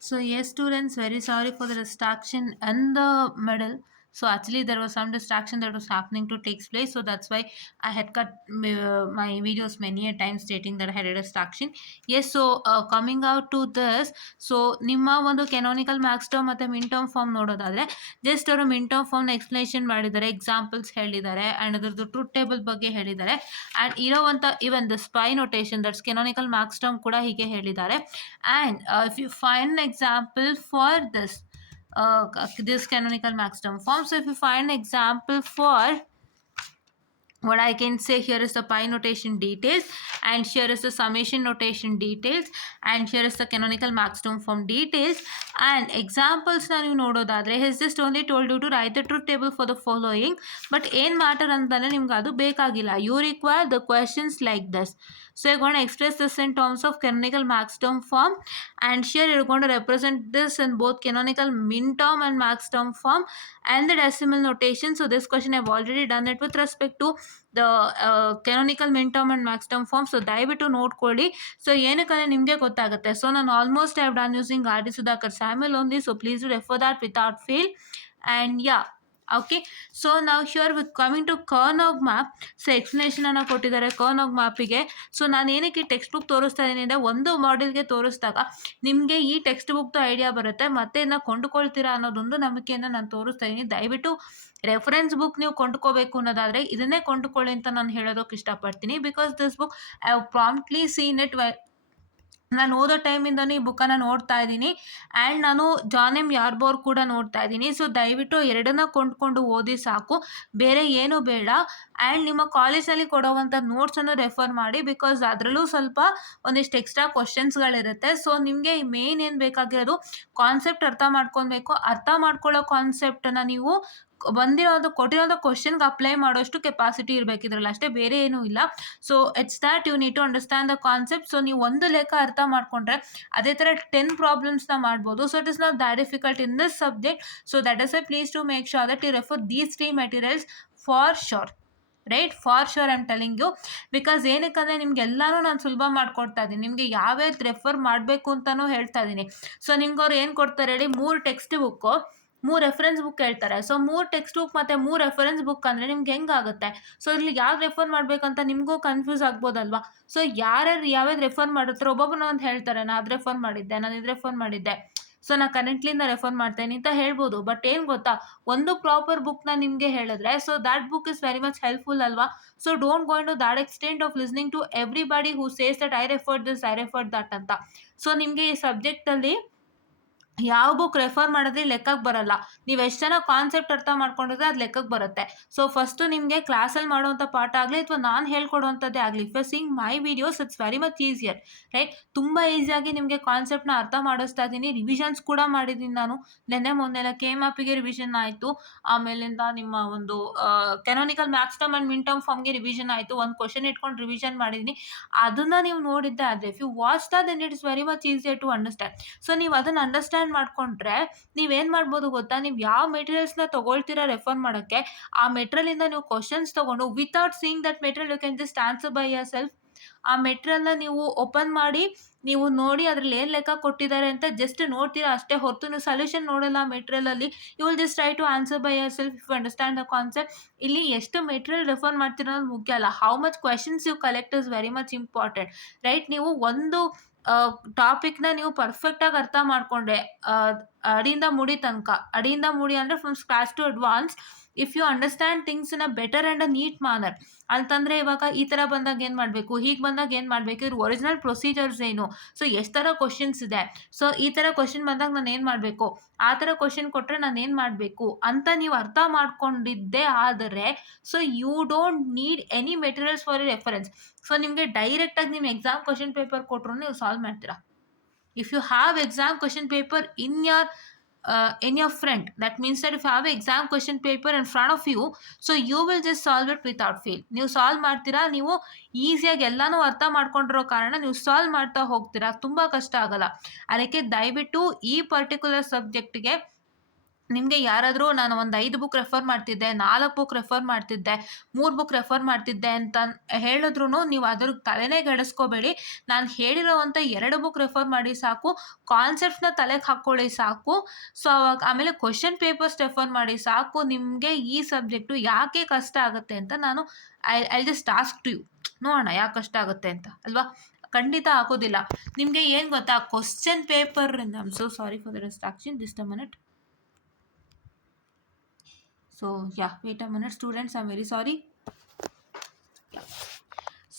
So yes, students, very sorry for the distraction and the middle. So actually, there was some distraction that was happening to takes place. So that's why I had cut my videos many a time stating that I had a distraction. Yes, so coming out to this, so ನಿಮ್ಮ ಒಂದು canonical max term ಮತ್ತು min term form ನೋಡೋದಾದ್ರೆ just ಅವರು min term ಫಾರ್ಮ್ನ explanation ಮಾಡಿದ್ದಾರೆ, examples ಹೇಳಿದ್ದಾರೆ and ಅದರದ್ದು truth table ಬಗ್ಗೆ ಹೇಳಿದ್ದಾರೆ ಆ್ಯಂಡ್ ಇರೋವಂಥ even the spy notation that's canonical max term ಕೂಡ ಹೀಗೆ ಹೇಳಿದ್ದಾರೆ. And if you find an example for this canonical maximum form, so if you find an example for what I can say, here is the pi notation details and here is the summation notation details and here is the canonical maximum form details and examples na ನೀವು ನೋಡೋದಾದ್ರೆ has just only told you to write the truth table for the following, but ಏನು matter ಅಂತಂದರೆ ನಿಮ್ಗೆ ಅದು ಬೇಕಾಗಿಲ್ಲ. You require the questions like this. So you're going to express this in terms of canonical max term form and here you're going to represent this in both canonical min term and max term form and the decimal notation. So this question I've already done it with respect to the canonical min term and max term form. So ದಯವಿಟ್ಟು ನೋಡ್ಕೊಳ್ಳಿ. So ಏನಕ್ಕಂದರೆ ನಿಮಗೆ ಗೊತ್ತಾಗುತ್ತೆ. So ನಾನು almost I have done using Sudhakar Samuel only, so please do refer that without fail. And yeah, okay, so now here we're coming to Kernog map. So explanation ಅನ್ನು ಕೊಟ್ಟಿದ್ದಾರೆ Kernog ಮ್ಯಾಪಿಗೆ. So ನಾನು ಏನಕ್ಕೆ text book ತೋರಿಸ್ತಾ ಇದ್ದೀನಿ ಅಂದರೆ ಒಂದು ಮಾಡೆಲ್ಗೆ ತೋರಿಸಿದಾಗ ನಿಮಗೆ ಈ ಟೆಕ್ಸ್ಟ್ ಬುಕ್ದು ಐಡಿಯಾ ಬರುತ್ತೆ ಮತ್ತೆ ಇದನ್ನ ಕೊಂಡುಕೊಳ್ತೀರಾ ಅನ್ನೋದೊಂದು ನಂಬಿಕೆಯನ್ನು ನಾನು ತೋರಿಸ್ತಾ ಇದ್ದೀನಿ. ದಯವಿಟ್ಟು ರೆಫರೆನ್ಸ್ ಬುಕ್ ನೀವು ಕೊಂಡ್ಕೋಬೇಕು ಅನ್ನೋದಾದರೆ ಇದನ್ನೇ ಕೊಂಡುಕೊಳ್ಳಿ ಅಂತ ನಾನು ಹೇಳೋದಕ್ಕೆ ಇಷ್ಟಪಡ್ತೀನಿ. Because this book I have promptly seen it. ನಾನು ಓದೋ ಟೈಮಿಂದನೂ ಈ ಬುಕ್ಕನ್ನು ನೋಡ್ತಾ ಇದ್ದೀನಿ ಆ್ಯಂಡ್ ನಾನು ಜಾನ್ ಎಮ್ ಯಾರ್ಬೋರ್ ಕೂಡ ನೋಡ್ತಾ ಇದ್ದೀನಿ. ಸೊ ದಯವಿಟ್ಟು ಎರಡನ್ನ ಕೊಂಡ್ಕೊಂಡು ಓದಿ ಸಾಕು, ಬೇರೆ ಏನೂ ಬೇಡ. ಆ್ಯಂಡ್ ನಿಮ್ಮ ಕಾಲೇಜಲ್ಲಿ ಕೊಡೋವಂಥ ನೋಟ್ಸನ್ನು ರೆಫರ್ ಮಾಡಿ, ಬಿಕಾಸ್ ಅದರಲ್ಲೂ ಸ್ವಲ್ಪ ಒಂದಿಷ್ಟು ಎಕ್ಸ್ಟ್ರಾ ಕ್ವಶನ್ಸ್ಗಳಿರುತ್ತೆ. ಸೊ ನಿಮಗೆ ಮೇನ್ ಏನು ಬೇಕಾಗಿರೋದು ಕಾನ್ಸೆಪ್ಟ್ ಅರ್ಥ ಮಾಡ್ಕೊಬೇಕು. ಅರ್ಥ ಮಾಡ್ಕೊಳ್ಳೋ ಕಾನ್ಸೆಪ್ಟನ್ನು ನೀವು ಕೊಟ್ಟಿರೋದು ಕ್ವಶನ್ಗೆ ಅಪ್ಲೈ ಮಾಡೋಷ್ಟು ಕೆಪಾಸಿಟಿ ಇರಬೇಕು ಇದರಲ್ಲಿ, ಅಷ್ಟೇ, ಬೇರೆ ಏನೂ ಇಲ್ಲ. So it's that you need to understand the concept. So ನೀವು ಒಂದು ಲೆಕ್ಕ ಅರ್ಥ ಮಾಡಿಕೊಂಡ್ರೆ ಅದೇ ಥರ 10 ಪ್ರಾಬ್ಲಮ್ಸ್ನ ಮಾಡ್ಬೋದು. So it is not that difficult in this subject. So that is why please to make sure that you refer these 3 materials for sure. Right, for sure I am telling you. Because ಏನಕ್ಕಂದರೆ ನಿಮ್ಗೆಲ್ಲನೂ ನಾನು ಸುಲಭ ಮಾಡಿಕೊಡ್ತಾ ಇದ್ದೀನಿ, ನಿಮಗೆ ಯಾವ್ಯಾವ್ದು refer ಮಾಡಬೇಕು ಅಂತಲೂ ಹೇಳ್ತಾ ಇದ್ದೀನಿ. ಸೊ ನಿಮ್ಗೆ ಅವ್ರು ಏನು ಕೊಡ್ತಾರೆ ಹೇಳಿ, 3 ಟೆಕ್ಸ್ಟ್ ಬುಕ್ಕು 3 ರೆಫರೆನ್ಸ್ ಬುಕ್ ಹೇಳ್ತಾರೆ. ಸೊ 3 ಟೆಕ್ಸ್ಟ್ ಬುಕ್ ಮತ್ತು 3 ರೆಫರೆನ್ಸ್ ಬುಕ್ ಅಂದರೆ ನಿಮ್ಗೆ ಹೆಂಗಾಗುತ್ತೆ? ಸೊ ಇಲ್ಲಿ ಯಾವ್ದು ರೆಫರ್ ಮಾಡಬೇಕಂತ ನಿಮಗೂ ಕನ್ಫ್ಯೂಸ್ ಆಗ್ಬೋದಲ್ವಾ? ಸೊ ಯಾರ್ಯಾರು ಯಾವ್ಯಾವ್ದು ರೆಫರ್ ಮಾಡಿರ್ತಾರೆ, ಒಬ್ಬೊಬ್ಬನ ಒಂದು ಹೇಳ್ತಾರೆ, ನಾನು ಅದು ರೆಫರ್ ಮಾಡಿದ್ದೆ, ನಾನು ಇದು ರೆಫರ್ ಮಾಡಿದ್ದೆ, ಸೊ ನಾನು ಕರೆಂಟ್ಲಿಂದ ರೆಫರ್ ಮಾಡ್ತೇನೆ ಅಂತ ಹೇಳ್ಬೋದು. ಬಟ್ ಏನು ಗೊತ್ತಾ, ಒಂದು ಪ್ರಾಪರ್ ಬುಕ್ನ ನಿಮಗೆ ಹೇಳಿದ್ರೆ so that book is very much helpful ಅಲ್ವಾ? So don't go into that extent of listening to everybody who says that I referred this, I referred that ಅಂತ. ಸೊ ನಿಮಗೆ ಈ ಸಬ್ಜೆಕ್ಟಲ್ಲಿ ಯಾವ ಬುಕ್ ರೆಫರ್ ಮಾಡಿದ್ರೆ ಲೆಕ್ಕಕ್ಕೆ ಬರಲ್ಲ. ನೀವು ಎಷ್ಟು ಜನ ಕಾನ್ಸೆಪ್ಟ್ ಅರ್ಥ ಮಾಡ್ಕೊಂಡಿದ್ರೆ ಅದು ಲೆಕ್ಕಕ್ಕೆ ಬರುತ್ತೆ. ಸೊ ಫಸ್ಟು ನಿಮಗೆ ಕ್ಲಾಸಲ್ಲಿ ಮಾಡುವಂಥ ಪಾಠ ಆಗಲಿ ಅಥವಾ ನಾನು ಹೇಳ್ಕೊಡುವಂಥದ್ದೇ ಆಗಲಿ, if you seeing my videos it's very much easier, right? ತುಂಬ ಈಸಿಯಾಗಿ ನಿಮಗೆ ಕಾನ್ಸೆಪ್ಟ್ನ ಅರ್ಥ ಮಾಡಿಸ್ತಾ ಇದ್ದೀನಿ. ರಿವಿಷನ್ಸ್ ಕೂಡ ಮಾಡಿದ್ದೀನಿ ನಾನು. ಮೊನ್ನೆಲ್ಲ ಕೆ ಮ್ಯಾಪಿಗೆ ರಿವಿಷನ್ ಆಯಿತು, ಆಮೇಲಿಂದ ನಿಮ್ಮ ಒಂದು canonical max term and min term ಫಾರ್ಮ್ಗೆ ರಿವಿಷನ್ ಆಯಿತು. ಒಂದು ಕ್ವಶನ್ ಇಟ್ಕೊಂಡು ರಿವಿಷನ್ ಮಾಡಿದ್ದೀನಿ. ಅದನ್ನು ನೀವು ನೋಡಿದ್ದೆ ಆದರೆ if you watch that then it is very much easier to understand. So ನೀವು ಅದನ್ನು ಅಂಡರ್ಸ್ಟ್ಯಾಂಡ್ ಮಾಡ್ಕೊಂಡ್ರೆ ನೀವೇನು ಮಾಡ್ಬೋದು ಗೊತ್ತಾ, ನೀವು ಯಾವ ಮೆಟೀರಿಯಲ್ಸ್ನ ತೊಗೊಳ್ತೀರಾ ರೆಫರ್ ಮಾಡೋಕ್ಕೆ, ಆ ಮೆಟೀರಿಯಲಿಂದ ನೀವು ಕ್ವಶನ್ಸ್ ತೊಗೊಂಡು without seeing that material you can just answer by yourself. ಆ ಮೆಟೀರಿಯಲ್ನ ನೀವು ಓಪನ್ ಮಾಡಿ ನೀವು ನೋಡಿ ಅದರಲ್ಲಿ ಏನು ಲೆಕ್ಕ ಕೊಟ್ಟಿದ್ದಾರೆ ಅಂತ ಜಸ್ಟ್ ನೋಡ್ತೀರಾ ಅಷ್ಟೇ, ಹೊರತು ನೀವು ಸೊಲ್ಯೂಷನ್ ನೋಡಲ್ಲ ಆ ಮೆಟೀರಿಯಲಲ್ಲಿ. You will just try to answer by yourself if you understand the concept. ಇಲ್ಲಿ ಎಷ್ಟು ಮೆಟೀರಿಯಲ್ ರೆಫರ್ ಮಾಡ್ತೀರೋ ಅನ್ನೋದು ಮುಖ್ಯ ಅಲ್ಲ, how much questions you collect is very much important, right? ನೀವು ಒಂದು ಟಾಪಿಕ್ನ ನೀವು ಪರ್ಫೆಕ್ಟಾಗಿ ಅರ್ಥ ಮಾಡಿಕೊಂಡ್ರೆ ಅಡಿಯಿಂದ ಮುಡಿ ತನಕ, ಅಡಿಯಿಂದ ಮುಡಿ ಅಂದರೆ from scratch to advance, if you understand things in a better and a neat manner ಅಂತಂದರೆ, ಇವಾಗ ಈ ಥರ ಬಂದಾಗ ಏನು ಮಾಡಬೇಕು, ಹೀಗೆ ಬಂದಾಗ ಏನು ಮಾಡಬೇಕು, ಇದ್ರ ಒರಿಜಿನಲ್ ಪ್ರೊಸೀಜರ್ಸ್ ಏನು, ಸೊ ಎಷ್ಟು ಥರ ಕ್ವಶನ್ಸ್ ಇದೆ, ಸೊ ಈ ಥರ ಕ್ವಶನ್ ಬಂದಾಗ ನಾನು ಏನು ಮಾಡಬೇಕು, ಆ ಥರ ಕ್ವಶನ್ ಕೊಟ್ಟರೆ ನಾನು ಏನು ಮಾಡಬೇಕು ಅಂತ ನೀವು ಅರ್ಥ ಮಾಡ್ಕೊಂಡಿದ್ದೇ ಆದರೆ so you don't need any materials for reference. So ನಿಮಗೆ ಡೈರೆಕ್ಟಾಗಿ ನೀವು ಎಕ್ಸಾಮ್ ಕ್ವಶನ್ ಪೇಪರ್ ಕೊಟ್ಟರು ನೀವು ಸಾಲ್ವ್ ಮಾಡ್ತೀರಾ. If you have exam question paper in your front, that means that if you have exam question paper in front of you, so you will just solve it without fail. ನೀವು solve ಮಾಡ್ತೀರಾ, ನೀವು ಈಸಿಯಾಗಿ ಎಲ್ಲನೂ ಅರ್ಥ ಮಾಡ್ಕೊಂಡಿರೋ ಕಾರಣ ನೀವು solve ಮಾಡ್ತಾ ಹೋಗ್ತೀರಾ, ತುಂಬ ಕಷ್ಟ ಆಗಲ್ಲ. ಅದಕ್ಕೆ ದಯವಿಟ್ಟು ಈ ಪರ್ಟಿಕ್ಯುಲರ್ ಸಬ್ಜೆಕ್ಟ್ಗೆ ನಿಮಗೆ ಯಾರಾದರೂ ನಾನು ಒಂದು 5 ಬುಕ್ ರೆಫರ್ ಮಾಡ್ತಿದ್ದೆ, 4 ಬುಕ್ ರೆಫರ್ ಮಾಡ್ತಿದ್ದೆ, 3 ಬುಕ್ ರೆಫರ್ ಮಾಡ್ತಿದ್ದೆ ಅಂತ ಹೇಳಿದ್ರೂ ನೀವು ಅದ್ರ ತಲೆನೇ ಕೆಡಿಸ್ಕೋಬೇಡಿ. ನಾನು ಹೇಳಿರೋವಂಥ 2 ಬುಕ್ ರೆಫರ್ ಮಾಡಿ ಸಾಕು, ಕಾನ್ಸೆಪ್ಟ್ಸ್ನ ತಲೆಗೆ ಹಾಕ್ಕೊಳ್ಳಿ ಸಾಕು. ಸೊ ಅವಾಗ ಆಮೇಲೆ ಕ್ವೆಶ್ಚನ್ ಪೇಪರ್ಸ್ ರೆಫರ್ ಮಾಡಿ ಸಾಕು. ನಿಮಗೆ ಈ ಸಬ್ಜೆಕ್ಟು ಯಾಕೆ ಕಷ್ಟ ಆಗುತ್ತೆ ಅಂತ ನಾನು I just ask to you. ನೋಡೋಣ ಯಾಕೆ ಕಷ್ಟ ಆಗುತ್ತೆ ಅಂತ ಅಲ್ವಾ? ಖಂಡಿತ ಆಗೋದಿಲ್ಲ. ನಿಮಗೆ ಏನು ಗೊತ್ತಾ, question paper, I am so sorry for the distraction, just a minute. So wait a minute students, I am very sorry.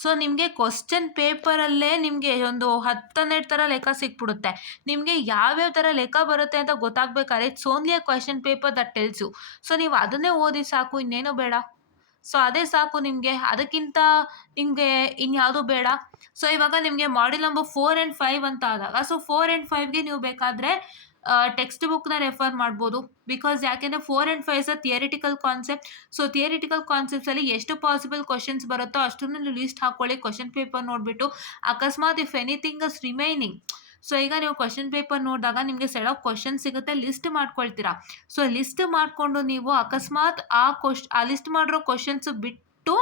So ನಿಮಗೆ ಕ್ವಶನ್ ಪೇಪರಲ್ಲೇ ನಿಮಗೆ ಒಂದು 10-12 ಥರ ಲೆಕ್ಕ ಸಿಕ್ಬಿಡುತ್ತೆ. ನಿಮಗೆ ಯಾವ್ಯಾವ ಥರ ಲೆಕ್ಕ ಬರುತ್ತೆ ಅಂತ ಗೊತ್ತಾಗಬೇಕಾದ್ರೆ it's only a question paper that tells you. So ನೀವು ಅದನ್ನೇ ಓದಿ ಸಾಕು, ಇನ್ನೇನು ಬೇಡ. ಸೊ ಅದೇ ಸಾಕು ನಿಮಗೆ, ಅದಕ್ಕಿಂತ ನಿಮಗೆ ಇನ್ಯಾವುದೂ ಬೇಡ. ಸೊ ಇವಾಗ ನಿಮಗೆ ಮಾಡ್ಯೂಲ್ ನಂಬರ್ 4 and 5 ಅಂತ ಆದಾಗ, ಸೊ 4 and 5ಗೆ ನೀವು ಬೇಕಾದರೆ ಟೆಕ್ಸ್ಟ್ ಬುಕ್ನ ರೆಫರ್ ಮಾಡ್ಬೋದು. ಬಿಕಾಸ್ ಯಾಕೆಂದರೆ 4 and 5 is a theoretical concept. So theoretical ಕಾನ್ಸೆಪ್ಟ್ಸಲ್ಲಿ ಎಷ್ಟು ಪಾಸಿಬಲ್ ಕ್ವಶನ್ಸ್ ಬರುತ್ತೋ ಅಷ್ಟನ್ನು ನೀವು ಲಿಸ್ಟ್ ಹಾಕ್ಕೊಳ್ಳಿ ಕ್ವಶನ್ ಪೇಪರ್ ನೋಡಿಬಿಟ್ಟು. ಅಕಸ್ಮಾತ್ if anything is remaining, so ಈಗ ನೀವು ಕ್ವಶನ್ ಪೇಪರ್ ನೋಡಿದಾಗ ನಿಮಗೆ ಸೆಟ್ ಆಫ್ ಕ್ವಶನ್ ಸಿಗುತ್ತೆ, ಲಿಸ್ಟ್ ಮಾಡ್ಕೊಳ್ತೀರಾ. ಸೊ ಲಿಸ್ಟ್ ಮಾಡಿಕೊಂಡು ನೀವು ಅಕಸ್ಮಾತ್ ಆ ಲಿಸ್ಟ್ ಮಾಡಿರೋ ಕ್ವಶನ್ಸ್ ಬಿಟ್ಟು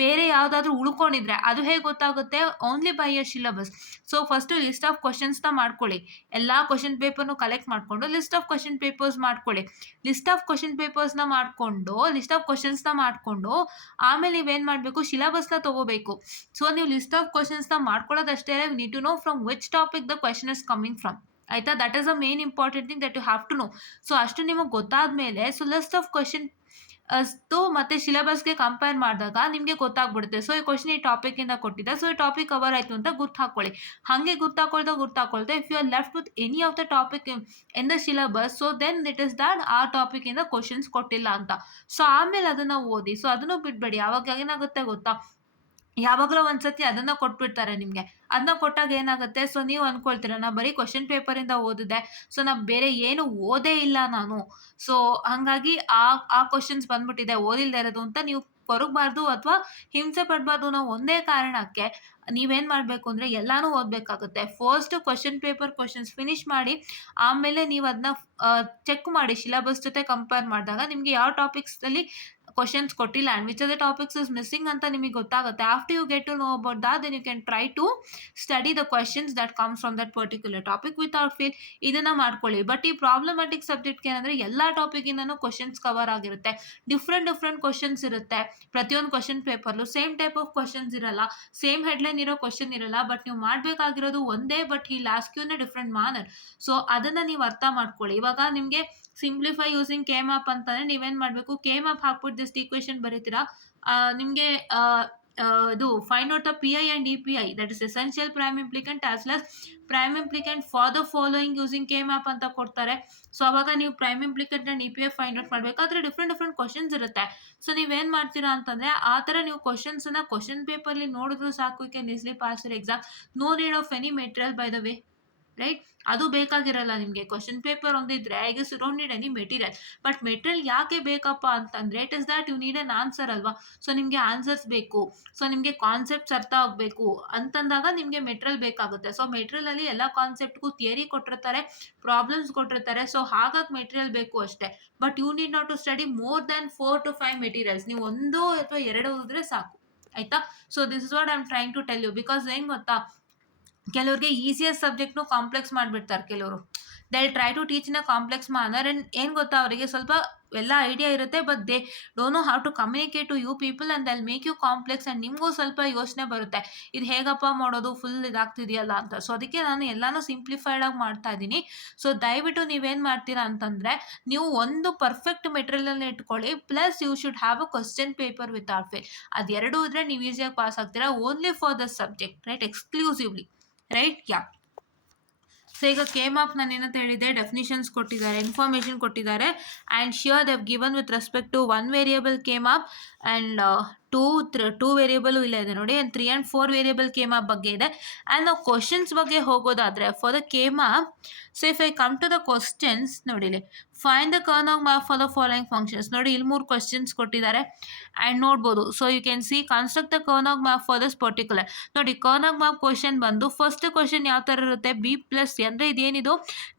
ಬೇರೆ ಯಾವುದಾದ್ರೂ ಉಳ್ಕೊಂಡಿದ್ರೆ ಅದು ಹೇಗೆ ಗೊತ್ತಾಗುತ್ತೆ? Only by your syllabus. So first list of ಕ್ವಶನ್ಸ್ನ ಮಾಡ್ಕೊಳ್ಳಿ. ಎಲ್ಲ ಕ್ವಶನ್ ಪೇಪರ್ನು ಕಲೆಕ್ಟ್ ಮಾಡಿಕೊಂಡು ಲಿಸ್ಟ್ ಆಫ್ ಕ್ವಶನ್ ಪೇಪರ್ಸ್ ಮಾಡ್ಕೊಳ್ಳಿ. ಲಿಸ್ಟ್ ಆಫ್ ಕ್ವಶನ್ ಪೇಪರ್ಸ್ನ ಮಾಡಿಕೊಂಡು ಲಿಸ್ಟ್ ಆಫ್ ಕ್ವಶನ್ಸ್ನ ಮಾಡಿಕೊಂಡು ಆಮೇಲೆ ನೀವೇನು ಮಾಡಬೇಕು? ಸಿಲಬಸ್ನ ತೊಗೋಬೇಕು. ಸೊ ನೀವು ಲಿಸ್ಟ್ ಆಫ್ ಕ್ವಶನ್ಸ್ನ ಮಾಡ್ಕೊಳ್ಳೋದಷ್ಟೇ, you need to know from which topic the question is coming from. ಆಯಿತಾ? That is a main important thing that you have to know. So ಅಷ್ಟು ನಿಮಗೆ ಗೊತ್ತಾದ ಮೇಲೆ ಸೊ ಲಿಸ್ಟ್ ಆಫ್ ಕ್ವಶನ್ ಮತ್ತು ಸಿಲೆಬಸ್ಗೆ compare ಮಾಡಿದಾಗ ನಿಮಗೆ ಗೊತ್ತಾಗ್ಬಿಡುತ್ತೆ. ಸೊ ಈ ಕ್ವಶನ್ ಈ ಟಾಪಿಕಿಂದ ಕೊಟ್ಟಿದೆ, ಸೊ ಈ ಟಾಪಿಕ್ ಕವರ್ ಆಯಿತು ಅಂತ ಗುರ್ತು ಹಾಕ್ಕೊಳ್ಳಿ. ಹಾಗೆ ಗುರ್ತಾಕೊಳ್ತಾ if you are left with any of the topic in the syllabus, so then it is that ಆ ಟಾಪಿಕಿಂದ ಕ್ವಶನ್ಸ್ ಕೊಟ್ಟಿಲ್ಲ ಅಂತ. ಸೊ ಆಮೇಲೆ ಅದನ್ನು ಓದಿ. ಸೊ ಅದನ್ನು ಬಿಟ್ಬೇಡಿ. ಆವಾಗ ಏನಾಗುತ್ತೆ ಗೊತ್ತಾ, ಯಾವಾಗಲೂ ಒಂದ್ಸತಿ ಅದನ್ನು ಕೊಟ್ಬಿಡ್ತಾರೆ ನಿಮಗೆ. ಅದನ್ನ ಕೊಟ್ಟಾಗ ಏನಾಗುತ್ತೆ, ಸೊ ನೀವು ಅಂದ್ಕೊಳ್ತೀರ ನಾ ಬರೀ ಕ್ವಶನ್ ಪೇಪರಿಂದ ಓದಿದೆ, ಸೊ ನಾ ಬೇರೆ ಏನು ಓದೇ ಇಲ್ಲ ನಾನು, ಸೊ ಹಾಗಾಗಿ ಆ ಕ್ವಶನ್ಸ್ ಬಂದ್ಬಿಟ್ಟಿದೆ ಓದಿಲ್ಲದೆ ಇರೋದು ಅಂತ ನೀವು ಕೊರಗಬಾರ್ದು ಅಥವಾ ಹಿಂಸೆ ಪಡಬಾರ್ದು ಅನ್ನೋ ಒಂದೇ ಕಾರಣಕ್ಕೆ ನೀವೇನು ಮಾಡಬೇಕು ಅಂದರೆ ಎಲ್ಲನೂ ಓದಬೇಕಾಗುತ್ತೆ. First question paper questions finish ಮಾಡಿ ಆಮೇಲೆ ನೀವು ಅದನ್ನ ಚೆಕ್ ಮಾಡಿ ಸಿಲೆಬಸ್ ಜೊತೆ ಕಂಪೇರ್ ಮಾಡಿದಾಗ ನಿಮಗೆ ಯಾವ ಟಾಪಿಕ್ಸಲ್ಲಿ ಕ್ವಶನ್ಸ್ ಕೊಟ್ಟಿಲ್ಲ and which are the topics is missing ಅಂತ ನಿಮಗೆ ಗೊತ್ತಾಗುತ್ತೆ. After you get to know about that then you can try to study the questions that comes from that particular topic without fail. ಇದನ್ನು ಮಾಡ್ಕೊಳ್ಳಿ. But ಈ problematic ಸಬ್ಜೆಕ್ಟ್ಗೆ ಏನಂದರೆ ಎಲ್ಲ ಟಾಪಿಕಿಂದನೂ ಕ್ವಶನ್ಸ್ ಕವರ್ ಆಗಿರುತ್ತೆ. ಡಿಫ್ರೆಂಟ್ ಕ್ವಶನ್ಸ್ ಇರುತ್ತೆ ಪ್ರತಿಯೊಂದು ಕ್ವಶನ್ ಪೇಪರ್ಲು. ಸೇಮ್ ಟೈಪ್ ಆಫ್ ಕ್ವಶನ್ಸ್ ಇರಲ್ಲ, ಸೇಮ್ ಹೆಡ್ಲೈನ್ ಇರೋ ಕ್ವಶನ್ ಇರಲ್ಲ. ಬಟ್ ನೀವು ಮಾಡಬೇಕಾಗಿರೋದು ಒಂದೇ, ಬಟ್ ಈ ಲಾಸ್ಟ್ ಕ್ಯೂನ ಡಿಫ್ರೆಂಟ್ ಮ್ಯಾನರ್. ಸೊ ಅದನ್ನು ನೀವು ಅರ್ಥ ಮಾಡ್ಕೊಳ್ಳಿ. ಇವಾಗ ನಿಮಗೆ ಸಿಂಪ್ಲಿಫೈ ಯೂಸಿಂಗ್ ಕೆ ಮ್ಯಾಪ್ ಅಂತಂದರೆ ನೀವೇನು ಮಾಡಬೇಕು? ಕೆ ಮ್ಯಾಪ್ ಹಾಕ್ಬಿಟ್ಟು ಜಸ್ಟ್ ಈಕ್ವೇಷನ್ ಬರೀತೀರಾ. ನಿಮಗೆ ಇದು find out the P I and E P I, that is essential prime implicant as well prime implicant for the following using K map ಅಂತ ಕೊಡ್ತಾರೆ. So ಅವಾಗ ನೀವು prime implicant and E P I find out ಮಾಡಬೇಕಾದ್ರೆ different questions ಇರುತ್ತೆ. So ನೀವೇನು ಮಾಡ್ತೀರಾ ಅಂತಂದರೆ ಆ ಥರ ನೀವು ಕ್ವಶನ್ಸನ್ನು ಕ್ವಶನ್ ಪೇಪರ್ಲಿ ನೋಡಿದ್ರು ಸಾಕು, you can easily pass your exam. No need of any material by the way, right? ಅದು ಬೇಕಾಗಿರಲ್ಲ ನಿಮಗೆ. ಕ್ವಶನ್ ಪೇಪರ್ ಒಂದಿದ್ರೆ I guess you don't need any material. But material ಯಾಕೆ ಬೇಕಪ್ಪ ಅಂತಂದರೆ it is that you need an answer ಅಲ್ವಾ? So ನಿಮಗೆ answers ಬೇಕು, ಸೊ ನಿಮಗೆ ಕಾನ್ಸೆಪ್ಟ್ಸ್ ಅರ್ಥ ಆಗಬೇಕು ಅಂತಂದಾಗ ನಿಮಗೆ ಮೆಟೀರಿಯಲ್ ಬೇಕಾಗುತ್ತೆ. ಸೊ ಮೆಟೀರಿಯಲಲ್ಲಿ ಎಲ್ಲ ಕಾನ್ಸೆಪ್ಟ್ಗೂ ಥಿಯರಿ ಕೊಟ್ಟಿರ್ತಾರೆ, ಪ್ರಾಬ್ಲಮ್ಸ್ ಕೊಟ್ಟಿರ್ತಾರೆ. ಸೊ ಹಾಗಾಗಿ ಮೆಟೀರಿಯಲ್ ಬೇಕು ಅಷ್ಟೇ. But you need not to study more than 4 to 5 materials. ನೀವು 1 ಅಥವಾ 2 ಓದಿದ್ರೆ ಸಾಕು, ಆಯಿತಾ? So this is what I am trying to tell you. Because ಏನು ಗೊತ್ತಾ, ಕೆಲವ್ರಿಗೆ ಈಸಿಯೆಸ್ಟ್ ಸಬ್ಜೆಕ್ಟ್ನು ಕಾಂಪ್ಲೆಕ್ಸ್ ಮಾಡಿಬಿಡ್ತಾರೆ ಕೆಲವರು. They try to teach in a complex manner. And ಏನು ಗೊತ್ತಾ, ಅವರಿಗೆ ಸ್ವಲ್ಪ ಎಲ್ಲ ಐಡಿಯಾ ಇರುತ್ತೆ, but they don't know how to communicate to you people and they will make you complex. And ನಿಮಗೂ ಸ್ವಲ್ಪ ಯೋಚನೆ ಬರುತ್ತೆ, ಇದು ಹೇಗಪ್ಪ ಮಾಡೋದು, ಫುಲ್ ಇದಾಗ್ತಿದೆಯಲ್ಲ ಅಂತ. ಸೊ ಅದಕ್ಕೆ ನಾನು ಎಲ್ಲನೂ ಸಿಂಪ್ಲಿಫೈಡಾಗಿ ಮಾಡ್ತಾ ಇದ್ದೀನಿ. ಸೊ ದಯವಿಟ್ಟು ನೀವೇನು ಮಾಡ್ತೀರಾ ಅಂತಂದರೆ ನೀವು ಒಂದು ಪರ್ಫೆಕ್ಟ್ ಮೆಟೀರಿಯಲ್ನ ಇಟ್ಕೊಳ್ಳಿ, plus you should have a question paper without fail. ಅದೆರಡೂ ಇದ್ದರೆ ನೀವು ಈಸಿಯಾಗಿ ಪಾಸ್ ಆಗ್ತೀರಾ. Only for the subject, right? Exclusively, right? So ಈಗ ಕೆ ಮ್ಯಾಪ್ ನಾನು ಏನಂತ ಹೇಳಿದೆ, ಡೆಫಿನಿಷನ್ಸ್ ಕೊಟ್ಟಿದ್ದಾರೆ, ಇನ್ಫಾರ್ಮೇಷನ್ ಕೊಟ್ಟಿದ್ದಾರೆ. And here they have given with respect to one variable K map and two variable ಇಲ್ಲ ಇದೆ ನೋಡಿ, and 3 and 4 variable K map ಬಗ್ಗೆ ಇದೆ. ಆ್ಯಂಡ್ ನಾವು ಕ್ವಶನ್ಸ್ ಬಗ್ಗೆ ಹೋಗೋದಾದರೆ for the K map, so if I come to the questions ನೋಡಿಲಿ, find the Karnaugh map for the following functions. ನೋಡಿ ಇಲ್ಲಿ 3 ಕ್ವಶನ್ಸ್ ಕೊಟ್ಟಿದ್ದಾರೆ ಆ್ಯಂಡ್ ನೋಡ್ಬೋದು. So you can see construct the Karnaugh map for this particular. ನೋಡಿ Karnaugh map question ಬಂದು first question ಯಾವ ಥರ ಇರುತ್ತೆ, ಬಿ ಪ್ಲಸ್ ಸಿ ಅಂದರೆ ಇದೇನಿದು,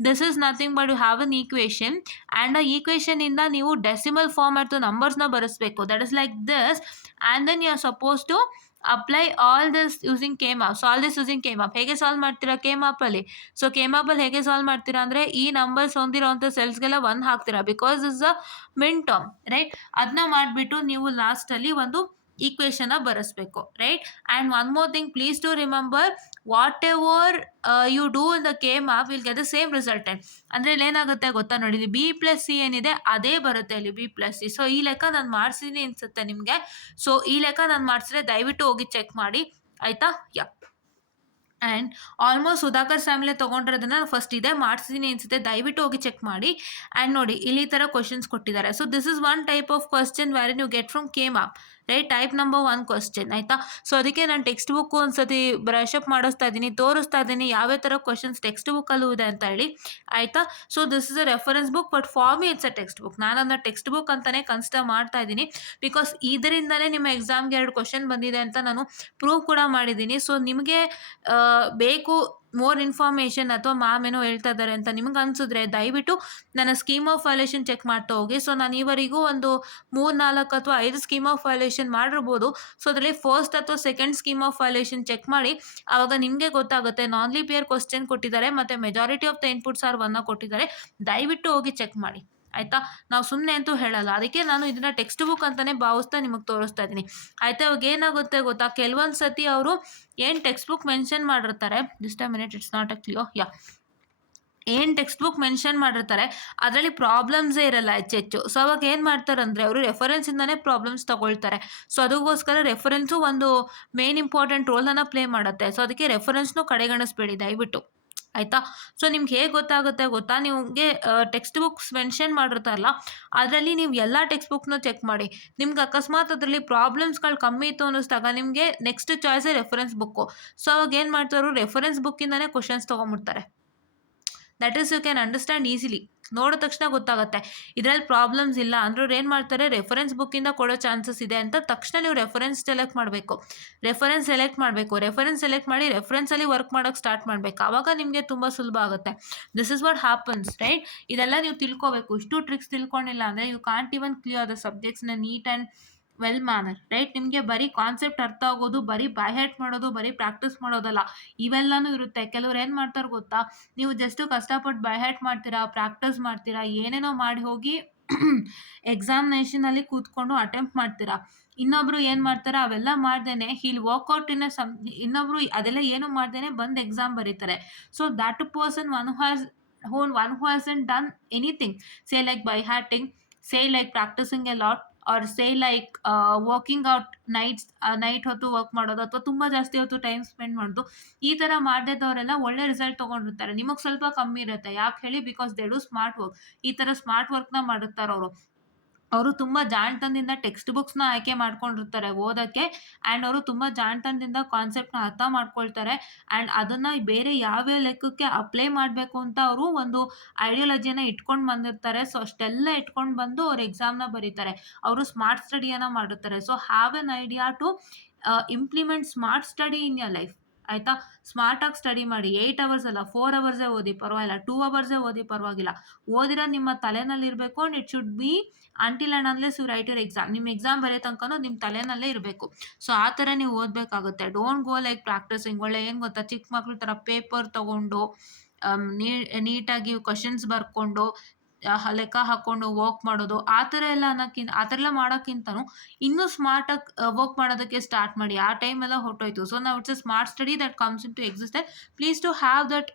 this is nothing but you have an equation and ಆ ಈಕ್ವೇಷನಿಂದ ನೀವು ಡೆಸಿಮಲ್ ಫಾರ್ಮ್ ಅಥವಾ ನಂಬರ್ಸ್ನ ಬರೆಸಬೇಕು. That is like this and then you are suppose to apply all this using K map. So all this using K map ಹೇಗೆ solve ಮಾಡ್ತೀರಾ K ಮ್ಯಾಪಲ್ಲಿ? So K ಮ್ಯಾಪಲ್ಲಿ ಹೇಗೆ ಸಾಲ್ವ್ ಮಾಡ್ತೀರಾ ಅಂದರೆ ಈ ನಂಬರ್ಸ್ ಹೊಂದಿರೋಂಥ ಸೆಲ್ಸ್ಗೆಲ್ಲ 1 ಹಾಕ್ತೀರಾ, because is a minterm, right? ಅದನ್ನ ಮಾಡಿಬಿಟ್ಟು ನೀವು ಲಾಸ್ಟಲ್ಲಿ ಒಂದು ಈಕ್ವೇಷನ್ನ ಬರೆಸಬೇಕು, right? And one more thing, please to remember whatever you do in the K map will get the same resultant. ಅಂದರೆ ಇಲ್ಲಿ ಏನಾಗುತ್ತೆ ಗೊತ್ತಾ, ನೋಡಿ ಇಲ್ಲಿ ಬಿ ಪ್ಲಸ್ ಸಿ ಏನಿದೆ ಅದೇ ಬರುತ್ತೆ ಇಲ್ಲಿ ಬಿ ಪ್ಲಸ್ ಸಿ. ಸೊ ಈ ಲೆಕ್ಕ ನಾನು ಮಾಡಿಸಿದ್ದೀನಿ ಅನಿಸುತ್ತೆ ನಿಮಗೆ. ಸೊ ಈ ಲೆಕ್ಕ ನಾನು ಮಾಡಿಸಿದ್ರೆ ದಯವಿಟ್ಟು ಹೋಗಿ ಚೆಕ್ ಮಾಡಿ, ಆಯಿತಾ? ಯಾ. ಆ್ಯಂಡ್ ಆಲ್ಮೋಸ್ಟ್ ಸುಧಾಕರ್ ಸ್ಯಾಮ್ಲೆ ತೊಗೊಂಡಿರೋದನ್ನ ಫಸ್ಟ್ ಇದೇ ಮಾಡಿಸಿದ್ದೀನಿ ಅನಿಸುತ್ತೆ, ದಯವಿಟ್ಟು ಹೋಗಿ ಚೆಕ್ ಮಾಡಿ. ಆ್ಯಂಡ್ ನೋಡಿ ಇಲ್ಲಿ ಥರ ಕ್ವಶನ್ಸ್ ಕೊಟ್ಟಿದ್ದಾರೆ. So this is one type of question where you get from K map, right? Type number 1 question, ಆಯಿತಾ? ಸೊ ಅದಕ್ಕೆ ನಾನು ಟೆಕ್ಸ್ಟ್ ಬುಕ್ಕು ಒಂದು ಸತಿ ಬ್ರಷ್ ಅಪ್ ಮಾಡಿಸ್ತಾ ಇದ್ದೀನಿ, ತೋರಿಸ್ತಾ ಇದ್ದೀನಿ ಯಾವ್ಯಾವ ಥರ ಕ್ವಶನ್ಸ್ ಟೆಕ್ಸ್ಟ್ ಬುಕ್ಕಲ್ಲೂ ಇದೆ ಅಂತ ಹೇಳಿ, ಆಯಿತಾ? So this is a reference book, but for me it's a text book. ನಾನು ಅದನ್ನ ಟೆಕ್ಸ್ಟ್ ಬುಕ್ ಅಂತಲೇ ಕನ್ಸಿಡರ್ ಮಾಡ್ತಾ ಇದ್ದೀನಿ, ಬಿಕಾಸ್ ಇದರಿಂದಲೇ ನಿಮ್ಮ ಎಕ್ಸಾಮ್ಗೆ 2 ಕ್ವಶನ್ ಬಂದಿದೆ ಅಂತ ನಾನು ಪ್ರೂವ್ ಕೂಡ ಮಾಡಿದ್ದೀನಿ. ಸೊ ನಿಮಗೆ ಬೇಕು ಮೋರ್ ಇನ್ಫಾರ್ಮೇಷನ್ ಅಥವಾ ಮ್ಯಾಮ್ ಏನೋ ಹೇಳ್ತಾ ಇದ್ದಾರೆ ಅಂತ ನಿಮ್ಗೆ ಅನಿಸಿದ್ರೆ ದಯವಿಟ್ಟು ನನ್ನ ಸ್ಕೀಮ್ ಆಫ್ ವೈಲೇಷನ್ ಚೆಕ್ ಮಾಡ್ತಾ ಹೋಗಿ. ಸೊ ನಾನು ಈವರೆಗೂ ಒಂದು 3-4 ಅಥವಾ 5 ಸ್ಕೀಮ್ ಆಫ್ ವೈಲೇಷನ್ ಮಾಡಿರ್ಬೋದು. ಸೊ ಅದರಲ್ಲಿ ಫಸ್ಟ್ ಅಥವಾ second scheme of violation check ಮಾಡಿ, ಆವಾಗ ನಿಮಗೆ ಗೊತ್ತಾಗುತ್ತೆ. ನಾನ್ ಲೀನಿಯರ್ ಕ್ವಶನ್ ಕೊಟ್ಟಿದ್ದಾರೆ ಮತ್ತು majority of the inputs are 1 ಕೊಟ್ಟಿದ್ದಾರೆ, ದಯವಿಟ್ಟು ಹೋಗಿ ಚೆಕ್ ಮಾಡಿ, ಆಯಿತಾ? ನಾವು ಸುಮ್ಮನೆ ಅಂತೂ ಹೇಳಲ್ಲ, ಅದಕ್ಕೆ ನಾನು ಇದನ್ನು ಟೆಕ್ಸ್ಟ್ ಬುಕ್ ಅಂತಲೇ ಭಾವಿಸ್ತಾ ನಿಮಗೆ ತೋರಿಸ್ತಾ ಇದ್ದೀನಿ, ಆಯಿತಾ? ಇವಾಗ ಏನಾಗುತ್ತೆ ಗೊತ್ತಾ, ಕೆಲವೊಂದು ಸತಿ ಅವರು ಏನು ಟೆಕ್ಸ್ಟ್ ಬುಕ್ ಮೆನ್ಷನ್ ಮಾಡಿರ್ತಾರೆ, just a minute, it's not a clear, yeah, ಏನು ಟೆಕ್ಸ್ಟ್ ಬುಕ್ ಮೆನ್ಷನ್ ಮಾಡಿರ್ತಾರೆ ಅದರಲ್ಲಿ ಪ್ರಾಬ್ಲಮ್ಸೇ ಇರಲ್ಲ ಹೆಚ್ಚು. ಸೊ ಅವಾಗ ಏನು ಮಾಡ್ತಾರೆ ಅಂದರೆ ಅವರು ರೆಫರೆನ್ಸಿಂದನೇ ಪ್ರಾಬ್ಲಮ್ಸ್ ತೊಗೊಳ್ತಾರೆ. ಸೊ ಅದಕ್ಕೋಸ್ಕರ ರೆಫರೆನ್ಸು ಒಂದು ಮೇನ್ ಇಂಪಾರ್ಟೆಂಟ್ ರೋಲನ್ನು ಪ್ಲೇ ಮಾಡುತ್ತೆ. ಸೊ ಅದಕ್ಕೆ ರೆಫರೆನ್ಸ್ನೂ ಕಡೆಗಣಿಸ್ಬೇಡಿ ದಯವಿಟ್ಟು, ಆಯಿತಾ? ಸೊ ನಿಮ್ಗೆ ಹೇಗೆ ಗೊತ್ತಾಗುತ್ತೆ ಗೊತ್ತಾ, ನಿಮಗೆ ಟೆಕ್ಸ್ಟ್ ಬುಕ್ಸ್ ಮೆನ್ಷನ್ ಮಾಡಿರ್ತಾರಲ್ಲ ಅದರಲ್ಲಿ ನೀವು ಎಲ್ಲ ಟೆಕ್ಸ್ಟ್ ಬುಕ್ನ ಚೆಕ್ ಮಾಡಿ. ನಿಮ್ಗೆ ಅಕಸ್ಮಾತ್ ಅದರಲ್ಲಿ ಪ್ರಾಬ್ಲಮ್ಸ್ಗಳು ಕಮ್ಮಿ ಇತ್ತು ಅನ್ನಿಸ್ದಾಗ ನಿಮಗೆ ನೆಕ್ಸ್ಟ್ ಚಾಯ್ಸೇ ರೆಫರೆನ್ಸ್ ಬುಕ್ಕು. ಸೊ ಅವಾಗ ಏನು ಮಾಡ್ತಾರೆ, ರೆಫರೆನ್ಸ್ ಬುಕ್ಕಿಂದನೇ ಕ್ವಶನ್ಸ್ ತೊಗೊಂಬಿಡ್ತಾರೆ. That is you can understand easily. ನೋಡಿದ ತಕ್ಷಣ ಗೊತ್ತಾಗುತ್ತೆ ಇದರಲ್ಲಿ ಪ್ರಾಬ್ಲಮ್ಸ್ ಇಲ್ಲ ಅಂದ್ರೆ ಅವ್ರು ಏನು ಮಾಡ್ತಾರೆ, ರೆಫರೆನ್ಸ್ ಬುಕ್ಕಿಂದ ಕೊಡೋ ಚಾನ್ಸಸ್ ಇದೆ ಅಂತ ತಕ್ಷಣ ನೀವು ರೆಫರೆನ್ಸ್ ಸೆಲೆಕ್ಟ್ ಮಾಡಬೇಕು. ರೆಫರೆನ್ಸ್ ಸೆಲೆಕ್ಟ್ ಮಾಡಿ ರೆಫರೆನ್ಸಲ್ಲಿ ವರ್ಕ್ ಮಾಡೋಕ್ಕೆ ಸ್ಟಾರ್ಟ್ ಮಾಡಬೇಕು. ಆವಾಗ ನಿಮಗೆ ತುಂಬ ಸುಲಭ ಆಗುತ್ತೆ. This is what happens, right? ಇದೆಲ್ಲ ನೀವು ತಿಳ್ಕೊಬೇಕು. ಇಷ್ಟು ಟ್ರಿಕ್ಸ್ ತಿಳ್ಕೊಂಡಿಲ್ಲ ಅಂದರೆ you can't even clear the ಸಬ್ಜೆಕ್ಟ್ಸ್ನ neat and well manner, right? ನಿಮಗೆ ಬರೀ ಕಾನ್ಸೆಪ್ಟ್ ಅರ್ಥ ಆಗೋದು, ಬರೀ ಬೈ ಹ್ಯಾಟ್ ಮಾಡೋದು, ಬರೀ ಪ್ರಾಕ್ಟೀಸ್ ಮಾಡೋದಲ್ಲ, ಇವೆಲ್ಲನೂ ಇರುತ್ತೆ. ಕೆಲವ್ರು ಏನು ಮಾಡ್ತಾರೆ ಗೊತ್ತಾ, ನೀವು ಜಸ್ಟು ಕಷ್ಟಪಟ್ಟು ಬೈ ಹ್ಯಾಟ್ ಮಾಡ್ತೀರಾ, ಪ್ರಾಕ್ಟೀಸ್ ಮಾಡ್ತೀರಾ, ಏನೇನೋ ಮಾಡಿ ಹೋಗಿ ಎಕ್ಸಾಮಿನೇಷನಲ್ಲಿ ಕೂತ್ಕೊಂಡು ಅಟೆಂಪ್ಟ್ ಮಾಡ್ತೀರಾ. ಇನ್ನೊಬ್ರು ಏನು ಮಾಡ್ತಾರೆ, ಅವೆಲ್ಲ ಮಾಡ್ದೇನೆ ಹೀಲ್ ವರ್ಕೌಟ್ ಇನ್ ಇನ್ನೊಬ್ರು ಅದೆಲ್ಲ ಏನು ಮಾಡ್ದೇನೆ ಬಂದು ಎಕ್ಸಾಮ್ ಬರೀತಾರೆ. So that person one who hasn't done anything, say like by hearting, say like practising a lot, or say like working out night ಹೊತ್ತು ವರ್ಕ್ ಮಾಡೋದು, ಅಥವಾ ತುಂಬ ಜಾಸ್ತಿ ಹೊತ್ತು ಟೈಮ್ ಸ್ಪೆಂಡ್ ಮಾಡೋದು. ಈ ಥರ ಮಾಡದಿದ್ದವರೆಲ್ಲ ಒಳ್ಳೆ ರಿಸಲ್ಟ್ ತೊಗೊಂಡಿರ್ತಾರೆ. ನಿಮಗೆ ಸ್ವಲ್ಪ ಕಮ್ಮಿ ಇರುತ್ತೆ. ಯಾಕೆ ಹೇಳಿ? Because they do smart work. ಈ ಥರ ಸ್ಮಾರ್ಟ್ ವರ್ಕ್ನ ಮಾಡಿರ್ತಾರೆ ಅವರು ತುಂಬ ಜಾಣತನದಿಂದ ಟೆಕ್ಸ್ಟ್ ಬುಕ್ಸ್ನ ಆಯ್ಕೆ ಮಾಡ್ಕೊಂಡಿರ್ತಾರೆ ಓದೋಕ್ಕೆ. ಆ್ಯಂಡ್ ಅವರು ತುಂಬ ಜಾಣತನದಿಂದ ಕಾನ್ಸೆಪ್ಟ್ನ ಅರ್ಥ ಮಾಡ್ಕೊಳ್ತಾರೆ. ಆ್ಯಂಡ್ ಅದನ್ನು ಬೇರೆ ಯಾವ್ಯಾವ ಲೆಕ್ಕಕ್ಕೆ ಅಪ್ಲೈ ಮಾಡಬೇಕು ಅಂತ ಅವರು ಒಂದು ಐಡಿಯಾಲಜಿಯನ್ನು ಇಟ್ಕೊಂಡು ಬಂದಿರ್ತಾರೆ. ಸೊ ಅಷ್ಟೆಲ್ಲ ಇಟ್ಕೊಂಡು ಬಂದು ಅವ್ರು ಎಕ್ಸಾಮ್ನ ಬರೀತಾರೆ. ಅವರು ಸ್ಮಾರ್ಟ್ ಸ್ಟಡಿಯನ್ನು ಮಾಡಿರ್ತಾರೆ. So have an idea to implement smart study in your life, ಆಯಿತಾ? ಸ್ಮಾರ್ಟಾಗಿ ಸ್ಟಡಿ ಮಾಡಿ. 8 ಅವರ್ಸ್ ಅಲ್ಲ, 4 ಅವರ್ಸೇ ಓದಿ ಪರವಾಗಿಲ್ಲ, 2 ಅವರ್ಸೇ ಓದಿ ಪರವಾಗಿಲ್ಲ. ಓದಿರೋ ನಿಮ್ಮ ತಲೆನಲ್ಲಿ ಇರಬೇಕು. And it should be until and unless you write your exam. ನಿಮ್ಮ ಎಕ್ಸಾಮ್ ಬರೆಯೋ ತನಕನೂ ನಿಮ್ಮ ತಲೆನಲ್ಲೇ ಇರಬೇಕು. ಸೊ ಆ ಥರ ನೀವು ಓದಬೇಕಾಗುತ್ತೆ. Don't go like practising. ಒಳ್ಳೆ ಏನು ಗೊತ್ತಾ, ಚಿಕ್ಕ ಮಕ್ಳ ಥರ ಪೇಪರ್ ತೊಗೊಂಡು ನೀಟಾಗಿ ಕ್ವಶನ್ಸ್ ಬರ್ಕೊಂಡು ಲೆಕ್ಕ ಹಾಕ್ಕೊಂಡು ವರ್ಕ್ ಮಾಡೋದು, ಆ ಥರ ಎಲ್ಲ ಮಾಡೋಕ್ಕಿಂತನೂ ಇನ್ನೂ ಸ್ಮಾರ್ಟಾಗಿ ವರ್ಕ್ ಮಾಡೋದಕ್ಕೆ ಸ್ಟಾರ್ಟ್ ಮಾಡಿ. ಆ ಟೈಮೆಲ್ಲ ಹೊರಟೋಯ್ತು. ಸೊ ನಾವು it's a smart study that comes into existence. Please to have that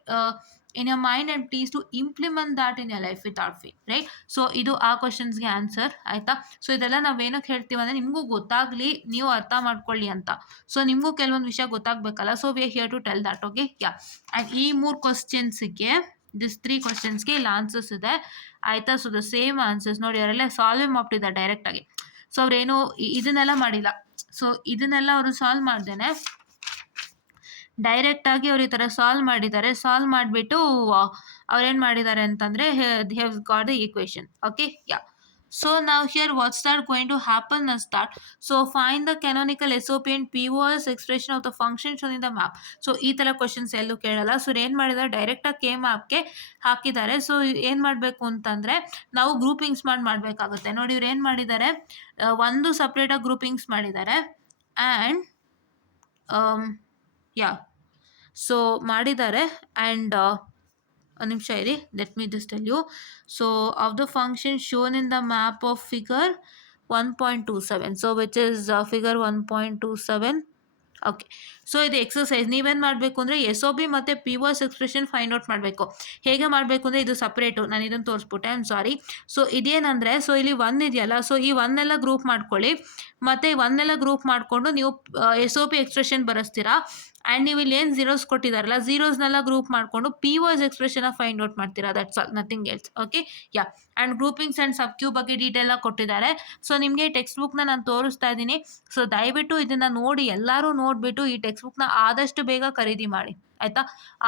in your mind and please to implement that in your life without fail, right? So ಇದು ಆ ಕ್ವಶನ್ಸ್ಗೆ answer, ಆಯಿತಾ? So ಇದೆಲ್ಲ ನಾವೇನಕ್ಕೆ ಹೇಳ್ತೀವಿ ಅಂದರೆ ನಿಮಗೂ ಗೊತ್ತಾಗಲಿ, ನೀವು ಅರ್ಥ ಮಾಡ್ಕೊಳ್ಳಿ ಅಂತ. ಸೊ ನಿಮಗೂ ಕೆಲವೊಂದು ವಿಷಯ ಗೊತ್ತಾಗಬೇಕಲ್ಲ. So we are here to tell that, okay? Yeah. And ಈ 3 ಕ್ವಶನ್ಸ್ಗೆ, ದಿಸ್ 3 ಕ್ವಶನ್ಸ್ಗೆ ಇಲ್ಲಿ ಆನ್ಸರ್ಸ್ ಇದೆ, ಆಯಿತಾ? ಸೊ ದ ಸೇಮ್ ಆನ್ಸರ್ಸ್ ನೋಡಿ, ಅವರೆಲ್ಲ ಸಾಲ್ವ್ ಮಾಡ್ತಿದ್ದಾರೆ ಡೈರೆಕ್ಟಾಗಿ. ಸೊ ಅವ್ರೇನು ಇದನ್ನೆಲ್ಲ ಮಾಡಿಲ್ಲ. ಸೊ ಇದನ್ನೆಲ್ಲ ಅವರು ಸಾಲ್ವ್ ಮಾಡ್ದೇನೆ ಡೈರೆಕ್ಟಾಗಿ ಅವ್ರು ಈ ಥರ ಸಾಲ್ವ್ ಮಾಡಿದ್ದಾರೆ. ಸಾಲ್ವ್ ಮಾಡಿಬಿಟ್ಟು ಅವ್ರೇನು ಮಾಡಿದ್ದಾರೆ ಅಂತಂದರೆ have got the equation. Okay, yeah. So now here what's that going to happen is that, so find the canonical SOP and POS expression of the function shown in the map. So ಈ ಥರ questions ಎಲ್ಲೂ ಕೇಳಲ್ಲ. So ಏನು ಮಾಡಿದ್ದಾರೆ, ಡೈರೆಕ್ಟಾಗಿ K ಮ್ಯಾಪ್ಗೆ ಹಾಕಿದ್ದಾರೆ. So ಏನು ಮಾಡಬೇಕು ಅಂತಂದರೆ ನಾವು ಗ್ರೂಪಿಂಗ್ಸ್ ಮಾಡಬೇಕಾಗುತ್ತೆ. ನೋಡಿ ಇವ್ರು ಏನು ಮಾಡಿದ್ದಾರೆ, ಒಂದು ಸಪ್ರೇಟಾಗಿ ಗ್ರೂಪಿಂಗ್ಸ್ ಮಾಡಿದ್ದಾರೆ. ಆ್ಯಂಡ್ ಯಾ, ಸೊ ಮಾಡಿದ್ದಾರೆ. ಆ್ಯಂಡ್ ಒಂದು ನಿಮಿಷ ಇರಿ, let me just tell you. So of the function shown in the map of figure 1.27, so which is figure 1.27. Okay, so ಇದು ಎಕ್ಸಸೈಸ್. ನೀವೇನು ಮಾಡಬೇಕು ಅಂದರೆ SOP ಮತ್ತು POS ಎಕ್ಸ್ಪ್ರೆಷನ್ ಫೈಂಡ್ ಔಟ್ ಮಾಡಬೇಕು. ಹೇಗೆ ಮಾಡಬೇಕು ಅಂದರೆ ಇದು ಸಪ್ರೇಟು, ನಾನು ಇದನ್ನು ತೋರಿಸ್ಬಿಟ್ಟೆ, ಐ ಆಮ್ ಸಾರಿ. ಸೊ ಇದೇನಂದರೆ, ಸೊ ಇಲ್ಲಿ 1 ಇದೆಯಲ್ಲ, ಸೊ ಈ 1 ಎಲ್ಲ ಗ್ರೂಪ್ ಮಾಡ್ಕೊಳ್ಳಿ. ಮತ್ತು 1 ಎಲ್ಲ ಗ್ರೂಪ್ ಮಾಡಿಕೊಂಡು ನೀವು SOP ಎಕ್ಸ್ಪ್ರೆಷನ್ ಬರೆಸ್ತೀರಾ. ಆ್ಯಂಡ್ ನೀವು ಇಲ್ಲಿ ಏನು ಝೀರೋಸ್ ಕೊಟ್ಟಿದ್ದಾರಲ್ಲ, ಝೀರೋಸ್ನೆಲ್ಲ ಗ್ರೂಪ್ ಮಾಡಿಕೊಂಡು POS ಎಕ್ಸ್ಪ್ರೆಷನ್ನ ಫೈಂಡ್ ಔಟ್ ಮಾಡ್ತೀರಾ. That's all, nothing else. Okay, yeah. And groupings and sub cube ಬಗ್ಗೆ ಡೀಟೇಲ್ನ ಕೊಟ್ಟಿದ್ದಾರೆ. ಸೊ ನಿಮಗೆ ಟೆಕ್ಸ್ಟ್ ಬುಕ್ನ ನಾನು ತೋರಿಸ್ತಾ ಇದ್ದೀನಿ. ಸೊ ದಯವಿಟ್ಟು ಇದನ್ನು ನೋಡಿ, ಎಲ್ಲರೂ ನೋಡಿಬಿಟ್ಟು ಈ ಟೆಕ್ಸ್ಟ್ ಬುಕ್ನ ಆದಷ್ಟು ಬೇಗ ಖರೀದಿ ಮಾಡಿ, ಆಯಿತಾ?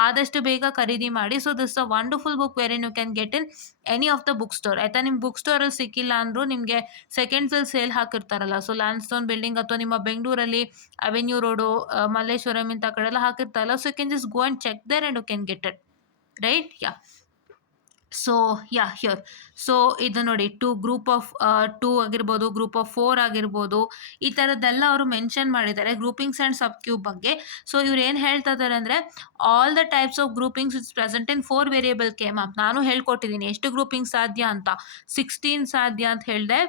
ಆದಷ್ಟು ಬೇಗ ಖರೀದಿ ಮಾಡಿ. So this a wonderful book where you can get in any of the book store, ಆಯಿತಾ? ನಿಮ್ಮ ಬುಕ್ ಸ್ಟೋರಲ್ಲಿ ಸಿಕ್ಕಿಲ್ಲ ಅಂದರೂ ನಿಮಗೆ ಸೆಕೆಂಡ್ಸಲ್ಲಿ ಸೇಲ್ ಹಾಕಿರ್ತಾರಲ್ಲ, ಸೊ ಲ್ಯಾಂಡ್ಸ್ಟೋನ್ ಬಿಲ್ಡಿಂಗ್ ಅಥವಾ ನಿಮ್ಮ ಬೆಂಗಳೂರಲ್ಲಿ ಅವೆನ್ಯೂ ರೋಡು, ಮಲ್ಲೇಶ್ವರಂ ಇಂಥ ಕಡೆ ಎಲ್ಲ ಹಾಕಿರ್ತಾರಲ್ಲ, so you can just go and check there and you can get it, right? Yeah. So yeah, here. So ಇದು ನೋಡಿ, ಗ್ರೂಪ್ ಆಫ್ 2 ಆಗಿರ್ಬೋದು, ಗ್ರೂಪ್ ಆಫ್ 4 ಆಗಿರ್ಬೋದು, ಈ ಥರದ್ದೆಲ್ಲ ಅವರು ಮೆನ್ಷನ್ ಮಾಡಿದ್ದಾರೆ ಗ್ರೂಪಿಂಗ್ಸ್ ಆ್ಯಂಡ್ ಸಬ್ ಕ್ಯೂಬ್ ಬಗ್ಗೆ. ಸೊ ಇವ್ರು ಏನು ಹೇಳ್ತಾ ಇದ್ದಾರೆ ಅಂದರೆ, all the types of groupings it's present in 4 variable K map. ನಾನು ಹೇಳ್ಕೊಟ್ಟಿದ್ದೀನಿ ಎಷ್ಟು ಗ್ರೂಪಿಂಗ್ ಸಾಧ್ಯ ಅಂತ. 16 ಸಾಧ್ಯ ಅಂತ ಹೇಳಿದೆ,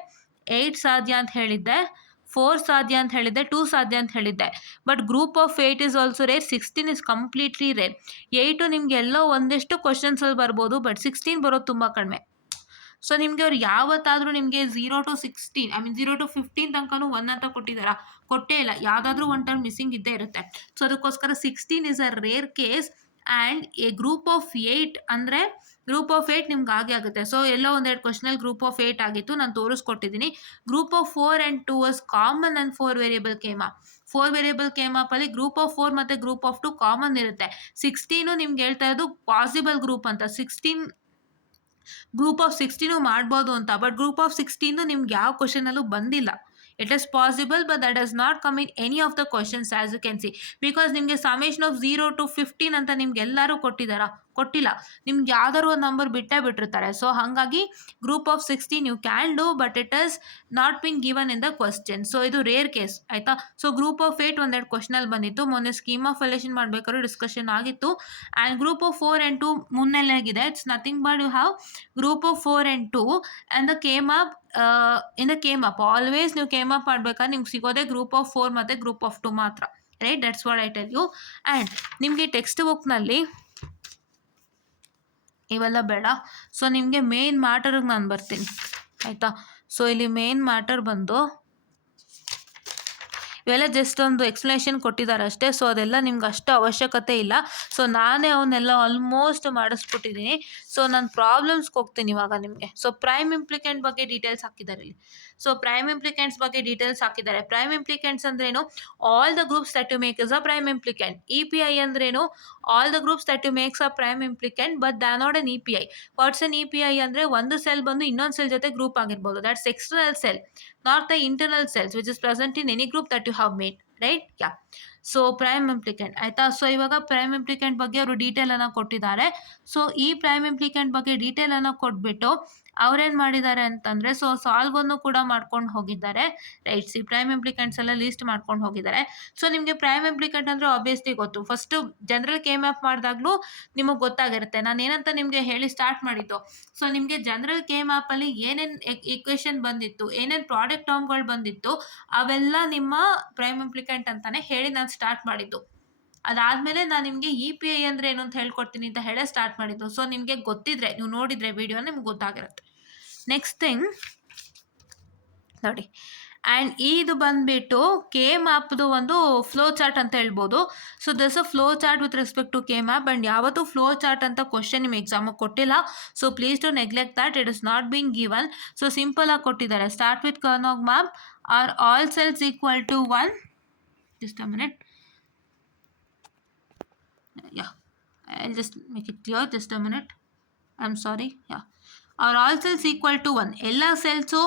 8 ಸಾಧ್ಯ ಅಂತ ಹೇಳಿದ್ದೆ, 4 ಸಾಧ್ಯ ಅಂತ ಹೇಳಿದ್ದೆ, 2 ಸಾಧ್ಯ ಅಂತ ಹೇಳಿದ್ದೆ. But group of 8 is also rare, 16 is completely rare. 8 ನಿಮ್ಗೆ ಎಲ್ಲೋ ಒಂದಿಷ್ಟು ಕ್ವಶನ್ಸಲ್ಲಿ ಬರ್ಬೋದು, ಬಟ್ 16 ಬರೋದು ತುಂಬ ಕಡಿಮೆ. ಸೊ ನಿಮಗೆ ಅವ್ರು ಯಾವತ್ತಾದರೂ ನಿಮಗೆ 0 to 16, ಐ ಮೀನ್ 0 to 15 ತನಕನೂ 1 ಅಂತ ಕೊಟ್ಟಿದ್ದಾರಾ? ಕೊಟ್ಟೇ ಇಲ್ಲ. ಯಾವುದಾದ್ರೂ ಒಂದು ಟರ್ಮ್ ಮಿಸ್ಸಿಂಗ್ ಇದ್ದೇ ಇರುತ್ತೆ. ಸೊ ಅದಕ್ಕೋಸ್ಕರ 16 is a rare case. And a group of 8 ಅಂದರೆ ಗ್ರೂಪ್ ಆಫ್ 8 ನಿಮ್ಗೆ ಆಗೇ ಆಗುತ್ತೆ. ಸೊ ಎಲ್ಲೋ ಒಂದೆರಡು ಕ್ವಶನಲ್ಲಿ ಗ್ರೂಪ್ ಆಫ್ 8 ಆಗಿತ್ತು, ನಾನು ತೋರಿಸ್ಕೊಟ್ಟಿದ್ದೀನಿ. Group of 4 and 2 was common and 4 variable K map. 4 variable K ಮ್ಯಾಪಲ್ಲಿ ಗ್ರೂಪ್ ಆಫ್ 4 ಮತ್ತು ಗ್ರೂಪ್ ಆಫ್ 2 ಕಾಮನ್ ಇರುತ್ತೆ. 16 ನಿಮ್ಗೆ ಹೇಳ್ತಾ ಇರೋದು ಪಾಸಿಬಲ್ ಗ್ರೂಪ್ ಅಂತ. 16 ಗ್ರೂಪ್ ಆಫ್ 16 ಮಾಡ್ಬೋದು ಅಂತ. ಬಟ್ ಗ್ರೂಪ್ ಆಫ್ 16 ನಿಮ್ಗೆ ಯಾವ ಕ್ವಶನಲ್ಲೂ ಬಂದಿಲ್ಲ. It is possible, but that does not come in any of the questions, as you can see. Because ನಿಮಗೆ summation of 0 to 15 ಅಂತ ನಿಮ್ಗೆ ಎಲ್ಲರೂ ಕೊಟ್ಟಿದ್ದಾರಾ? ಕೊಟ್ಟಿಲ್ಲ. ನಿಮ್ಗೆ ಯಾವ್ದಾದ್ರು ಒಂದು ನಂಬರ್ ಬಿಟ್ಟಿರ್ತಾರೆ. ಸೊ ಹಾಗಾಗಿ group of 16 you can do, but it is not been given in the question. So ಇದು ರೇರ್ ಕೇಸ್, ಆಯಿತಾ? ಸೊ ಗ್ರೂಪ್ ಆಫ್ 8 ಒಂದೆರಡು ಕ್ವಶನಲ್ಲಿ ಬಂದಿತ್ತು. ಮೊನ್ನೆ ಸ್ಕೀಮ್ ಆಫ್ ಎಲೆಕ್ಷನ್ ಮಾಡಬೇಕಾದ್ರೂ ಡಿಸ್ಕಷನ್ ಆಗಿತ್ತು. ಆ್ಯಂಡ್ ಗ್ರೂಪ್ ಆಫ್ 4 and 2 ಮುನ್ನೆಲ್ಲಾಗಿದೆ. It's nothing but you have group of 4 and 2 and the K map. In the K map always ನೀವು ಕೆ ಮ್ಯಾಪ್ ಮಾಡಬೇಕಾದ್ರೆ ನಿಮ್ಗೆ ಸಿಗೋದೇ ಗ್ರೂಪ್ ಆಫ್ 4 ಮತ್ತು ಗ್ರೂಪ್ ಆಫ್ 2 ಮಾತ್ರ, right? That's what I tell you. And ನಿಮಗೆ text ಬುಕ್ನಲ್ಲಿ ಇವೆಲ್ಲ ಬೇಡ. ಸೊ ನಿಮಗೆ ಮೇನ್ ಮ್ಯಾಟರ್ಗೆ ನಾನು ಬರ್ತೀನಿ, ಆಯಿತಾ? ಸೊ ಇಲ್ಲಿ ಮೇನ್ ಮ್ಯಾಟರ್ ಬಂದು ಇವೆಲ್ಲ ಜಸ್ಟ್ ಒಂದು ಎಕ್ಸ್ಪ್ಲನೇಷನ್ ಕೊಟ್ಟಿದ್ದಾರೆ ಅಷ್ಟೇ. ಸೊ ಅದೆಲ್ಲ ನಿಮ್ಗೆ ಅಷ್ಟು ಅವಶ್ಯಕತೆ ಇಲ್ಲ. ಸೊ ನಾನೇ ಅವನ್ನೆಲ್ಲ ಆಲ್ಮೋಸ್ಟ್ ಮಾಡಿಸ್ಬಿಟ್ಟಿದ್ದೀನಿ. ಸೊ ನಾನು ಪ್ರಾಬ್ಲಮ್ಸ್ಗೆ ಹೋಗ್ತೀನಿ ಇವಾಗ ನಿಮಗೆ. ಸೊ ಪ್ರೈಮ್ ಇಂಪ್ಲಿಕೆಂಟ್ ಬಗ್ಗೆ ಡೀಟೇಲ್ಸ್ ಹಾಕಿದ್ದಾರೆ ಇಲ್ಲಿ. ಸೊ ಪ್ರೈಮ್ ಇಂಪ್ಲಿಕೆಂಟ್ಸ್ ಬಗ್ಗೆ ಡೀಟೇಲ್ಸ್ ಹಾಕಿದ್ದಾರೆ. ಪ್ರೈಮ್ ಇಂಪ್ಲಿಕೆಂಟ್ಸ್ ಅಂದ್ರೇನು? All the groups that you make is a prime implicant. EPI ಅಂದ್ರೇನು? All the groups that you makes a prime implicant, but that not an EPI. What's an EPI ಅಂದರೆ ಒಂದು cell ಬಂದು ಇನ್ನೊಂದು cell ಜೊತೆ group ಆಗಿರ್ಬೋದು. That's external cell, not the internal cells which is present in any group that you have made, right? Yeah. So prime implicant, ಆಯಿತಾ? So ಇವಾಗ prime ಇಂಪ್ಲಿಕೆಂಟ್ ಬಗ್ಗೆ ಅವರು ಡೀಟೇಲನ್ನು ಕೊಟ್ಟಿದ್ದಾರೆ. ಸೊ ಈ ಪ್ರೈಮ್ ಇಂಪ್ಲಿಕೆಂಟ್ ಬಗ್ಗೆ ಡೀಟೇಲನ್ನು ಕೊಟ್ಬಿಟ್ಟು ಅವ್ರೇನು ಮಾಡಿದ್ದಾರೆ ಅಂತಂದರೆ, ಸೊ ಸಾಲ್ವನ್ನು ಕೂಡ ಮಾಡ್ಕೊಂಡು ಹೋಗಿದ್ದಾರೆ, ರೈಟ್? ಸಿ ಪ್ರೈಮ್ ಇಂಪ್ಲಿಕೆಂಟ್ಸ್ ಎಲ್ಲ ಲೀಸ್ಟ್ ಮಾಡ್ಕೊಂಡು ಹೋಗಿದ್ದಾರೆ. ಸೊ ನಿಮಗೆ ಪ್ರೈಮ್ ಇಂಪ್ಲಿಕೆಂಟ್ ಅಂದರೆ ಆಬ್ವಿಯಸ್ಲಿ ಗೊತ್ತು. ಫಸ್ಟು ಜನರಲ್ ಕೆ ಮ್ಯಾಪ್ ಮಾಡಿದಾಗಲೂ ನಿಮಗೆ ಗೊತ್ತಾಗಿರುತ್ತೆ. ನಾನು ಏನಂತ ನಿಮಗೆ ಹೇಳಿ ಸ್ಟಾರ್ಟ್ ಮಾಡಿದ್ದು. ಸೊ ನಿಮಗೆ ಜನರಲ್ ಕೆ ಮ್ಯಾಪಲ್ಲಿ ಏನೇನು ಈಕ್ವೇಷನ್ ಬಂದಿತ್ತು, ಏನೇನು ಪ್ರಾಡಕ್ಟ್ ಟರ್ಮ್ಗಳು ಬಂದಿತ್ತು, ಅವೆಲ್ಲ ನಿಮ್ಮ ಪ್ರೈಮ್ ಇಂಪ್ಲಿಕೆಂಟ್ ಅಂತಲೇ ಹೇಳಿ ನಾನು ಸ್ಟಾರ್ಟ್ ಮಾಡಿದ್ದು. ಅದಾದಮೇಲೆ ನಾನು ನಿಮಗೆ EPI ಅಂದರೆ ಏನು ಅಂತ ಹೇಳ್ಕೊಡ್ತೀನಿ ಅಂತ ಹೇಳೇ ಸ್ಟಾರ್ಟ್ ಮಾಡಿದ್ದು. ಸೊ ನಿಮಗೆ ಗೊತ್ತಿದ್ರೆ, ನೀವು ನೋಡಿದರೆ ವಿಡಿಯೋ ನಿಮ್ಗೆ ಗೊತ್ತಾಗಿರುತ್ತೆ. ನೆಕ್ಸ್ಟ್ ಥಿಂಗ್ ನೋಡಿ, ಆ್ಯಂಡ್ ಇದು ಬಂದುಬಿಟ್ಟು ಕೆ ಮ್ಯಾಪ್ದು ಒಂದು ಫ್ಲೋ ಚಾರ್ಟ್ ಅಂತ ಹೇಳ್ಬೋದು. So this a flow chart with respect to K map. And ಯಾವತ್ತೂ ಫ್ಲೋ ಚಾರ್ಟ್ ಅಂತ ಕ್ವಶನ್ ನಿಮ್ಮ ಎಕ್ಸಾಮಿಗೆ ಕೊಟ್ಟಿಲ್ಲ. So please to neglect that, it is not been given. So simple ಆಗಿ ಕೊಟ್ಟಿದ್ದಾರೆ, start with Karnaugh map or all cells equal to 1. Just a minute. Yeah, I'll just make it clear. Just a minute. I'm sorry. Yeah. Are all cells equal to 1? ಎಲ್ಲ cells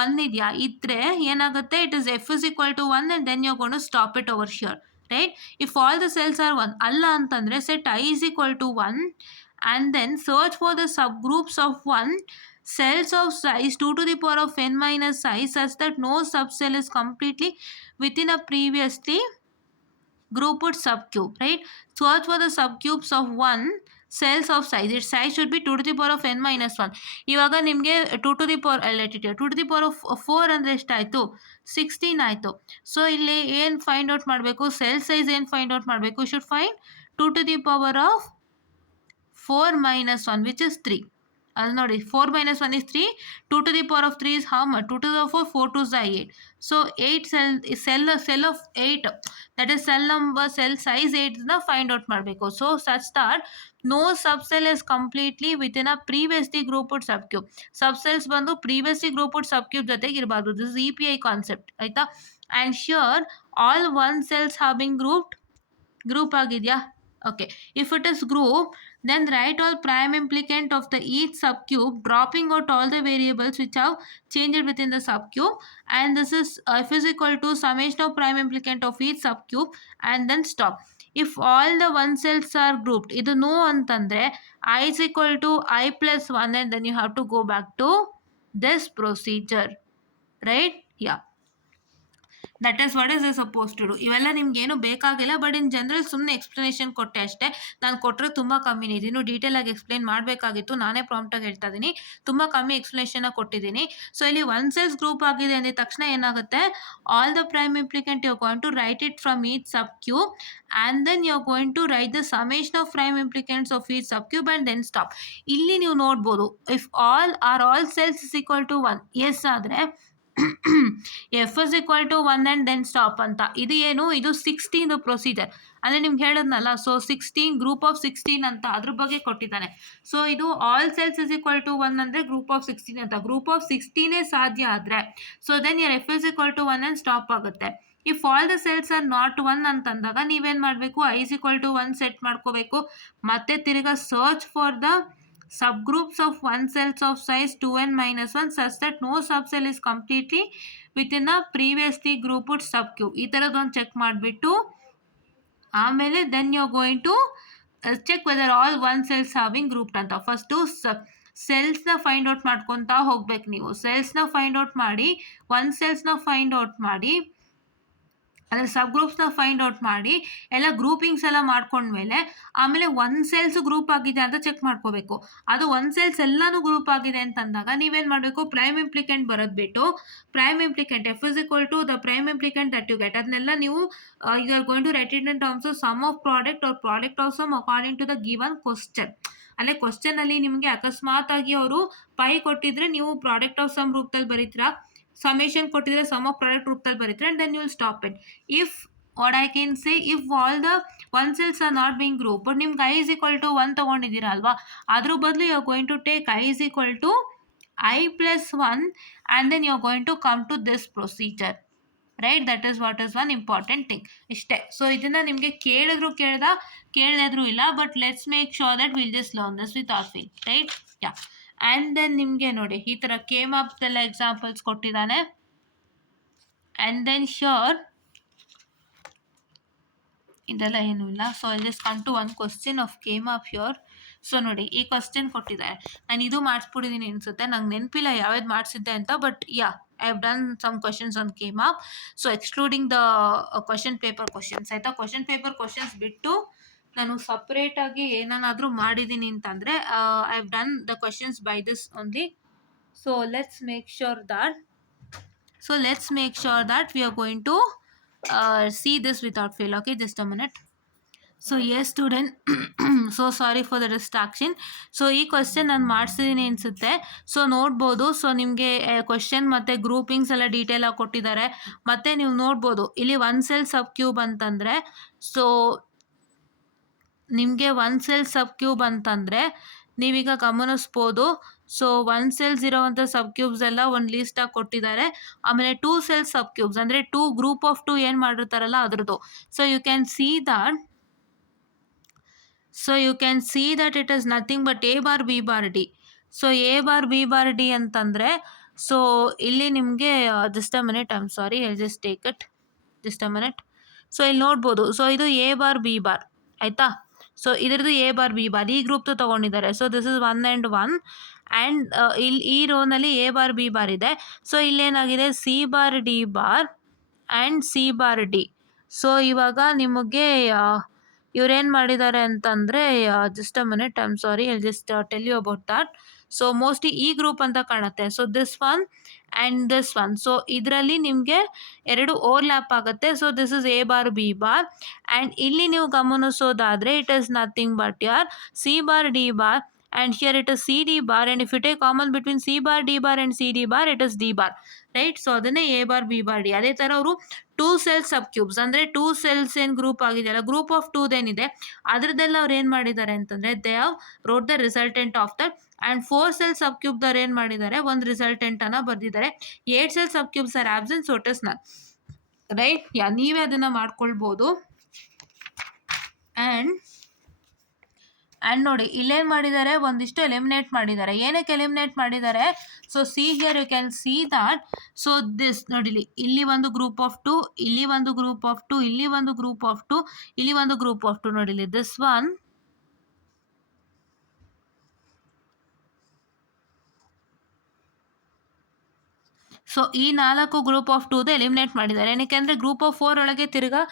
1 ಇದೆಯಾ? ಇದ್ರೆ ಏನಾಗುತ್ತೆ, it is F is equal to 1 and then you're going to stop it over here, right? If all the cells are 1, ಅಲ್ಲ ಅಂತಂದರೆ set I is equal to 1 and then search for the subgroups of 1 cells of size 2 to the power of n minus I such that no subcell is completely within a previously grouped subgroup, right? Search for the subgroups of 1 cells of size. Its size should be 2 to the power of n minus 1. ಇವಾಗ ನಿಮಗೆ 2 to the power 2 to the power of 4 ಅಂದರೆ ಎಷ್ಟಾಯಿತು? 16 ಆಯಿತು. So ಇಲ್ಲಿ ಏನು find out ಮಾಡಬೇಕು? Cell size ಏನು find out ಮಾಡಬೇಕು? Should find 2 to the power of 4 minus 1 which is 3. ಅದು ನೋಡಿ, 4 minus 1 is 3. 2 to the power of 3 is how much? 2 to the power of 4 2 is 8. So 8 cell of 8, that is cell number, cell size 8 na find out ಮಾಡಬೇಕು. So such that no subcell is completely within a previously grouped subgroup. Subcells ಬಂದು previously grouped subgroup ಜೊತೆಗೆ ಇರಬಾರ್ದು. This is EPI concept, ಆಯ್ತಾ? And here all 1 cells have been group ಆಗಿದೆಯಾ? Okay, if it is group, then write all prime implicant of the each subgroup, dropping out all the variables which have changed within the subgroup, and this is f is equal to summation of prime implicant of each subgroup and then stop. If all the 1 cells are grouped, idu no antandre I is equal to I plus 1 and then you have to go back to this procedure, right? Yeah, that is what is a suppose to do. ಇವೆಲ್ಲ ನಿಮ್ಗೇನು ಬೇಕಾಗಿಲ್ಲ, but in general ಸುಮ್ಮನೆ explanation ಕೊಟ್ಟೆ ಅಷ್ಟೇ. ನಾನು ಕೊಟ್ಟರೆ ತುಂಬ ಕಮ್ಮಿನೇ, ಇದನ್ನು ಡೀಟೇಲಾಗಿ ಎಕ್ಸ್ಪ್ಲೈನ್ ಮಾಡಬೇಕಾಗಿತ್ತು, ನಾನೇ ಪ್ರಾಂಪ್ಟಾಗಿ ಹೇಳ್ತಾ ಇದ್ದೀನಿ, ತುಂಬ ಕಮ್ಮಿ ಎಕ್ಸ್ಪ್ಲನೇಷನ್ನ ಕೊಟ್ಟಿದ್ದೀನಿ. ಸೊ ಇಲ್ಲಿ 1 cells ಗ್ರೂಪ್ ಆಗಿದೆ ಅಂದಿದ ತಕ್ಷಣ ಏನಾಗುತ್ತೆ, all the prime implicant you are going to write it from each sub cube and then you are going to write the summation of prime implicants of each sub cube and then stop. ಇಲ್ಲಿ ನೀವು ನೋಡ್ಬೋದು, if all cells is equal to 1 yes ಆದರೆ F is equal to 1 and then stop ಅಂತ. ಇದು ಏನು, ಇದು 16 procedure ಅಂದರೆ ನಿಮ್ಗೆ ಹೇಳಿದ್ನಲ್ಲ. ಸೊ 16 ಗ್ರೂಪ್ ಆಫ್ 16 ಅಂತ ಅದ್ರ ಬಗ್ಗೆ ಕೊಟ್ಟಿದ್ದಾನೆ. ಸೊ ಇದು all cells is equal to 1 ಅಂದರೆ ಗ್ರೂಪ್ ಆಫ್ 16 ಅಂತ. ಗ್ರೂಪ್ ಆಫ್ 16 ಸಾಧ್ಯ ಆದರೆ so then your F is equal to 1 and stop ಆಗುತ್ತೆ. If all the cells are not 1 ಅಂತಂದಾಗ ನೀವೇನು ಮಾಡಬೇಕು, I is equal to 1 set ಮಾಡ್ಕೋಬೇಕು. ಮತ್ತೆ ತಿರ್ಗಾ search for the subgroups of 1 cells of size 2n minus 1 such that no subcell is completely within a previously grouped subgroup. ಈ ಥರದೊಂದು check ಮಾಡಿಬಿಟ್ಟು ಆಮೇಲೆ then you are going to check whether all 1 cells having grouped ಅಂತ. First ಸೆಲ್ಸ್ನ find out ಮಾಡ್ಕೊತಾ ಹೋಗ್ಬೇಕು ನೀವು. ಸೆಲ್ಸ್ನ find out ಮಾಡಿ 1 cells find out ಮಾಡಿ, ಅಂದರೆ ಸಬ್ ಗ್ರೂಪ್ಸ್ನ ಫೈಂಡ್ ಔಟ್ ಮಾಡಿ ಎಲ್ಲ ಗ್ರೂಪಿಂಗ್ಸ್ ಎಲ್ಲ ಮಾಡ್ಕೊಂಡ್ಮೇಲೆ ಆಮೇಲೆ 1 cells ಗ್ರೂಪ್ ಆಗಿದೆ ಅಂತ ಚೆಕ್ ಮಾಡ್ಕೋಬೇಕು. ಅದು 1 cells ಎಲ್ಲನೂ ಗ್ರೂಪ್ ಆಗಿದೆ ಅಂತಂದಾಗ ನೀವೇನು ಮಾಡಬೇಕು, ಪ್ರೈಮ್ ಇಂಪ್ಲಿಕೆಂಟ್ ಬರೋದ್ಬಿಟ್ಟು prime implicant F is equal to the prime implicant that you get, ಅದನ್ನೆಲ್ಲ ನೀವು you are going to write it in terms of sum of product or product of sum according to the given question. ಅಲ್ಲೇ ಕ್ವಶನಲ್ಲಿ ನಿಮಗೆ ಅಕಸ್ಮಾತ್ ಆಗಿ ಅವರು pi ಕೊಟ್ಟಿದ್ರೆ ನೀವು ಪ್ರಾಡಕ್ಟ್ ಆಫ್ ಸಮ್ ರೂಪದಲ್ಲಿ ಬರೀತೀರಾ, ಸಮೇಷನ್ ಕೊಟ್ಟಿದ್ರೆ ಸಮ್ ಆಫ್ ಪ್ರಾಡಕ್ಟ್ ರೂಪದಲ್ಲಿ ಬರೀತಾರೆ and then you will stop it. If what I can say, if all the 1 cells are not being grouped, but ನಿಮ್ಗೆ I is equal to 1 ತೊಗೊಂಡಿದ್ದೀರಾ ಅಲ್ವಾ, ಅದ್ರ ಬದಲು you are going to take I is equal to I plus 1 and then you are going to come to this procedure, right? That is what is one important thing. ಇಷ್ಟೇ. So ಇದನ್ನು ನಿಮಗೆ ಕೇಳಿದ್ರು ಇಲ್ಲ, but let's make sure that will just learn this with our feel, right? Yeah. And then ನಿಮಗೆ ನೋಡಿ ಈ ಥರ K ಅಪ್ದೆಲ್ಲ ಎಕ್ಸಾಂಪಲ್ಸ್ ಕೊಟ್ಟಿದ್ದಾನೆ. ಆ್ಯಂಡ್ ದೆನ್ ಶ್ಯೂರ್ ಇದೆಲ್ಲ ಏನೂ ಇಲ್ಲ. So I just come to one question of K map sure. So ನೋಡಿ ಈ ಕ್ವಶನ್ ಕೊಟ್ಟಿದ್ದಾರೆ, ನಾನು ಇದು ಮಾಡಿಸ್ಬಿಟ್ಟಿದ್ದೀನಿ ಅನಿಸುತ್ತೆ, ನಂಗೆ ನೆನಪಿಲ್ಲ ಯಾವ್ದು ಮಾಡಿಸಿದ್ದೆ ಅಂತ, but yeah I have done some questions on K map. So excluding the question paper questions, ಆಯಿತಾ? ಕ್ವಶನ್ ಪೇಪರ್ ಕ್ವಶನ್ಸ್ ಬಿಟ್ಟು ನಾನು ಸಪ್ರೇಟಾಗಿ ಏನಾದರೂ ಮಾಡಿದ್ದೀನಿ ಅಂತಂದರೆ I have done the questions by this only. So let's make sure that we are going to see this without fail. Okay, just a minute. So yes student, so sorry for the distraction. So ಈ question ನಾನು ಮಾಡಿಸಿದ್ದೀನಿ ಅನಿಸುತ್ತೆ. So ನೋಡ್ಬೋದು, so ನಿಮಗೆ question ಮತ್ತು groupings ಎಲ್ಲ ಡೀಟೇಲಾಗಿ ಕೊಟ್ಟಿದ್ದಾರೆ. ಮತ್ತು ನೀವು ನೋಡ್ಬೋದು ಇಲ್ಲಿ ಒನ್ ಸೆಲ್ ಸಬ್ ಕ್ಯೂಬ್ ಅಂತಂದರೆ, ಸೊ ನಿಮಗೆ ಒನ್ ಸೆಲ್ ಸಬ್ ಕ್ಯೂಬ್ ಅಂತಂದರೆ ನೀವೀಗ ಗಮನಿಸ್ಬೋದು. ಸೊ ಒನ್ ಸೆಲ್ಸ್ ಇರೋವಂಥ ಸಬ್ ಕ್ಯೂಬ್ಸ್ ಎಲ್ಲ ಒಂದು ಲೀಸ್ಟಾಗಿ ಕೊಟ್ಟಿದ್ದಾರೆ. ಆಮೇಲೆ ಟೂ ಸೆಲ್ ಸಬ್ ಕ್ಯೂಬ್ಸ್ ಅಂದರೆ ಟೂ ಗ್ರೂಪ್ ಆಫ್ ಟೂ ಏನು ಮಾಡಿರ್ತಾರಲ್ಲ ಅದ್ರದ್ದು. So you can see that it is nothing but A bar B bar D. So A bar B bar D ಅಂತಂದರೆ, ಸೊ ಇಲ್ಲಿ ನಿಮಗೆ just a minute, I am sorry, I just take it, just a minute. So ಇಲ್ಲಿ ನೋಡ್ಬೋದು, so ಇದು A bar B bar ಆಯಿತಾ. So ಇದ್ರದ್ದು A bar B bar ಈ ಗ್ರೂಪ್ದು ತೊಗೊಂಡಿದ್ದಾರೆ. So this is 1 and 1 and ಇಲ್ಲಿ ಈ ರೋನಲ್ಲಿ ಎ ಬಾರ್ ಬಿ ಬಾರ್ ಇದೆ. ಸೊ ಇಲ್ಲೇನಾಗಿದೆ C bar D bar and C bar D. So ಇವಾಗ ನಿಮಗೆ ಇವ್ರೇನು ಮಾಡಿದ್ದಾರೆ ಅಂತಂದರೆ, just a minute, I am sorry, I just tell you about that. So mostly ಈ ಗ್ರೂಪ್ ಅಂತ ಕಾಣುತ್ತೆ. So this one and this one, so ಇದರಲ್ಲಿ ನಿಮಗೆ ಎರಡು ಓವರ್ಲ್ಯಾಪ್ ಆಗುತ್ತೆ. So this is A bar B bar and ಇಲ್ಲಿ ನೀವು ಗಮನಿಸೋದಾದರೆ it is nothing but ಯಾರ್ C bar D bar and here it is CD bar, and if you take common between C bar, D bar and CD bar, it is D bar, right? So ಅದನ್ನೇ A bar, B bar, D. ಅದೇ ಥರ ಅವರು two cells sub cubes ಅಂದರೆ two cells ಏನು group ಆಗಿದೆಯಲ್ಲ, group of ಟೂದೇನಿದೆ ಅದರದ್ದೆಲ್ಲ ಅವ್ರು ಏನು ಮಾಡಿದ್ದಾರೆ ಅಂತಂದರೆ they have wrote the resultant of that. And 4 cell sub ಕ್ಯೂಬ್ದವ್ರು ಏನು ಮಾಡಿದ್ದಾರೆ, ಒಂದು ರಿಸಲ್ಟೆಂಟನ್ನು ಬರೆದಿದ್ದಾರೆ. 8 cell sub cubes are absent, so it is none, right? ನೀವೇ ಅದನ್ನು ಮಾಡ್ಕೊಳ್ಬೋದು. ಆ್ಯಂಡ್ ನೋಡಿ ಇಲ್ಲೇನು ಮಾಡಿದ್ದಾರೆ, ಒಂದಿಷ್ಟು ಎಲಿಮಿನೇಟ್ ಮಾಡಿದ್ದಾರೆ. ಏನಕ್ಕೆ ಎಲಿಮಿನೇಟ್ ಮಾಡಿದ್ದಾರೆ? So see here you can see that. So this ನೋಡಿಲಿ, ಇಲ್ಲಿ ಒಂದು ಗ್ರೂಪ್ ಆಫ್ ಟು, ಇಲ್ಲಿ ಒಂದು ಗ್ರೂಪ್ ಆಫ್ ಟು, ಇಲ್ಲಿ ಒಂದು ಗ್ರೂಪ್ ಆಫ್ ಟು, ಇಲ್ಲಿ ಒಂದು ಗ್ರೂಪ್ ಆಫ್ ಟು. ನೋಡಿಲಿ ದಿಸ್ ಒನ್, ಸೊ ಈ 4 ಗ್ರೂಪ್ ಆಫ್ ಟೂದು ಎಲಿಮಿನೇಟ್ ಮಾಡಿದ್ದಾರೆ. ಏನಕ್ಕೆ ಅಂದರೆ ಗ್ರೂಪ್ ಆಫ್ 4 ಒಳಗೆ ತಿರ್ಗಾ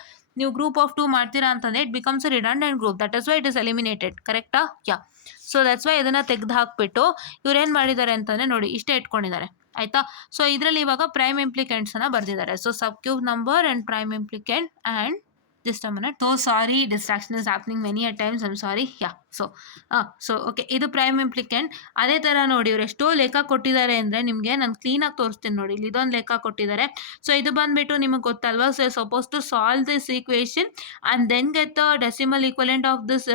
ನೀವು ಗ್ರೂಪ್ ಆಫ್ 2 ಮಾಡ್ತೀರಾ ಅಂತಂದರೆ it becomes a redundant group. That is Y it is eliminated, ಕರೆಕ್ಟಾ? ಯಾ. ಸೊ ದಟ್ಸ್ ವೈ ಇದನ್ನು ತೆಗೆದು ಹಾಕಿಬಿಟ್ಟು ಇವ್ರು ಏನು ಮಾಡಿದ್ದಾರೆ ಅಂತಂದರೆ ನೋಡಿ ಇಷ್ಟೇ ಇಟ್ಕೊಂಡಿದ್ದಾರೆ, ಆಯಿತಾ? ಸೊ ಇದರಲ್ಲಿ ಇವಾಗ ಪ್ರೈಮ್ ಇಂಪ್ಲಿಕೆಂಟ್ಸನ್ನು ಬರೆದಿದ್ದಾರೆ. So sub cube number and prime implicant and just a minute. So sorry, distraction is happening many a times, I'm sorry. Yeah, so okay, ಇದು ಪ್ರೈಮ್ ಇಂಪ್ಲಿಕೆಂಟ್. ಅದೇ ಥರ ನೋಡಿ ಇವ್ರು ಎಷ್ಟೋ ಲೆಕ್ಕ ಕೊಟ್ಟಿದ್ದಾರೆ ಅಂದರೆ ನಿಮಗೆ ನಾನು ಕ್ಲೀನಾಗಿ ತೋರಿಸ್ತೀನಿ ನೋಡಿ. ಇಲ್ಲಿ ಇದೊಂದು ಲೆಕ್ಕ ಕೊಟ್ಟಿದ್ದಾರೆ. ಸೊ ಇದು ಬಂದುಬಿಟ್ಟು ನಿಮಗೆ ಗೊತ್ತಲ್ವಾ, so suppose to solve this equation and then get the decimal equivalent of this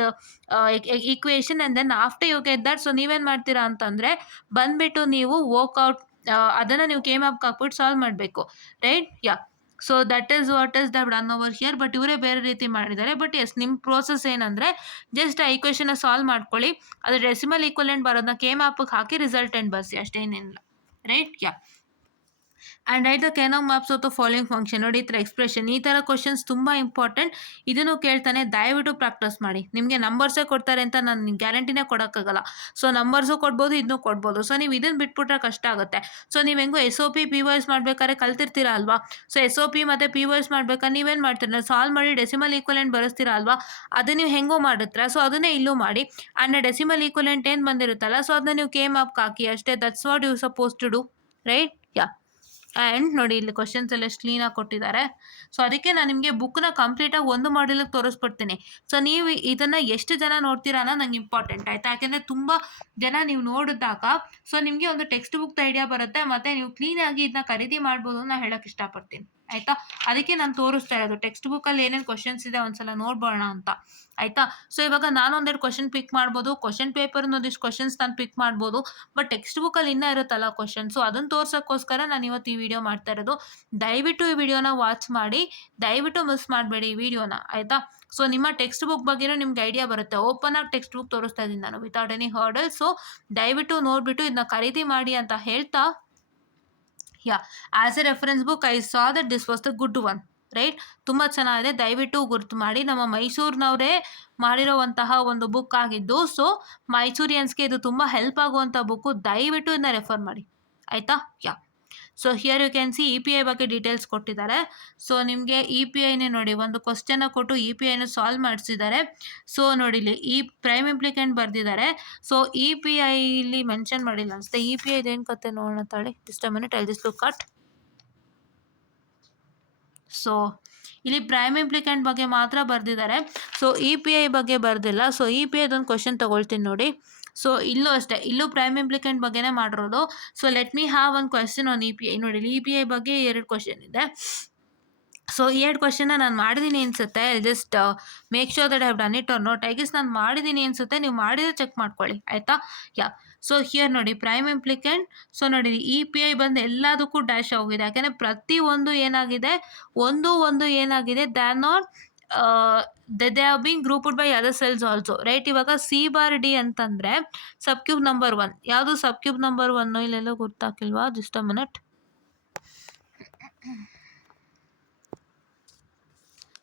equation and then after you get that, so ನೀವೇನು ಮಾಡ್ತೀರಾ ಅಂತಂದರೆ ಬಂದುಬಿಟ್ಟು ನೀವು ವರ್ಕ್ಔಟ್ ಅದನ್ನು ನೀವು ಕೆ ಮ್ಯಾಪ್ಗೆ ಹಾಕ್ಬಿಟ್ಟು ಸಾಲ್ವ್ ಮಾಡಬೇಕು, right? Yeah. So that is what is the done over here. But ಇವರೇ ಬೇರೆ ರೀತಿ ಮಾಡಿದ್ದಾರೆ. ಬಟ್ ಎಸ್, ನಿಮ್ಮ ಪ್ರೋಸೆಸ್ ಏನಂದರೆ ಜಸ್ಟ್ ಆ ಈಕ್ವೇಷನ್ನ ಸಾಲ್ವ್ ಮಾಡ್ಕೊಳ್ಳಿ, ಅದು ಡೆಸಿಮಲ್ ಈಕ್ವಲೆಂಟ್ ಬರೋದನ್ನ ಕೆ ಮ್ಯಾಪಿಗೆ ಹಾಕಿ ರಿಸಲ್ಟೆಂಟ್ ಬರೆಸಿ, ಅಷ್ಟೇನಿಲ್ಲ, right? Yeah. And write the ಕೆನಾಗ್ maps of the following function. ನೋಡಿ ಈ ಥರ ಎಕ್ಸ್ಪ್ರೆಷನ್, ಈ ಥರ ಕ್ವಶನ್ಸ್ ತುಂಬ ಇಂಪಾರ್ಟೆಂಟ್. ಇದನ್ನು ಕೇಳ್ತಾನೆ, ದಯವಿಟ್ಟು ಪ್ರಾಕ್ಟೀಸ್ ಮಾಡಿ. ನಿಮಗೆ ನಂಬರ್ಸೇ ಕೊಡ್ತಾರೆ ಅಂತ ನಾನು ಗ್ಯಾರಂಟಿನೇ ಕೊಡೋಕ್ಕಾಗಲ್ಲ. ಸೊ ನಂಬರ್ಸು ಕೊಡ್ಬೋದು, ಇದನ್ನು ಕೊಡ್ಬೋದು. ಸೊ ನೀವು ಇದನ್ನು ಬಿಟ್ಬಿಟ್ರೆ ಕಷ್ಟ ಆಗುತ್ತೆ. ಸೊ ನೀವು ಹೆಂಗೋ SOP POS ಮಾಡ್ಬೇಕಾದ್ರೆ ಕಲ್ತಿರ್ತೀರಾ ಅಲ್ವಾ? ಸೊ SOP ಮತ್ತು POS ಮಾಡ್ಬೇಕಾದ್ರೆ ನೀವೇನು ಮಾಡ್ತೀರ, ಸಾಲ್ವ್ ಮಾಡಿ ಡೆಸಿಮಲ್ ಈಕ್ವಲೆಂಟ್ ಬರೆಸ್ತೀರಾ ಅಲ್ವಾ? ಅದು ನೀವು ಹೆಂಗೋ ಮಾಡುತ್ತೀರಾ, ಸೊ ಅದನ್ನೇ ಇಲ್ಲೂ ಮಾಡಿ. ಆ್ಯಂಡ್ ಡೆಸಿಮಲ್ ಈಕ್ವಲೆಂಟ್ ಏನು ಬಂದಿರುತ್ತಲ್ಲ, ಸೊ ಅದನ್ನ ನೀವು ಕೆ ಮ್ಯಾಪ್ಗೆ ಹಾಕಿ ಅಷ್ಟೇ. That's what you suppose to do, right? Yeah. And ನೋಡಿ ಇಲ್ಲಿ ಕ್ವಶನ್ಸ್ ಎಲ್ಲ ಎಷ್ಟು ಕ್ಲೀನಾಗಿ ಕೊಟ್ಟಿದ್ದಾರೆ. ಸೊ ಅದಕ್ಕೆ ನಾನು ನಿಮಗೆ ಬುಕ್ನ ಕಂಪ್ಲೀಟಾಗಿ ಒಂದು ಮಾಡಲಿಗೆ ತೋರಿಸ್ಬಿಡ್ತೀನಿ. ಸೊ ನೀವು ಇದನ್ನು ಎಷ್ಟು ಜನ ನೋಡ್ತೀರಾ ಅನ್ನೋದು ನಂಗೆ ಇಂಪಾರ್ಟೆಂಟ್, ಆಯಿತಾ? ಯಾಕೆಂದರೆ ತುಂಬ ಜನ ನೀವು ನೋಡಿದಾಗ ಸೊ ನಿಮಗೆ ಒಂದು ಟೆಕ್ಸ್ಟ್ ಬುಕ್ದು ಐಡಿಯಾ ಬರುತ್ತೆ, ಮತ್ತು ನೀವು ಕ್ಲೀನಾಗಿ ಇದನ್ನ ಖರೀದಿ ಮಾಡ್ಬೋದು ಅಂತ ಹೇಳೋಕ್ಕೆ ಇಷ್ಟಪಡ್ತೀನಿ, ಆಯಿತಾ? ಅದಕ್ಕೆ ನಾನು ತೋರಿಸ್ತಾ ಇರೋದು ಟೆಕ್ಸ್ಟ್ ಬುಕ್ಕಲ್ಲಿ ಏನೇನು ಕ್ವಶನ್ಸ್ ಇದೆ ಒಂದ್ಸಲ ನೋಡ್ಬೋಣ ಅಂತ, ಆಯಿತಾ? ಸೊ ಇವಾಗ ನಾನು ಒಂದೆರಡು ಕ್ವಶನ್ ಪಿಕ್ ಮಾಡ್ಬೋದು, ಕ್ವಶನ್ ಪೇಪರ್ನ ಒಂದಿಷ್ಟು ಕ್ವಶನ್ಸ್ ನಾನು ಪಿಕ್ ಮಾಡ್ಬೋದು. ಬಟ್ ಟೆಕ್ಸ್ಟ್ ಬುಕ್ಕಲ್ಲಿ ಇನ್ನೂ ಇರುತ್ತಲ್ಲ ಕ್ವಶನ್ಸು, ಅದನ್ನು ತೋರ್ಸೋಕ್ಕೋಸ್ಕರ ನಾನು ಇವತ್ತು ಈ ವಿಡಿಯೋ ಮಾಡ್ತಾ ಇರೋದು. ದಯವಿಟ್ಟು ಈ ವಿಡಿಯೋನ ವಾಚ್ ಮಾಡಿ, ದಯವಿಟ್ಟು ಮಿಸ್ ಮಾಡಬೇಡಿ ಈ ವಿಡಿಯೋನ, ಆಯಿತಾ? ಸೊ ನಿಮ್ಮ ಟೆಕ್ಸ್ಟ್ ಬುಕ್ ಬಗ್ಗೆನೂ ನಿಮ್ಗೆ ಐಡಿಯಾ ಬರುತ್ತೆ. ಓಪನ್ ಆಗಿ ಟೆಕ್ಸ್ಟ್ ಬುಕ್ ತೋರಿಸ್ತಾ ಇದ್ದೀನಿ ನಾನು ವಿತೌಟ್ ಎನಿ ಹರ್ಡಲ್. ಸೊ ದಯವಿಟ್ಟು ನೋಡಿಬಿಟ್ಟು ಇದನ್ನ ಖರೀದಿ ಮಾಡಿ ಅಂತ ಹೇಳ್ತಾ, yeah, as a reference book I saw that this was the good one, right? ತುಂಬ ಚೆನ್ನಾಗಿದೆ, ದಯವಿಟ್ಟು ಗುರ್ತು ಮಾಡಿ. ನಮ್ಮ ಮೈಸೂರಿನವರೇ ಮಾಡಿರೋವಂತಹ ಒಂದು ಬುಕ್ ಆಗಿದ್ದು, ಸೊ ಮೈಸೂರಿಯನ್ಸ್ಗೆ ಇದು ತುಂಬ ಹೆಲ್ಪ್ ಆಗುವಂಥ ಬುಕ್ಕು. ದಯವಿಟ್ಟು ಇದನ್ನ ರೆಫರ್ ಮಾಡಿ, ಆಯಿತಾ? Yeah. So here you can see EPI ಬಗ್ಗೆ ಡೀಟೇಲ್ಸ್ ಕೊಟ್ಟಿದ್ದಾರೆ. ಸೊ ನಿಮಗೆ EPIನೇ ನೋಡಿ ಒಂದು ಕ್ವಶ್ಚನ್ನ ಕೊಟ್ಟು EPIನ ಸಾಲ್ವ್ ಮಾಡಿಸಿದ್ದಾರೆ. ಸೊ ನೋಡಿಲಿ ಈ ಪ್ರೈಮ್ ಇಂಪ್ಲಿಕೆಂಟ್ ಬರೆದಿದ್ದಾರೆ. ಸೊ EPIಲಿ ಮೆನ್ಷನ್ ಮಾಡಿಲ್ಲ ಅನಿಸುತ್ತೆ. EPI ಇದೇನು ಕತೆ ನೋಡೋಣ ತಾಳಿ, just a minute, I just look at. So ಇಲ್ಲಿ ಪ್ರೈಮ್ ಇಂಪ್ಲಿಕೆಂಟ್ ಬಗ್ಗೆ ಮಾತ್ರ ಬರೆದಿದ್ದಾರೆ. ಸೊ ಇ ಪಿ ಐ ಬಗ್ಗೆ ಬರೆದಿಲ್ಲ. ಸೊ ಇ ಪಿ ಐದೊಂದು ಕ್ವಶನ್ ತೊಗೊಳ್ತೀನಿ ನೋಡಿ. ಸೊ ಇಲ್ಲೂ ಅಷ್ಟೇ, ಇಲ್ಲೂ ಪ್ರೈಮ್ ಇಂಪ್ಲಿಕೆಂಟ್ ಬಗ್ಗೆನೇ ಮಾಡಿರೋದು. ಸೊ ಲೆಟ್ ಮಿ ಹ್ಯಾವ್ ಒಂದು question on E P I. ನೋಡಿ, ಇ ಪಿ ಐ ಬಗ್ಗೆ 2 ಕ್ವಶನ್ ಇದೆ. ಸೊ ಈ 2 ಕ್ವಶನ್ನ ನಾನು ಮಾಡಿದ್ದೀನಿ ಅನಿಸುತ್ತೆ. Just make sure that I have done it or not. I guess ನಾನು ಮಾಡಿದ್ದೀನಿ ಅನಿಸುತ್ತೆ. ನೀವು ಮಾಡಿದರೆ ಚೆಕ್ ಮಾಡ್ಕೊಳ್ಳಿ, ಆಯಿತಾ? ಯಾ. ಸೊ ಹಿಯರ್ ನೋಡಿ, ಪ್ರೈಮ್ ಇಂಪ್ಲಿಕೆಂಟ್. ಸೊ ನೋಡಿ, ಇ ಪಿ ಐ ಬಂದು ಎಲ್ಲದಕ್ಕೂ ಡ್ಯಾಶ್ ಆಗೋಗಿದೆ. ಯಾಕೆಂದರೆ ಪ್ರತಿಯೊಂದು ಏನಾಗಿದೆ, ಒಂದು ಏನಾಗಿದೆ, they are not they have been grouped by other cells also, right? ಇವಾಗ ಸಿ ಬಾರ್ ಡಿ ಅಂತಂದರೆ ಸಬ್ ಕ್ಯೂಬ್ ನಂಬರ್ 1. ಯಾವುದು ಸಬ್ ಕ್ಯೂಬ್ ನಂಬರ್ 1? ಇಲ್ಲೆಲ್ಲೋ ಗೊತ್ತಾಗಿಲ್ವಾ? Just a minute.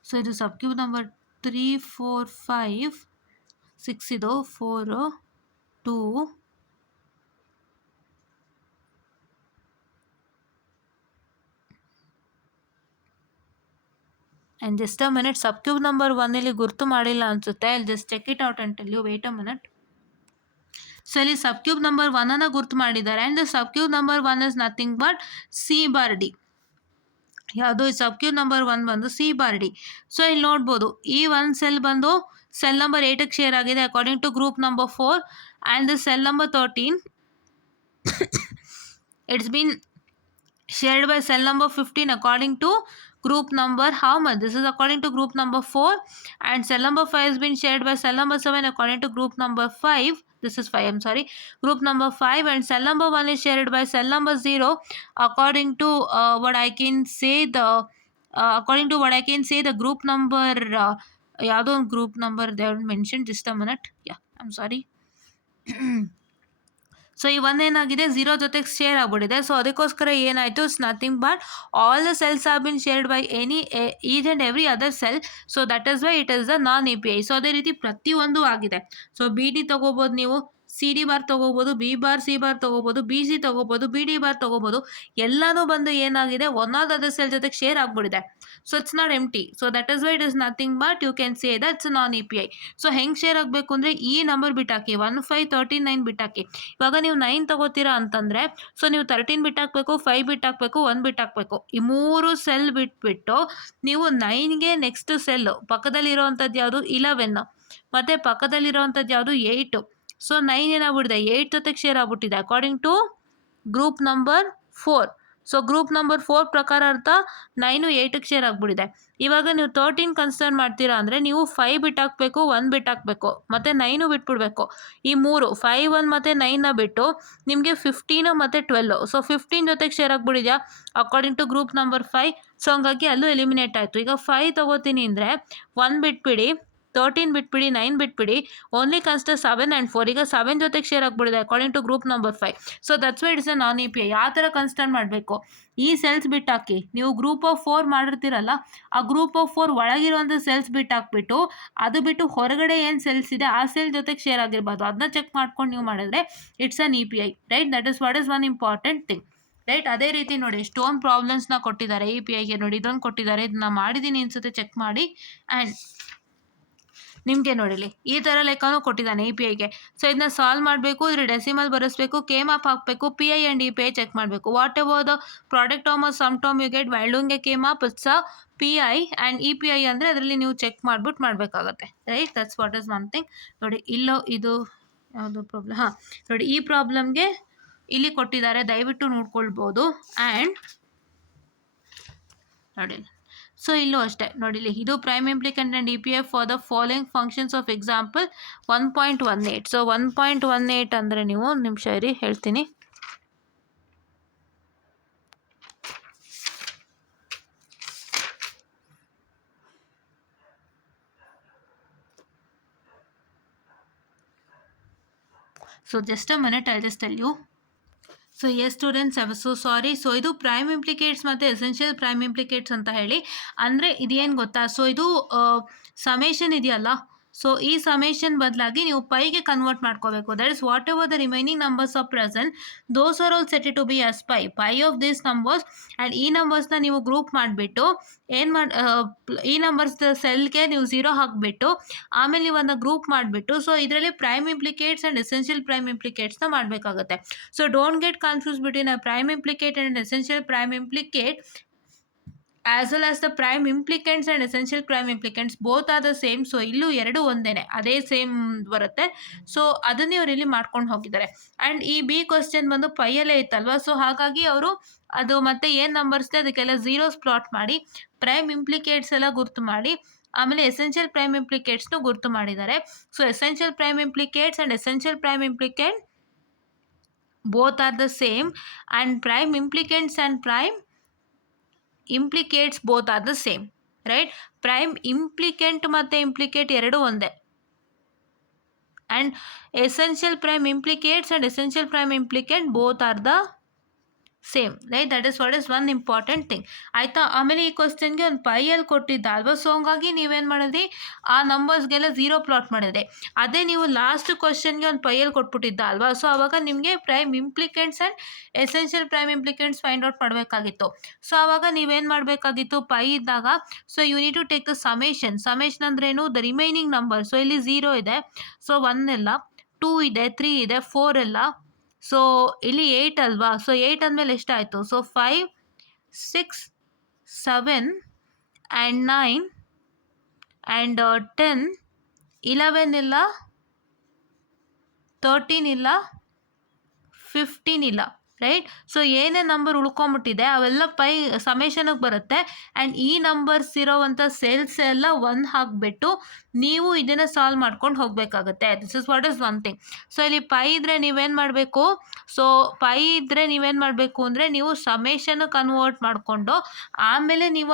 ಸೊ ಇದು ಸಬ್ ಕ್ಯೂಬ್ ನಂಬರ್ 3, 4, 5, 6 ಇದು 4, 2, and just a minute. Sub cube number 1 ಇಲ್ಲಿ ಗುರ್ತು ಮಾಡಿಲ್ಲ ಅನಿಸುತ್ತೆ. I just check it out and tell you. Wait a minute. So ಇಲ್ಲಿ sub cube number 1 ಗುರ್ತು ಮಾಡಿದ್ದಾರೆ. And the sub cube number 1 is nothing but C bar D. ಯಾವುದು sub cube number 1 ಬಂದು C bar D. So ಇಲ್ಲಿ ನೋಡ್ಬೋದು, ಈ ಒಂದು cell ಬಂದು ಸೆಲ್ ನಂಬರ್ 8ಗೆ ಶೇರ್ ಆಗಿದೆ according to group number 4. And the cell number 13 it's been shared by cell number 15 according to group number how much? This is according to group number 4. And cell number 5 has been shared by cell number 7 according to group number 5. This is 5, I'm sorry, group number 5. And cell number 1 is shared by cell number 0 according to what I can say the group number. ಯಾವುದೋ ಒಂದು group number they have mentioned. Just a minute. Yeah, I'm sorry. So ಈ ಒಂದೇನಾಗಿದೆ, 0 ಜೊತೆಗೆ share ಆಗಿಬಿಟ್ಟಿದೆ. So ಅದಕ್ಕೋಸ್ಕರ ಏನಾಯಿತು, it's nothing but all the cells have been shared by each and every other cell. So that is why it is the non E P I. So ಅದೇ ರೀತಿ ಪ್ರತಿಯೊಂದು ಆಗಿದೆ. ಸೊ ಬಿ ಡಿ ತೊಗೋಬೋದು, ನೀವು C D bar ತೊಗೋಬೋದು, B bar C bar ತೊಗೋಬೋದು, B C ತೊಗೋಬೋದು, B D bar ತೊಗೋಬೋದು. ಎಲ್ಲನೂ ಬಂದು ಏನಾಗಿದೆ, ಒನ್ ಆರ್ ಅದರ್ ಸೆಲ್ ಜೊತೆಗೆ ಶೇರ್ ಆಗಿಬಿಟ್ಟಿದೆ. So it's not empty. So that is why it is nothing but you can say that it's non E P I. So ಹೆಂಗೆ share ಆಗಬೇಕು ಅಂದರೆ, ಈ ನಂಬರ್ ಬಿಟ್ಟಾಕಿ, 1, 5, 13, 9 ಬಿಟ್ಟಾಕಿ. ಇವಾಗ ನೀವು 9 ತೊಗೋತೀರಾ ಅಂತಂದರೆ, ಸೊ ನೀವು 13 ಬಿಟ್ಟು ಹಾಕಬೇಕು, 5 ಬಿಟ್ಟು ಹಾಕಬೇಕು, 1 ಬಿಟ್ಟು ಹಾಕಬೇಕು. ಈ 3 ಸೆಲ್ ಬಿಟ್ಬಿಟ್ಟು ನೀವು 9ಗೆ ನೆಕ್ಸ್ಟ್ ಸೆಲ್ ಪಕ್ಕದಲ್ಲಿರೋವಂಥದ್ದು ಯಾವುದು, 11, ಮತ್ತು ಪಕ್ಕದಲ್ಲಿರೋವಂಥದ್ದು ಯಾವುದು, 8. ಸೊ 9 ಏನಾಗ್ಬಿಟ್ಟಿದೆ, 8 ಜೊತೆಗೆ ಶೇರ್ ಆಗ್ಬಿಟ್ಟಿದೆ according to group number 4. So group number 4 ಪ್ರಕಾರ ಅರ್ಥ 9 8ಗೆ ಶೇರ್ ಆಗಿಬಿಟ್ಟಿದೆ. ಇವಾಗ ನೀವು 13 ಕನ್ಸಿಡರ್ ಮಾಡ್ತೀರಾ ಅಂದರೆ ನೀವು 5 ಬಿಟ್ಟು ಹಾಕಬೇಕು, 1 ಬಿಟ್ಟು ಹಾಕಬೇಕು, ಮತ್ತು 9 ಬಿಟ್ಬಿಡ್ಬೇಕು. ಈ 3 5, 1 ಮತ್ತು 9ನ ಬಿಟ್ಟು ನಿಮಗೆ 15 ಮತ್ತು 12. ಸೊ 15 ಜೊತೆಗೆ ಶೇರ್ ಆಗಿಬಿಟ್ಟಿದೆಯಾ according to group number 5. So ಹಂಗಾಗಿ ಅಲ್ಲೂ ಎಲಿಮಿನೇಟ್ ಆಯಿತು. ಈಗ 5 ತೊಗೋತೀನಿ ಅಂದರೆ 1 ಬಿಟ್ಬಿಡಿ, 13 ಬಿಟ್ಬಿಡಿ, 9 ಬಿಟ್ಬಿಡಿ, ಓನ್ಲಿ ಕನ್ಸಿಡರ್ 7 ಆ್ಯಂಡ್ 4. ಈಗ 7 ಜೊತೆಗೆ ಶೇರ್ ಆಗಿಬಿಡಿದೆ according to group number 5. So that's why it's a non E P I. ಯಾವ ಥರ ಕನ್ಸಿಡರ್ ಮಾಡಬೇಕು, ಈ ಸೆಲ್ಸ್ ಬಿಟ್ಟಾಕಿ. ನೀವು ಗ್ರೂಪ್ ಆಫ್ 4 ಮಾಡಿರ್ತೀರಲ್ಲ, ಆ ಗ್ರೂಪ್ ಆಫ್ 4 ಒಳಗಿರುವಂಥ ಸೆಲ್ಸ್ ಬಿಟ್ಟಾಕ್ಬಿಟ್ಟು, ಅದು ಬಿಟ್ಟು ಹೊರಗಡೆ ಏನು ಸೆಲ್ಸ್ ಇದೆ ಆ ಸೆಲ್ ಜೊತೆಗೆ ಶೇರ್ ಆಗಿರ್ಬಾರ್ದು. ಅದನ್ನ ಚೆಕ್ ಮಾಡ್ಕೊಂಡು ನೀವು ಮಾಡಿದ್ರೆ it's an E P I, right? That is what is one important thing, right? ಅದೇ ರೀತಿ ನೋಡಿ, ಎಷ್ಟೊಂದು ಪ್ರಾಬ್ಲಮ್ಸ್ನ ಕೊಟ್ಟಿದ್ದಾರೆ ಇ ಪಿ ಐಗೆ. ನೋಡಿ, ಇದೊಂದು ಕೊಟ್ಟಿದ್ದಾರೆ, ಇದನ್ನ ಮಾಡಿದ್ದೀನಿ ಅನ್ಸುತ್ತೆ, ಚೆಕ್ ಮಾಡಿ. ಆ್ಯಂಡ್ ನಿಮಗೆ ನೋಡಿಲಿ ಈ ಥರ ಲೆಕ್ಕನೂ ಕೊಟ್ಟಿದ್ದಾನೆ ಇ ಪಿ ಐಗೆ. ಸೊ ಇದನ್ನ ಸಾಲ್ವ್ ಮಾಡಬೇಕು, ಇದ್ರ ಡೆಸಿಮಲ್ ಬರೆಸಬೇಕು, ಕೆ ಮಾಪ್ ಹಾಕಬೇಕು, P I and E P I check ಮಾಡಬೇಕು. Whatever the product term or sum term you get while doing a K map, it's a P I. And E P I ಅಂದರೆ ಅದರಲ್ಲಿ ನೀವು check ಮಾಡಿಬಿಟ್ಟು ಮಾಡಬೇಕಾಗತ್ತೆ, right? That's what is one thing. ನೋಡಿ, ಇಲ್ಲೋ ಇದು ಯಾವುದು ಪ್ರಾಬ್ಲಮ್, ಹಾಂ ನೋಡಿ, ಈ ಪ್ರಾಬ್ಲಮ್ಗೆ ಇಲ್ಲಿ ಕೊಟ್ಟಿದ್ದಾರೆ, ದಯವಿಟ್ಟು ನೋಡ್ಕೊಳ್ಬೋದು. ಆ್ಯಂಡ್ ನೋಡಿ, ಸೊ ಇಲ್ಲೂ ಅಷ್ಟೇ ನೋಡಿಲಿ, ಇದು prime implicant and E P I for the following functions of example 1.18. So 1.18 ಅಂದರೆ ನೀವು ನಿಮಿಷ ಇರಿ ಹೇಳ್ತೀನಿ. So just a minute, I just tell you. So yes students, I was so sorry. So ಇದು ಪ್ರೈಮ್ ಇಂಪ್ಲಿಕೇಟ್ಸ್ ಮತ್ತು ಎಸೆನ್ಷಿಯಲ್ ಪ್ರೈಮ್ ಇಂಪ್ಲಿಕೇಟ್ಸ್ ಅಂತ ಹೇಳಿ. ಅಂದರೆ ಇದೇನು ಗೊತ್ತಾ, ಸೊ ಇದು ಸಮೇಷನ್ ಇದೆಯಲ್ಲ, ಸೊ ಈ ಸಮೇಷನ್ ಬದಲಾಗಿ ನೀವು ಪೈಗೆ ಕನ್ವರ್ಟ್ ಮಾಡ್ಕೋಬೇಕು. That is whatever the remaining numbers of present, those are all set to be as pi of these numbers. And ಈ ನಂಬರ್ಸ್ನ ನೀವು ಗ್ರೂಪ್ ಮಾಡಿಬಿಟ್ಟು ಈ ನಂಬರ್ಸ್ ಸೆಲ್ಗೆ ನೀವು 0 ಹಾಕಿಬಿಟ್ಟು ಆಮೇಲೆ ನೀವು ಅದನ್ನ ಗ್ರೂಪ್ ಮಾಡಿಬಿಟ್ಟು, ಸೊ ಇದರಲ್ಲಿ ಪ್ರೈಮ್ ಇಂಪ್ಲಿಕೇಟ್ಸ್ ಆ್ಯಂಡ್ ಎಸೆನ್ಷಿಯಲ್ ಪ್ರೈಮ್ ಇಂಪ್ಲಿಕೇಟ್ಸ್ನ ಮಾಡಬೇಕಾಗುತ್ತೆ. So don't get confuse between a prime ಇಂಪ್ಲಿಕೇಟ್ and essential prime ಇಂಪ್ಲಿಕೇಟ್. As well as the prime implicants and essential prime implicants both are the same. So ಇಲ್ಲೂ ಎರಡು ಒಂದೇನೆ, ಅದೇ same ಬರುತ್ತೆ. So ಅದನ್ನೇ ಅವ್ರು ಇಲ್ಲಿ ಮಾಡ್ಕೊಂಡು ಹೋಗಿದ್ದಾರೆ. ಆ್ಯಂಡ್ ಈ ಬಿ ಕ್ವಶನ್ ಬಂದು ಪೈಯಲ್ಲೇ ಇತ್ತಲ್ವ, ಸೊ ಹಾಗಾಗಿ ಅವರು ಅದು ಮತ್ತೆ ಏನು ನಂಬರ್ಸ್ ಇದೆ ಅದಕ್ಕೆಲ್ಲ ಝೀರೋಸ್ ಪ್ಲಾಟ್ ಮಾಡಿ ಪ್ರೈಮ್ ಇಂಪ್ಲಿಕೇಟ್ಸ್ ಎಲ್ಲ ಗುರ್ತು ಮಾಡಿ ಆಮೇಲೆ ಎಸೆನ್ಷಿಯಲ್ ಪ್ರೈಮ್ ಇಂಪ್ಲಿಕೇಟ್ಸ್ನು ಗುರ್ತು ಮಾಡಿದ್ದಾರೆ. So essential prime ಇಂಪ್ಲಿಕೇಟ್ಸ್ and essential prime implicant both are the same, and prime implicants and prime implicates both are the same, right? Prime implicant ಮತ್ತೆ implicate ಎರಡು ಒಂದೇ, and essential prime implicates and essential prime implicant both are the same, right? That is what is one important thing, ಆಯಿತಾ? ಆಮೇಲೆ ಈ ಕ್ವಶನ್ಗೆ ಒಂದು ಪೈಯಲ್ಲಿ ಕೊಟ್ಟಿದ್ದ ಅಲ್ವಾ, ಸೊ ಹಂಗಾಗಿ ನೀವೇನು ಮಾಡಿದ್ರಿ, ಆ ನಂಬರ್ಸ್ಗೆಲ್ಲ ಝೀರೋ ಪ್ಲಾಟ್ ಮಾಡಿದ್ರಿ. ಅದೇ ನೀವು ಲಾಸ್ಟ್ ಕ್ವಶನ್ಗೆ ಒಂದು ಪೈಯಲ್ಲಿ ಕೊಟ್ಬಿಟ್ಟಿದ್ದ ಅಲ್ವಾ, ಸೊ ಆವಾಗ ನಿಮಗೆ prime implicants and essential prime implicants find out ಮಾಡಬೇಕಾಗಿತ್ತು. ಸೊ ಆವಾಗ ನೀವೇನು ಮಾಡಬೇಕಾಗಿತ್ತು, ಪೈ ಇದ್ದಾಗ so you need to take the summation. Summation ಅಂದ್ರೇನು, ದ ರಿಮೈನಿಂಗ್ ನಂಬರ್. ಸೊ ಇಲ್ಲಿ 0 ಇದೆ, ಸೊ 1 ಇಲ್ಲ, 2 ಇದೆ, 3 ಇದೆ, 4 ಇಲ್ಲ, ಸೊ ಇಲ್ಲಿ 8 ಅಲ್ವಾ, ಸೊ 8 ಅಂದಮೇಲೆ ಎಷ್ಟಾಯಿತು, ಸೊ 5, 6, 7 ಆ್ಯಂಡ್ 9 ಆ್ಯಂಡ್ 10, 11 ಇಲ್ಲ, 13 ಇಲ್ಲ, 15 ಇಲ್ಲ, ರೈಟ್? ಸೊ ಏನೇ ನಂಬರ್ ಉಳ್ಕೊಂಬಿಟ್ಟಿದೆ ಅವೆಲ್ಲ ಪೈ ಸಮೇಷನಿಗೆ ಬರುತ್ತೆ. ಆ್ಯಂಡ್ ಈ ನಂಬರ್ಸ್ ಇರೋವಂಥ ಸೆಲ್ಸ್ ಎಲ್ಲ 1 ಹಾಕಿಬಿಟ್ಟು ನೀವು ಇದನ್ನು ಸಾಲ್ವ್ ಮಾಡ್ಕೊಂಡು ಹೋಗಬೇಕಾಗುತ್ತೆ. This is what is one thing. So ಇಲ್ಲಿ ಪೈ ಇದ್ದರೆ ನೀವೇನು ಮಾಡಬೇಕು, ಸೊ ಪೈ ಇದ್ದರೆ ನೀವೇನು ಮಾಡಬೇಕು ಅಂದರೆ ನೀವು ಸಮೇಷನ್ ಕನ್ವರ್ಟ್ ಮಾಡಿಕೊಂಡು ಆಮೇಲೆ ನೀವು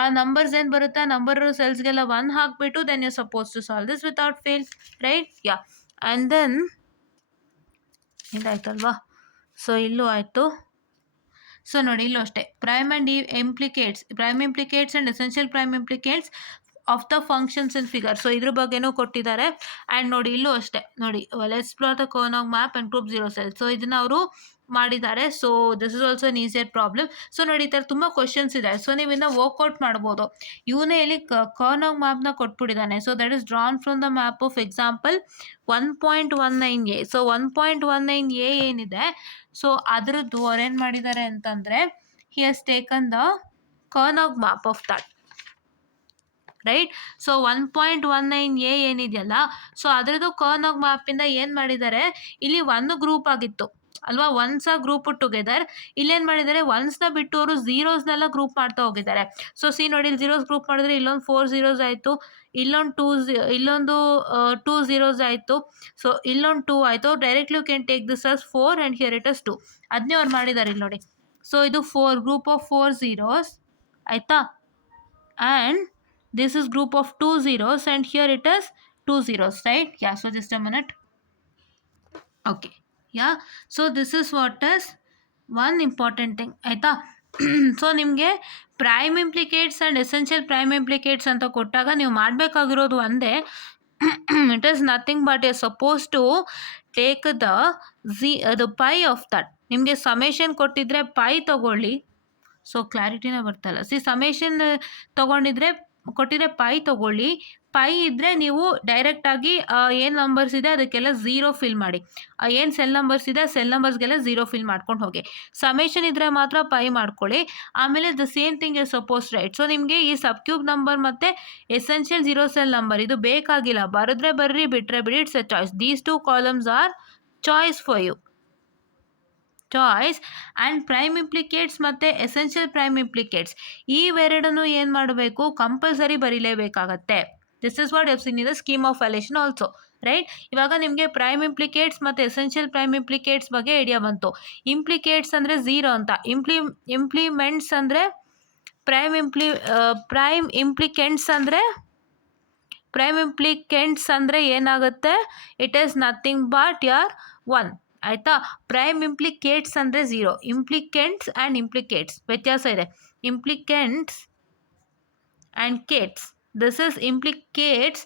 ಆ ನಂಬರ್ಸ್ ಏನು ಬರುತ್ತೆ ಆ ನಂಬರ್ ಸೆಲ್ಸ್ಗೆಲ್ಲ 1 ಹಾಕಿಬಿಟ್ಟು then you suppose to solve this without fail, right? Yeah. And then ಇದಾಯ್ತಲ್ವಾ, ಸೊ ಇಲ್ಲೂ ಆಯಿತು. ಸೊ ನೋಡಿ ಇಲ್ಲೂ ಅಷ್ಟೇ, prime and implicates, prime ಇಂಪ್ಲಿಕೇಟ್ಸ್ and essential prime implicates of the functions in figure. So ಇದ್ರ ಬಗ್ಗೆನೂ ಕೊಟ್ಟಿದ್ದಾರೆ. ಆ್ಯಂಡ್ ನೋಡಿ ಇಲ್ಲೂ ಅಷ್ಟೇ, ನೋಡಿ let's plot the curve map and group 0 cell. So ಇದನ್ನು ಅವರು ಮಾಡಿದ್ದಾರೆ. So this is also an easier problem. So ನೋಡಿ ಈ ಥರ ತುಂಬ ಕ್ವಶನ್ಸ್ ಇದೆ. ಸೊ ನೀವು ಇದನ್ನ ವರ್ಕ್ಔಟ್ ಮಾಡ್ಬೋದು. ಇವನೇ ಇಲ್ಲಿ ಕರ್ವ್ ಮ್ಯಾಪ್ನ ಕೊಟ್ಬಿಟ್ಟಿದ್ದಾನೆ. So that is drawn from the map of example 1.19a. So 1.19a ಏನಿದೆ, ಸೊ ಅದರದ್ದು ಅವ್ರು ಏನು ಮಾಡಿದ್ದಾರೆ ಅಂತಂದರೆ he has taken the curve map of that, right? So 1.19a ಏನಿದೆಯಲ್ಲ, ಸೊ ಅದರದ್ದು ಕರ್ವ್ ಮ್ಯಾಪಿಂದ ಏನು ಮಾಡಿದ್ದಾರೆ, ಇಲ್ಲಿ ಒಂದು ಗ್ರೂಪ್ ಆಗಿತ್ತು ಅಲ್ವಾ, ಒನ್ಸ್ ಆ ಗ್ರೂಪ್ ಟುಗೆದರ್. ಇಲ್ಲೇನು ಮಾಡಿದ್ದಾರೆ, ಒನ್ಸ್ನ ಬಿಟ್ಟು ಅವರು ಝೀರೋಸ್ನೆಲ್ಲ ಗ್ರೂಪ್ ಮಾಡ್ತಾ ಹೋಗಿದ್ದಾರೆ. ಸೊ ಸಿ ನೋಡಿ, ಇಲ್ಲಿ ಝೀರೋಸ್ ಗ್ರೂಪ್ ಮಾಡಿದ್ರೆ ಇಲ್ಲೊಂದು 4 zeros ಆಯಿತು, ಇಲ್ಲೊಂದು 2 zeros ಆಯಿತು, ಸೊ ಇಲ್ಲೊಂದು 2 ಆಯಿತು. Directly you can take this as 4 and here it is 2. ಅದನ್ನೇ ಅವ್ರು ಮಾಡಿದ್ದಾರೆ ಇಲ್ಲಿ ನೋಡಿ. ಸೊ ಇದು 4 ಗ್ರೂಪ್ ಆಫ್ 4 zeros ಆಯಿತಾ, and this is group of 2 zeros and here it is 2 zeros, right? Yeah, so just a minute. Okay, yeah, so this is what is one important thing, ಆಯಿತಾ? So ನಿಮಗೆ prime ಇಂಪ್ಲಿಕೇಟ್ಸ್ and essential prime implicants ಅಂತ ಕೊಟ್ಟಾಗ ನೀವು ಮಾಡಬೇಕಾಗಿರೋದು ಒಂದೇ, it is nothing but you suppose to take the pi of that. ನಿಮಗೆ summation ಕೊಟ್ಟಿದ್ರೆ pi ತೊಗೊಳ್ಳಿ. ಸೊ ಕ್ಲಾರಿಟಿನೇ ಬರ್ತಾಯಿಲ್ಲ. ಸಿ ಸಮೇಷನ್ ಕೊಟ್ಟಿದ್ರೆ ಪೈ ತೊಗೊಳ್ಳಿ. ಪೈ ಇದ್ದರೆ ನೀವು ಡೈರೆಕ್ಟಾಗಿ ಏನು ನಂಬರ್ಸ್ ಇದೆ ಅದಕ್ಕೆಲ್ಲ 0 ಫಿಲ್ ಮಾಡಿ. ಏನು ಸೆಲ್ ನಂಬರ್ಸ್ ಇದೆ ಆ ಸೆಲ್ ನಂಬರ್ಸ್ಗೆಲ್ಲ 0 ಫಿಲ್ ಮಾಡ್ಕೊಂಡು ಹೋಗಿ. ಸಮೇಷನ್ ಇದ್ದರೆ ಮಾತ್ರ ಪೈ ಮಾಡ್ಕೊಳ್ಳಿ. ಆಮೇಲೆ the same thing is suppose, right? So ನಿಮಗೆ ಈ ಸಬ್ ಕ್ಯೂಬ್ ನಂಬರ್ ಮತ್ತು ಎಸೆನ್ಷಿಯಲ್ 0 ಸೆಲ್ ನಂಬರ್ ಇದು ಬೇಕಾಗಿಲ್ಲ. ಬರೆದ್ರೆ ಬರ್ರಿ, ಬಿಟ್ಟರೆ ಬಿಡಿ, it's a choice. These 2 columns are choice for you, choice. And prime ಇಂಪ್ಲಿಕೇಟ್ಸ್ ಮತ್ತು ಎಸೆನ್ಷಿಯಲ್ ಪ್ರೈಮ್ ಇಂಪ್ಲಿಕೇಟ್ಸ್ ಇವೆರಡನ್ನು ಏನು ಮಾಡಬೇಕು, ಕಂಪಲ್ಸರಿ ಬರೀಲೇಬೇಕಾಗತ್ತೆ. This is what you have seen in the scheme of valuation also, right? ಇವಾಗ ನಿಮಗೆ ಪ್ರೈಮ್ ಇಂಪ್ಲಿಕೇಟ್ಸ್ ಮತ್ತು ಎಸೆನ್ಷಿಯಲ್ ಪ್ರೈಮ್ ಇಂಪ್ಲಿಕೇಟ್ಸ್ ಬಗ್ಗೆ idea ಬಂತು. ಇಂಪ್ಲಿಕೇಟ್ಸ್ ಅಂದರೆ 0 ಅಂತ, ಇಂಪ್ಲಿಮೆಂಟ್ಸ್ ಅಂದರೆ ಪ್ರೈಮ್ ಇಂಪ್ಲಿಕೆಂಟ್ಸ್ ಅಂದರೆ ಏನಾಗುತ್ತೆ, ಇಟ್ ಈಸ್ ನಥಿಂಗ್ ಬಟ್ ಯರ್ 1, ಆಯಿತಾ? ಪ್ರೈಮ್ ಇಂಪ್ಲಿಕೇಟ್ಸ್ ಅಂದರೆ 0. ಇಂಪ್ಲಿಕೆಂಟ್ಸ್ ಆ್ಯಂಡ್ ಇಂಪ್ಲಿಕೇಟ್ಸ್ ವ್ಯತ್ಯಾಸ ಇದೆ. ಇಂಪ್ಲಿಕೆಂಟ್ಸ್ ಆ್ಯಂಡ್ ಕೇಟ್ಸ್, this is implicates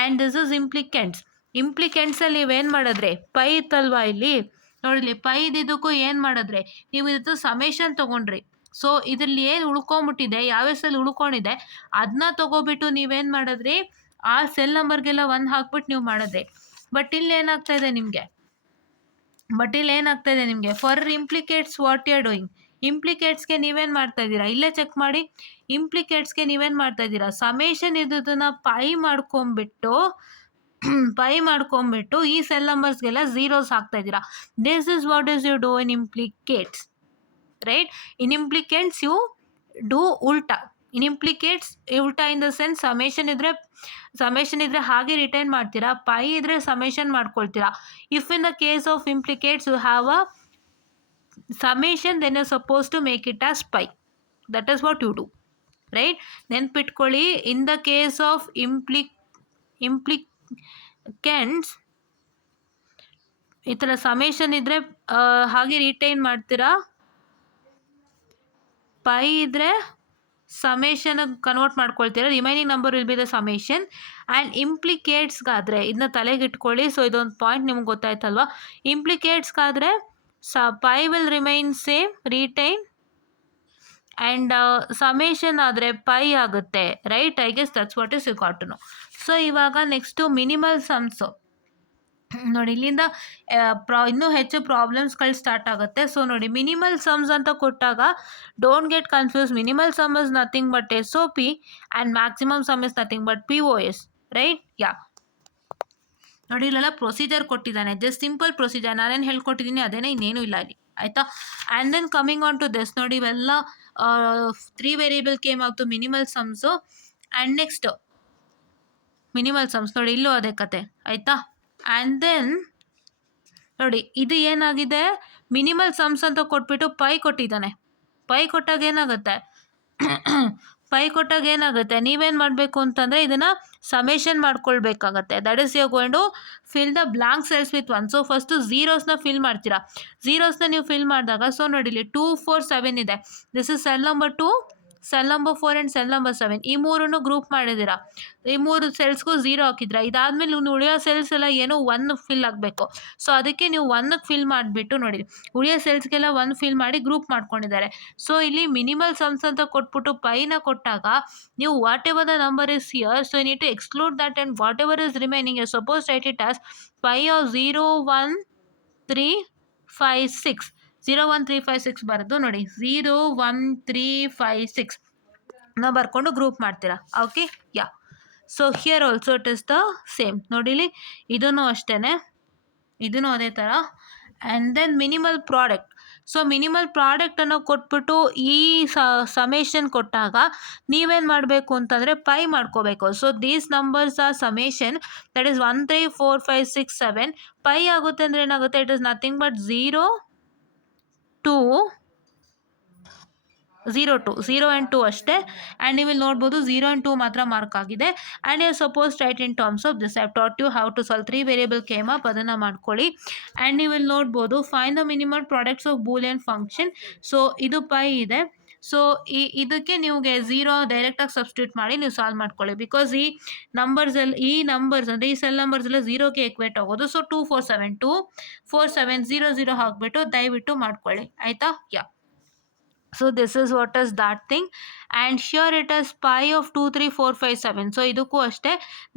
and this is implicants. ಇಂಪ್ಲಿಕೆಂಟ್ಸಲ್ಲಿ ನೀವೇನು ಮಾಡಿದ್ರೆ, ಪೈ ಇತ್ತಲ್ವಾ ಇಲ್ಲಿ ನೋಡಿಲಿ, ಪೈ ಇದ್ದಿದ್ದಕ್ಕೂ ಏನು ಮಾಡಿದ್ರೆ ನೀವು ಇದು ಸಮೇಷನ್ ತೊಗೊಂಡ್ರಿ. ಸೊ ಇದರಲ್ಲಿ ಏನು ಉಳ್ಕೊಂಬಿಟ್ಟಿದೆ, ಯಾವ ಸೆಲ್ ಉಳ್ಕೊಂಡಿದೆ ಅದನ್ನ ತೊಗೊಬಿಟ್ಟು ನೀವೇನು ಮಾಡಿದ್ರಿ, ಆ ಸೆಲ್ ನಂಬರ್ಗೆಲ್ಲ 1 ಹಾಕ್ಬಿಟ್ಟು ನೀವು ಮಾಡಿದ್ರಿ. ಬಟ್ ಇಲ್ಲಿ ಏನಾಗ್ತಾಯಿದೆ ನಿಮಗೆ, for implicates what you are doing, ಇಂಪ್ಲಿಕೇಟ್ಸ್ಗೆ ನೀವೇನು ಮಾಡ್ತಾ ಇದ್ದೀರಾ, ಇಲ್ಲೇ ಚೆಕ್ ಮಾಡಿ. ಇಂಪ್ಲಿಕೇಟ್ಸ್ಗೆ ನೀವೇನು ಮಾಡ್ತಾ ಇದ್ದೀರಾ, ಸಮೇಷನ್ ಇದ್ದದನ್ನು ಪೈ ಮಾಡ್ಕೊಂಬಿಟ್ಟು ಈ ಸೆಲ್ ನಂಬರ್ಸ್ಗೆಲ್ಲ ಝೀರೋಸ್ ಹಾಕ್ತಾ ಇದ್ದೀರಾ. This is what is you do in implicates, right? In implicates you do ಉಲ್ಟಾ. ಇನ್ ಇಂಪ್ಲಿಕೇಟ್ಸ್ ಉಲ್ಟಾ ಇನ್ ದ ಸೆನ್ಸ್ ಸಮೇಷನ್ ಇದ್ರೆ ಹಾಗೆ ರಿಟೈನ್ ಮಾಡ್ತೀರಾ, ಪೈ ಇದ್ರೆ ಸಮೇಷನ್ ಮಾಡ್ಕೊಳ್ತೀರಾ. If in the case of implicates you have a summation, then you're supposed to make it as pi. That is what you do, right? ನೆನ್ಪಿಟ್ಕೊಳ್ಳಿ, in the case of implicants ಈ ಥರ summation ಇದ್ದರೆ ಹಾಗೆ retain ಮಾಡ್ತೀರಾ, pi ಇದ್ದರೆ summation convert ಮಾಡ್ಕೊಳ್ತೀರಾ, remaining number will be the summation. And ಇಂಪ್ಲಿಕೇಟ್ಸ್ಗಾದರೆ ಇದನ್ನ ತಲೆಗಿಟ್ಕೊಳ್ಳಿ. ಸೊ ಇದೊಂದು ಪಾಯಿಂಟ್ ನಿಮ್ಗೆ ಗೊತ್ತಾಯ್ತಲ್ವಾ? ಇಂಪ್ಲಿಕೇಟ್ಸ್ಗಾದರೆ pi will remain same, retain, and summation ಆದರೆ pi ಆಗುತ್ತೆ, right? I guess that's what is you got to know. So ಇವಾಗ ನೆಕ್ಸ್ಟು ಮಿನಿಮಲ್ ಸಮ್ಸು ನೋಡಿ. ಇಲ್ಲಿಂದ ಇನ್ನೂ ಹೆಚ್ಚು ಪ್ರಾಬ್ಲಮ್ಸ್ಗಳು ಸ್ಟಾರ್ಟ್ ಆಗುತ್ತೆ. ಸೊ ನೋಡಿ, ಮಿನಿಮಲ್ ಸಮ್ಸ್ ಅಂತ ಕೊಟ್ಟಾಗ don't get confuse. Minimal sum is nothing but SOP and maximum sum is nothing but POS, right? Yeah, ನೋಡಿ ಇಲ್ಲೆಲ್ಲ ಪ್ರೊಸೀಜರ್ ಕೊಟ್ಟಿದ್ದಾನೆ, ಜಸ್ಟ್ ಸಿಂಪಲ್ ಪ್ರೊಸೀಜರ್. ನಾನೇನು ಹೇಳ್ಕೊಟ್ಟಿದ್ದೀನಿ ಅದೇನೇ, ಇನ್ನೇನು ಇಲ್ಲ ಅಲ್ಲಿ, ಆಯಿತಾ? And then coming on to this, ನೋಡಿ ಇವೆಲ್ಲ 3 variable K map to minimal sums. And next minimal sums ನೋಡಿ, ಇಲ್ಲೂ ಅದೇ ಕತೆ, ಆಯಿತಾ? ಆ್ಯಂಡ್ ದೆನ್ ನೋಡಿ, ಇದು ಏನಾಗಿದೆ, ಮಿನಿಮಲ್ ಸಮ್ಸ್ ಅಂತ ಕೊಟ್ಬಿಟ್ಟು ಪೈ ಕೊಟ್ಟಿದ್ದಾನೆ. ಪೈ ಕೊಟ್ಟಾಗ ಏನಾಗುತ್ತೆ, ನೀವೇನು ಮಾಡಬೇಕು ಅಂತಂದರೆ ಇದನ್ನು ಸಮೇಷನ್ ಮಾಡ್ಕೊಳ್ಬೇಕಾಗತ್ತೆ. That is you going to fill the blank cells with 1. So first ಝೀರೋಸ್ನ ಫಿಲ್ ಮಾಡ್ತೀರಾ. ಝೀರೋಸ್ನ ನೀವು ಫಿಲ್ ಮಾಡಿದಾಗ, ಸೊ ನೋಡಿ ಇಲ್ಲಿ 2, 4, 7 ಇದೆ. This is cell number 2, cell number 4 and sell number 7. ಈ ಮೂರನ್ನು ಗ್ರೂಪ್ ಮಾಡಿದ್ದೀರಾ. ಈ 3 ಸೆಲ್ಸ್ಗೂ 0 ಹಾಕಿದ್ದೀರಾ. ಇದಾದಮೇಲೆ ನೀವು ಉಳಿಯೋ ಸೆಲ್ಸ್ ಎಲ್ಲ ಏನೋ 1 ಫಿಲ್ ಆಗಬೇಕು. ಸೊ ಅದಕ್ಕೆ ನೀವು 1ಗೆ ಫಿಲ್ ಮಾಡಿಬಿಟ್ಟು ನೋಡಿ, ಉಳಿಯೋ ಸೆಲ್ಸ್ಗೆಲ್ಲ 1 ಫಿಲ್ ಮಾಡಿ ಗ್ರೂಪ್ ಮಾಡ್ಕೊಂಡಿದ್ದಾರೆ. ಸೊ ಇಲ್ಲಿ ಮಿನಿಮಲ್ ಸಮ್ಸ್ ಅಂತ ಕೊಟ್ಬಿಟ್ಟು ಪೈನ ಕೊಟ್ಟಾಗ ನೀವು whatever the number is here, so you need to exclude that and whatever is remaining you suppose write it as pi of 0, 1, 3, 5, 6. 0, 1, 3, 5, 6 ಬರೋದು ನೋಡಿ. 0, 1, 3, 5, 6 ನಾವು ಬರ್ಕೊಂಡು ಗ್ರೂಪ್ ಮಾಡ್ತೀರಾ. Okay, yeah. So here also it is the same. ನೋಡಿಲಿ, ಇದೂ ಅಷ್ಟೇ, ಇದೂ ಅದೇ ಥರ. And then minimal product. So minimal ಪ್ರಾಡಕ್ಟನ್ನು ಕೊಟ್ಬಿಟ್ಟು ಈ ಸಮೇಷನ್ ಕೊಟ್ಟಾಗ ನೀವೇನು ಮಾಡಬೇಕು ಅಂತಂದರೆ ಪೈ ಮಾಡ್ಕೋಬೇಕು. So these numbers are summation, that is 1, 3, 4, 5, 6, 7. Pi ಆಗುತ್ತೆ ಅಂದರೆ ಏನಾಗುತ್ತೆ, it is nothing but 0, 2, 0, 2, 0 and 2 ಅಷ್ಟೇ. ಆ್ಯಂಡ್ ನೀವು ಇಲ್ಲಿ ನೋಡ್ಬೋದು 0 ಆ್ಯಂಡ್ 2 ಮಾತ್ರ ಮಾರ್ಕ್ ಆಗಿದೆ. And you suppose write in terms of this. I have taught you how to solve 3 variable K map, ಅದನ್ನು ಮಾಡ್ಕೊಳ್ಳಿ. ಆ್ಯಂಡ್ ನೀವು ಇಲ್ಲಿ ನೋಡ್ಬೋದು find the minimal products of Boolean function. So ಇದು ಪೈ ಇದೆ. ಸೊ ಇದಕ್ಕೆ ನೀವುಗೆ 0 ಡೈರೆಕ್ಟಾಗಿ ಸಬ್ಸ್ಟಿಟ್ಯೂಟ್ ಮಾಡಿ ನೀವು ಸಾಲ್ವ್ ಮಾಡ್ಕೊಳ್ಳಿ. ಬಿಕಾಸ್ ಈ ನಂಬರ್ಸ್ ಅಂದರೆ ಈ ಸೆಲ್ ನಂಬರ್ಸ್ ಎಲ್ಲ 0ಗೆ ಎಕ್ವೇಟ್ ಆಗೋದು. ಸೊ 2, 4, 7, 2, 4, 7, 0, 0 ಹಾಕ್ಬಿಟ್ಟು ದಯವಿಟ್ಟು ಮಾಡ್ಕೊಳ್ಳಿ, ಆಯಿತಾ? ಯಾ. So this is what is that thing. And here it is pi of 2, 3, 4, 5, 7. So ಇದಕ್ಕೂ ಅಷ್ಟೇ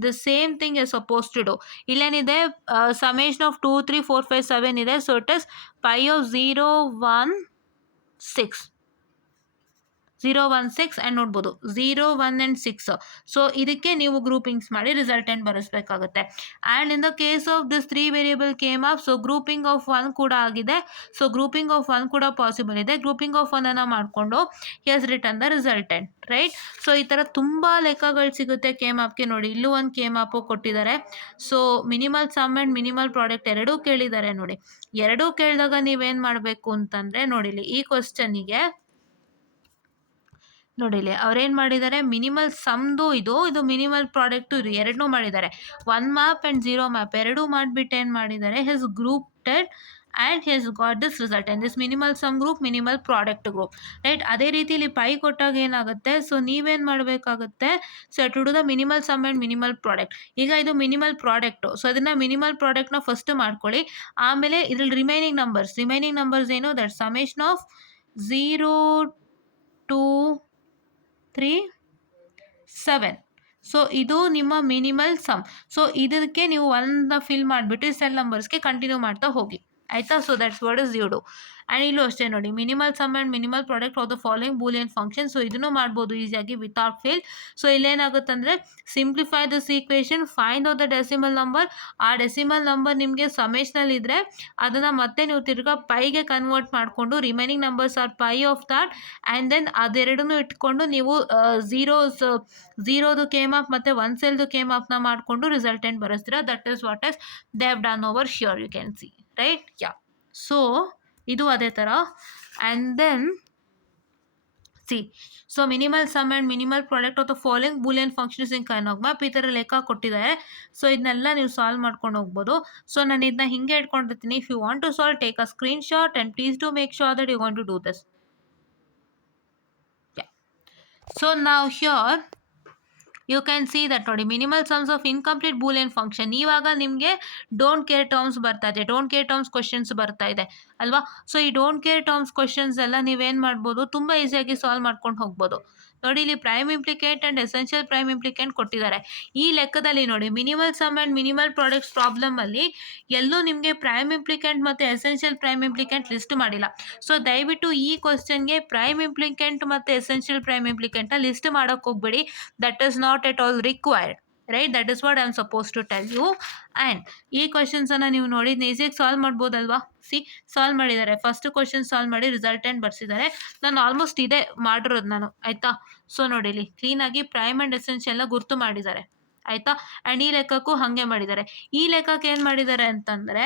the same thing is supposed to do. ಇಲ್ಲೇನಿದೆ, summation of 2, 3, 4, 5, 7 ಇದೆ. So it is pi of 0, 1, 6. 0, 1, 6 and ನೋಡ್ಬೋದು 0, 1 ಆ್ಯಂಡ್ 6. ಸೊ ಇದಕ್ಕೆ ನೀವು groupings ಮಾಡಿ resultant ಬರೆಸ್ಬೇಕಾಗುತ್ತೆ. And in the case of this 3 variable K map, so grouping of 1 ಕೂಡ ಆಗಿದೆ. So grouping of 1 ಕೂಡ possible ಇದೆ. ಗ್ರೂಪಿಂಗ್ ಆಫ್ 1 ಮಾಡಿಕೊಂಡು has return the resultant, right? So ಈ ಥರ ತುಂಬ ಲೆಕ್ಕಗಳು ಸಿಗುತ್ತೆ ಕೇಮ್ ಆಪ್ಗೆ. ನೋಡಿ, ಇಲ್ಲೂ ಒಂದು ಕೇಮ್ ಆಪು ಕೊಟ್ಟಿದ್ದಾರೆ. So minimal sum and minimal product ಎರಡೂ ಕೇಳಿದ್ದಾರೆ. ನೋಡಿ, ಎರಡೂ ಕೇಳಿದಾಗ ನೀವೇನು ಮಾಡಬೇಕು ಅಂತಂದರೆ, ನೋಡಿಲಿ ಈ ಕ್ವಶನಿಗೆ ನೋಡಿಲಿ ಅವ್ರೇನು ಮಾಡಿದ್ದಾರೆ, ಮಿನಿಮಲ್ ಸಮ್ದು ಇದು ಮಿನಿಮಲ್ ಪ್ರಾಡಕ್ಟು ಇದು ಎರಡನ್ನೂ ಮಾಡಿದ್ದಾರೆ. 1 ಮ್ಯಾಪ್ ಆ್ಯಂಡ್ 0 ಮ್ಯಾಪ್ ಎರಡೂ ಮಾಡಿಬಿಟ್ಟು ಏನು ಮಾಡಿದ್ದಾರೆ, he's grouped and he's got this result and this minimal sum group, minimal product group, right? ಅದೇ ರೀತಿ ಇಲ್ಲಿ ಪೈ ಕೊಟ್ಟಾಗ ಏನಾಗುತ್ತೆ, ಸೊ ನೀವೇನು ಮಾಡಬೇಕಾಗುತ್ತೆ, so to do the minimal sum and minimal product. ಈಗ ಇದು ಮಿನಿಮಲ್ ಪ್ರಾಡಕ್ಟು, ಸೊ ಅದನ್ನು ಮಿನಿಮಲ್ ಪ್ರಾಡಕ್ಟ್ನ ಫಸ್ಟ್ ಮಾಡ್ಕೊಳ್ಳಿ. ಆಮೇಲೆ ಇದ್ರಲ್ಲಿ ರಿಮೈನಿಂಗ್ ನಂಬರ್ಸ್ ಏನು, ದಟ್ ಸಮೇಷನ್ ಆಫ್ 0, 2, 3, 7. ಸೊ ಇದು ನಿಮ್ಮ ಮಿನಿಮಲ್ ಸಮ್. ಸೊ ಇದಕ್ಕೆ ನೀವು 1ನ ಫಿಲ್ ಮಾಡಿಬಿಟ್ಟು ಸೆಲ್ ನಂಬರ್ಸ್ಗೆ ಕಂಟಿನ್ಯೂ ಮಾಡ್ತಾ ಹೋಗಿ, ಆಯಿತಾ. So that's what is you do. And ಇಲ್ಲೂ ಅಷ್ಟೇ ನೋಡಿ, minimal sum and minimal product of the following Boolean function. So ಇದನ್ನು ಮಾಡ್ಬೋದು ಈಸಿಯಾಗಿ ವಿತೌಟ್ ಫೇಲ್. ಸೊ ಇಲ್ಲೇನಾಗುತ್ತೆ ಅಂದರೆ simplify this equation, find out the decimal number. ಆ ಡೆಸಿಮಲ್ ನಂಬರ್ ನಿಮಗೆ ಸಮೇಷನಲ್ಲಿ ಇದ್ದರೆ ಅದನ್ನು ಮತ್ತೆ ನೀವು ತಿರ್ಗಾ ಪೈಗೆ ಕನ್ವರ್ಟ್ ಮಾಡಿಕೊಂಡು remaining numbers are pi of that, and then ಅದೆರಡನ್ನೂ ಇಟ್ಕೊಂಡು ನೀವು ಝೀರೋದು ಕೇಮ್ ಅಪ್ ಮತ್ತು ಒನ್ ಸೆಲ್ದು ಕೇಮ್ ಅಪ್ನ ಮಾಡಿಕೊಂಡು ರಿಸಲ್ಟೆಂಟ್ ಬರೆಸ್ತೀರಾ. That is what is they have done over sure, you can see right. Yeah, so ಇದು ಅದೇ ಥರ. And then see, so minimal sum and minimal product of the following Boolean functions in ಕೈನಾಗ್ map, ಈ ಥರ ಲೆಕ್ಕ ಕೊಟ್ಟಿದ್ದಾರೆ. So ಇದನ್ನೆಲ್ಲ ನೀವು ಸಾಲ್ವ್ ಮಾಡ್ಕೊಂಡು ಹೋಗ್ಬೋದು. ಸೊ ನಾನು ಇದನ್ನ ಹಿಂಗೆ ಇಟ್ಕೊಂಡಿರ್ತೀನಿ. If you want to solve, take a screenshot and please to make sure that you want to do this. So ನಾವು here you can see that ನೋಡಿ, minimal sums of incomplete Boolean function. ಇವಾಗ ನಿಮಗೆ don't care terms ಬರ್ತಾ ಇದೆ, don't care terms questions ಬರ್ತಾ ಇದೆ ಅಲ್ವಾ. So ಈ ಡೋಂಟ್ ಕೇರ್ ಟರ್ಮ್ಸ್ ಕ್ವಶನ್ಸ್ ಎಲ್ಲ ನೀವೇನು ಮಾಡ್ಬೋದು, ತುಂಬ ಈಸಿಯಾಗಿ ಸಾಲ್ವ್ ಮಾಡ್ಕೊಂಡು ಹೋಗ್ಬೋದು. ನೋಡಿ, ಇಲ್ಲಿ prime implicant and essential prime implicant ಕೊಟ್ಟಿದ್ದಾರೆ. ಈ ಲೆಕ್ಕದಲ್ಲಿ ನೋಡಿ, minimal sum and minimal products ಪ್ರಾಬ್ಲಮಲ್ಲಿ ಎಲ್ಲೂ ನಿಮಗೆ ಪ್ರೈಮ್ ಇಂಪ್ಲಿಕೆಂಟ್ ಮತ್ತು ಎಸೆನ್ಷಿಯಲ್ ಪ್ರೈಮ್ ಇಂಪ್ಲಿಕೆಂಟ್ ಲಿಸ್ಟ್ ಮಾಡಿಲ್ಲ. ಸೊ ದಯವಿಟ್ಟು ಈ ಕ್ವಶನ್ಗೆ ಪ್ರೈಮ್ ಇಂಪ್ಲಿಕೆಂಟ್ ಮತ್ತು ಎಸೆನ್ಷಿಯಲ್ ಪ್ರೈಮ್ ಇಂಪ್ಲಿಕೆಂಟ್ನ ಲಿಸ್ಟ್ ಮಾಡೋಕ್ಕೆ ಹೋಗ್ಬೇಡಿ. That is not at all required, right. That is what I am suppose to tell you. And ಈ ಕ್ವಶನ್ಸನ್ನು ನೀವು ನೋಡಿ ಈಸಿಯಾಗಿ ಸಾಲ್ವ್ ಮಾಡ್ಬೋದಲ್ವಾ. ಸಿ, ಸಾಲ್ವ್ ಮಾಡಿದ್ದಾರೆ. ಫಸ್ಟ್ ಕ್ವಶನ್ ಸಾಲ್ವ್ ಮಾಡಿ ರಿಸಲ್ಟೆಂಟ್ ಬರ್ಸಿದ್ದಾರೆ. ನಾನು ಆಲ್ಮೋಸ್ಟ್ ಇದೇ ಮಾಡಿರೋದು ನಾನು, ಆಯಿತಾ. ಸೊ ನೋಡಿ, ಇಲ್ಲಿ ಕ್ಲೀನಾಗಿ ಪ್ರೈಮ್ ಆ್ಯಂಡ್ ಎಸೆನ್ಷಿಯಲ್ನ ಗುರ್ತು ಮಾಡಿದ್ದಾರೆ, ಆಯಿತಾ. ಆ್ಯಂಡ್ ಈ ಲೆಕ್ಕಕ್ಕೂ ಹಾಗೆ ಮಾಡಿದ್ದಾರೆ. ಈ ಲೆಕ್ಕಕ್ಕೆ ಏನು ಮಾಡಿದ್ದಾರೆ ಅಂತಂದರೆ,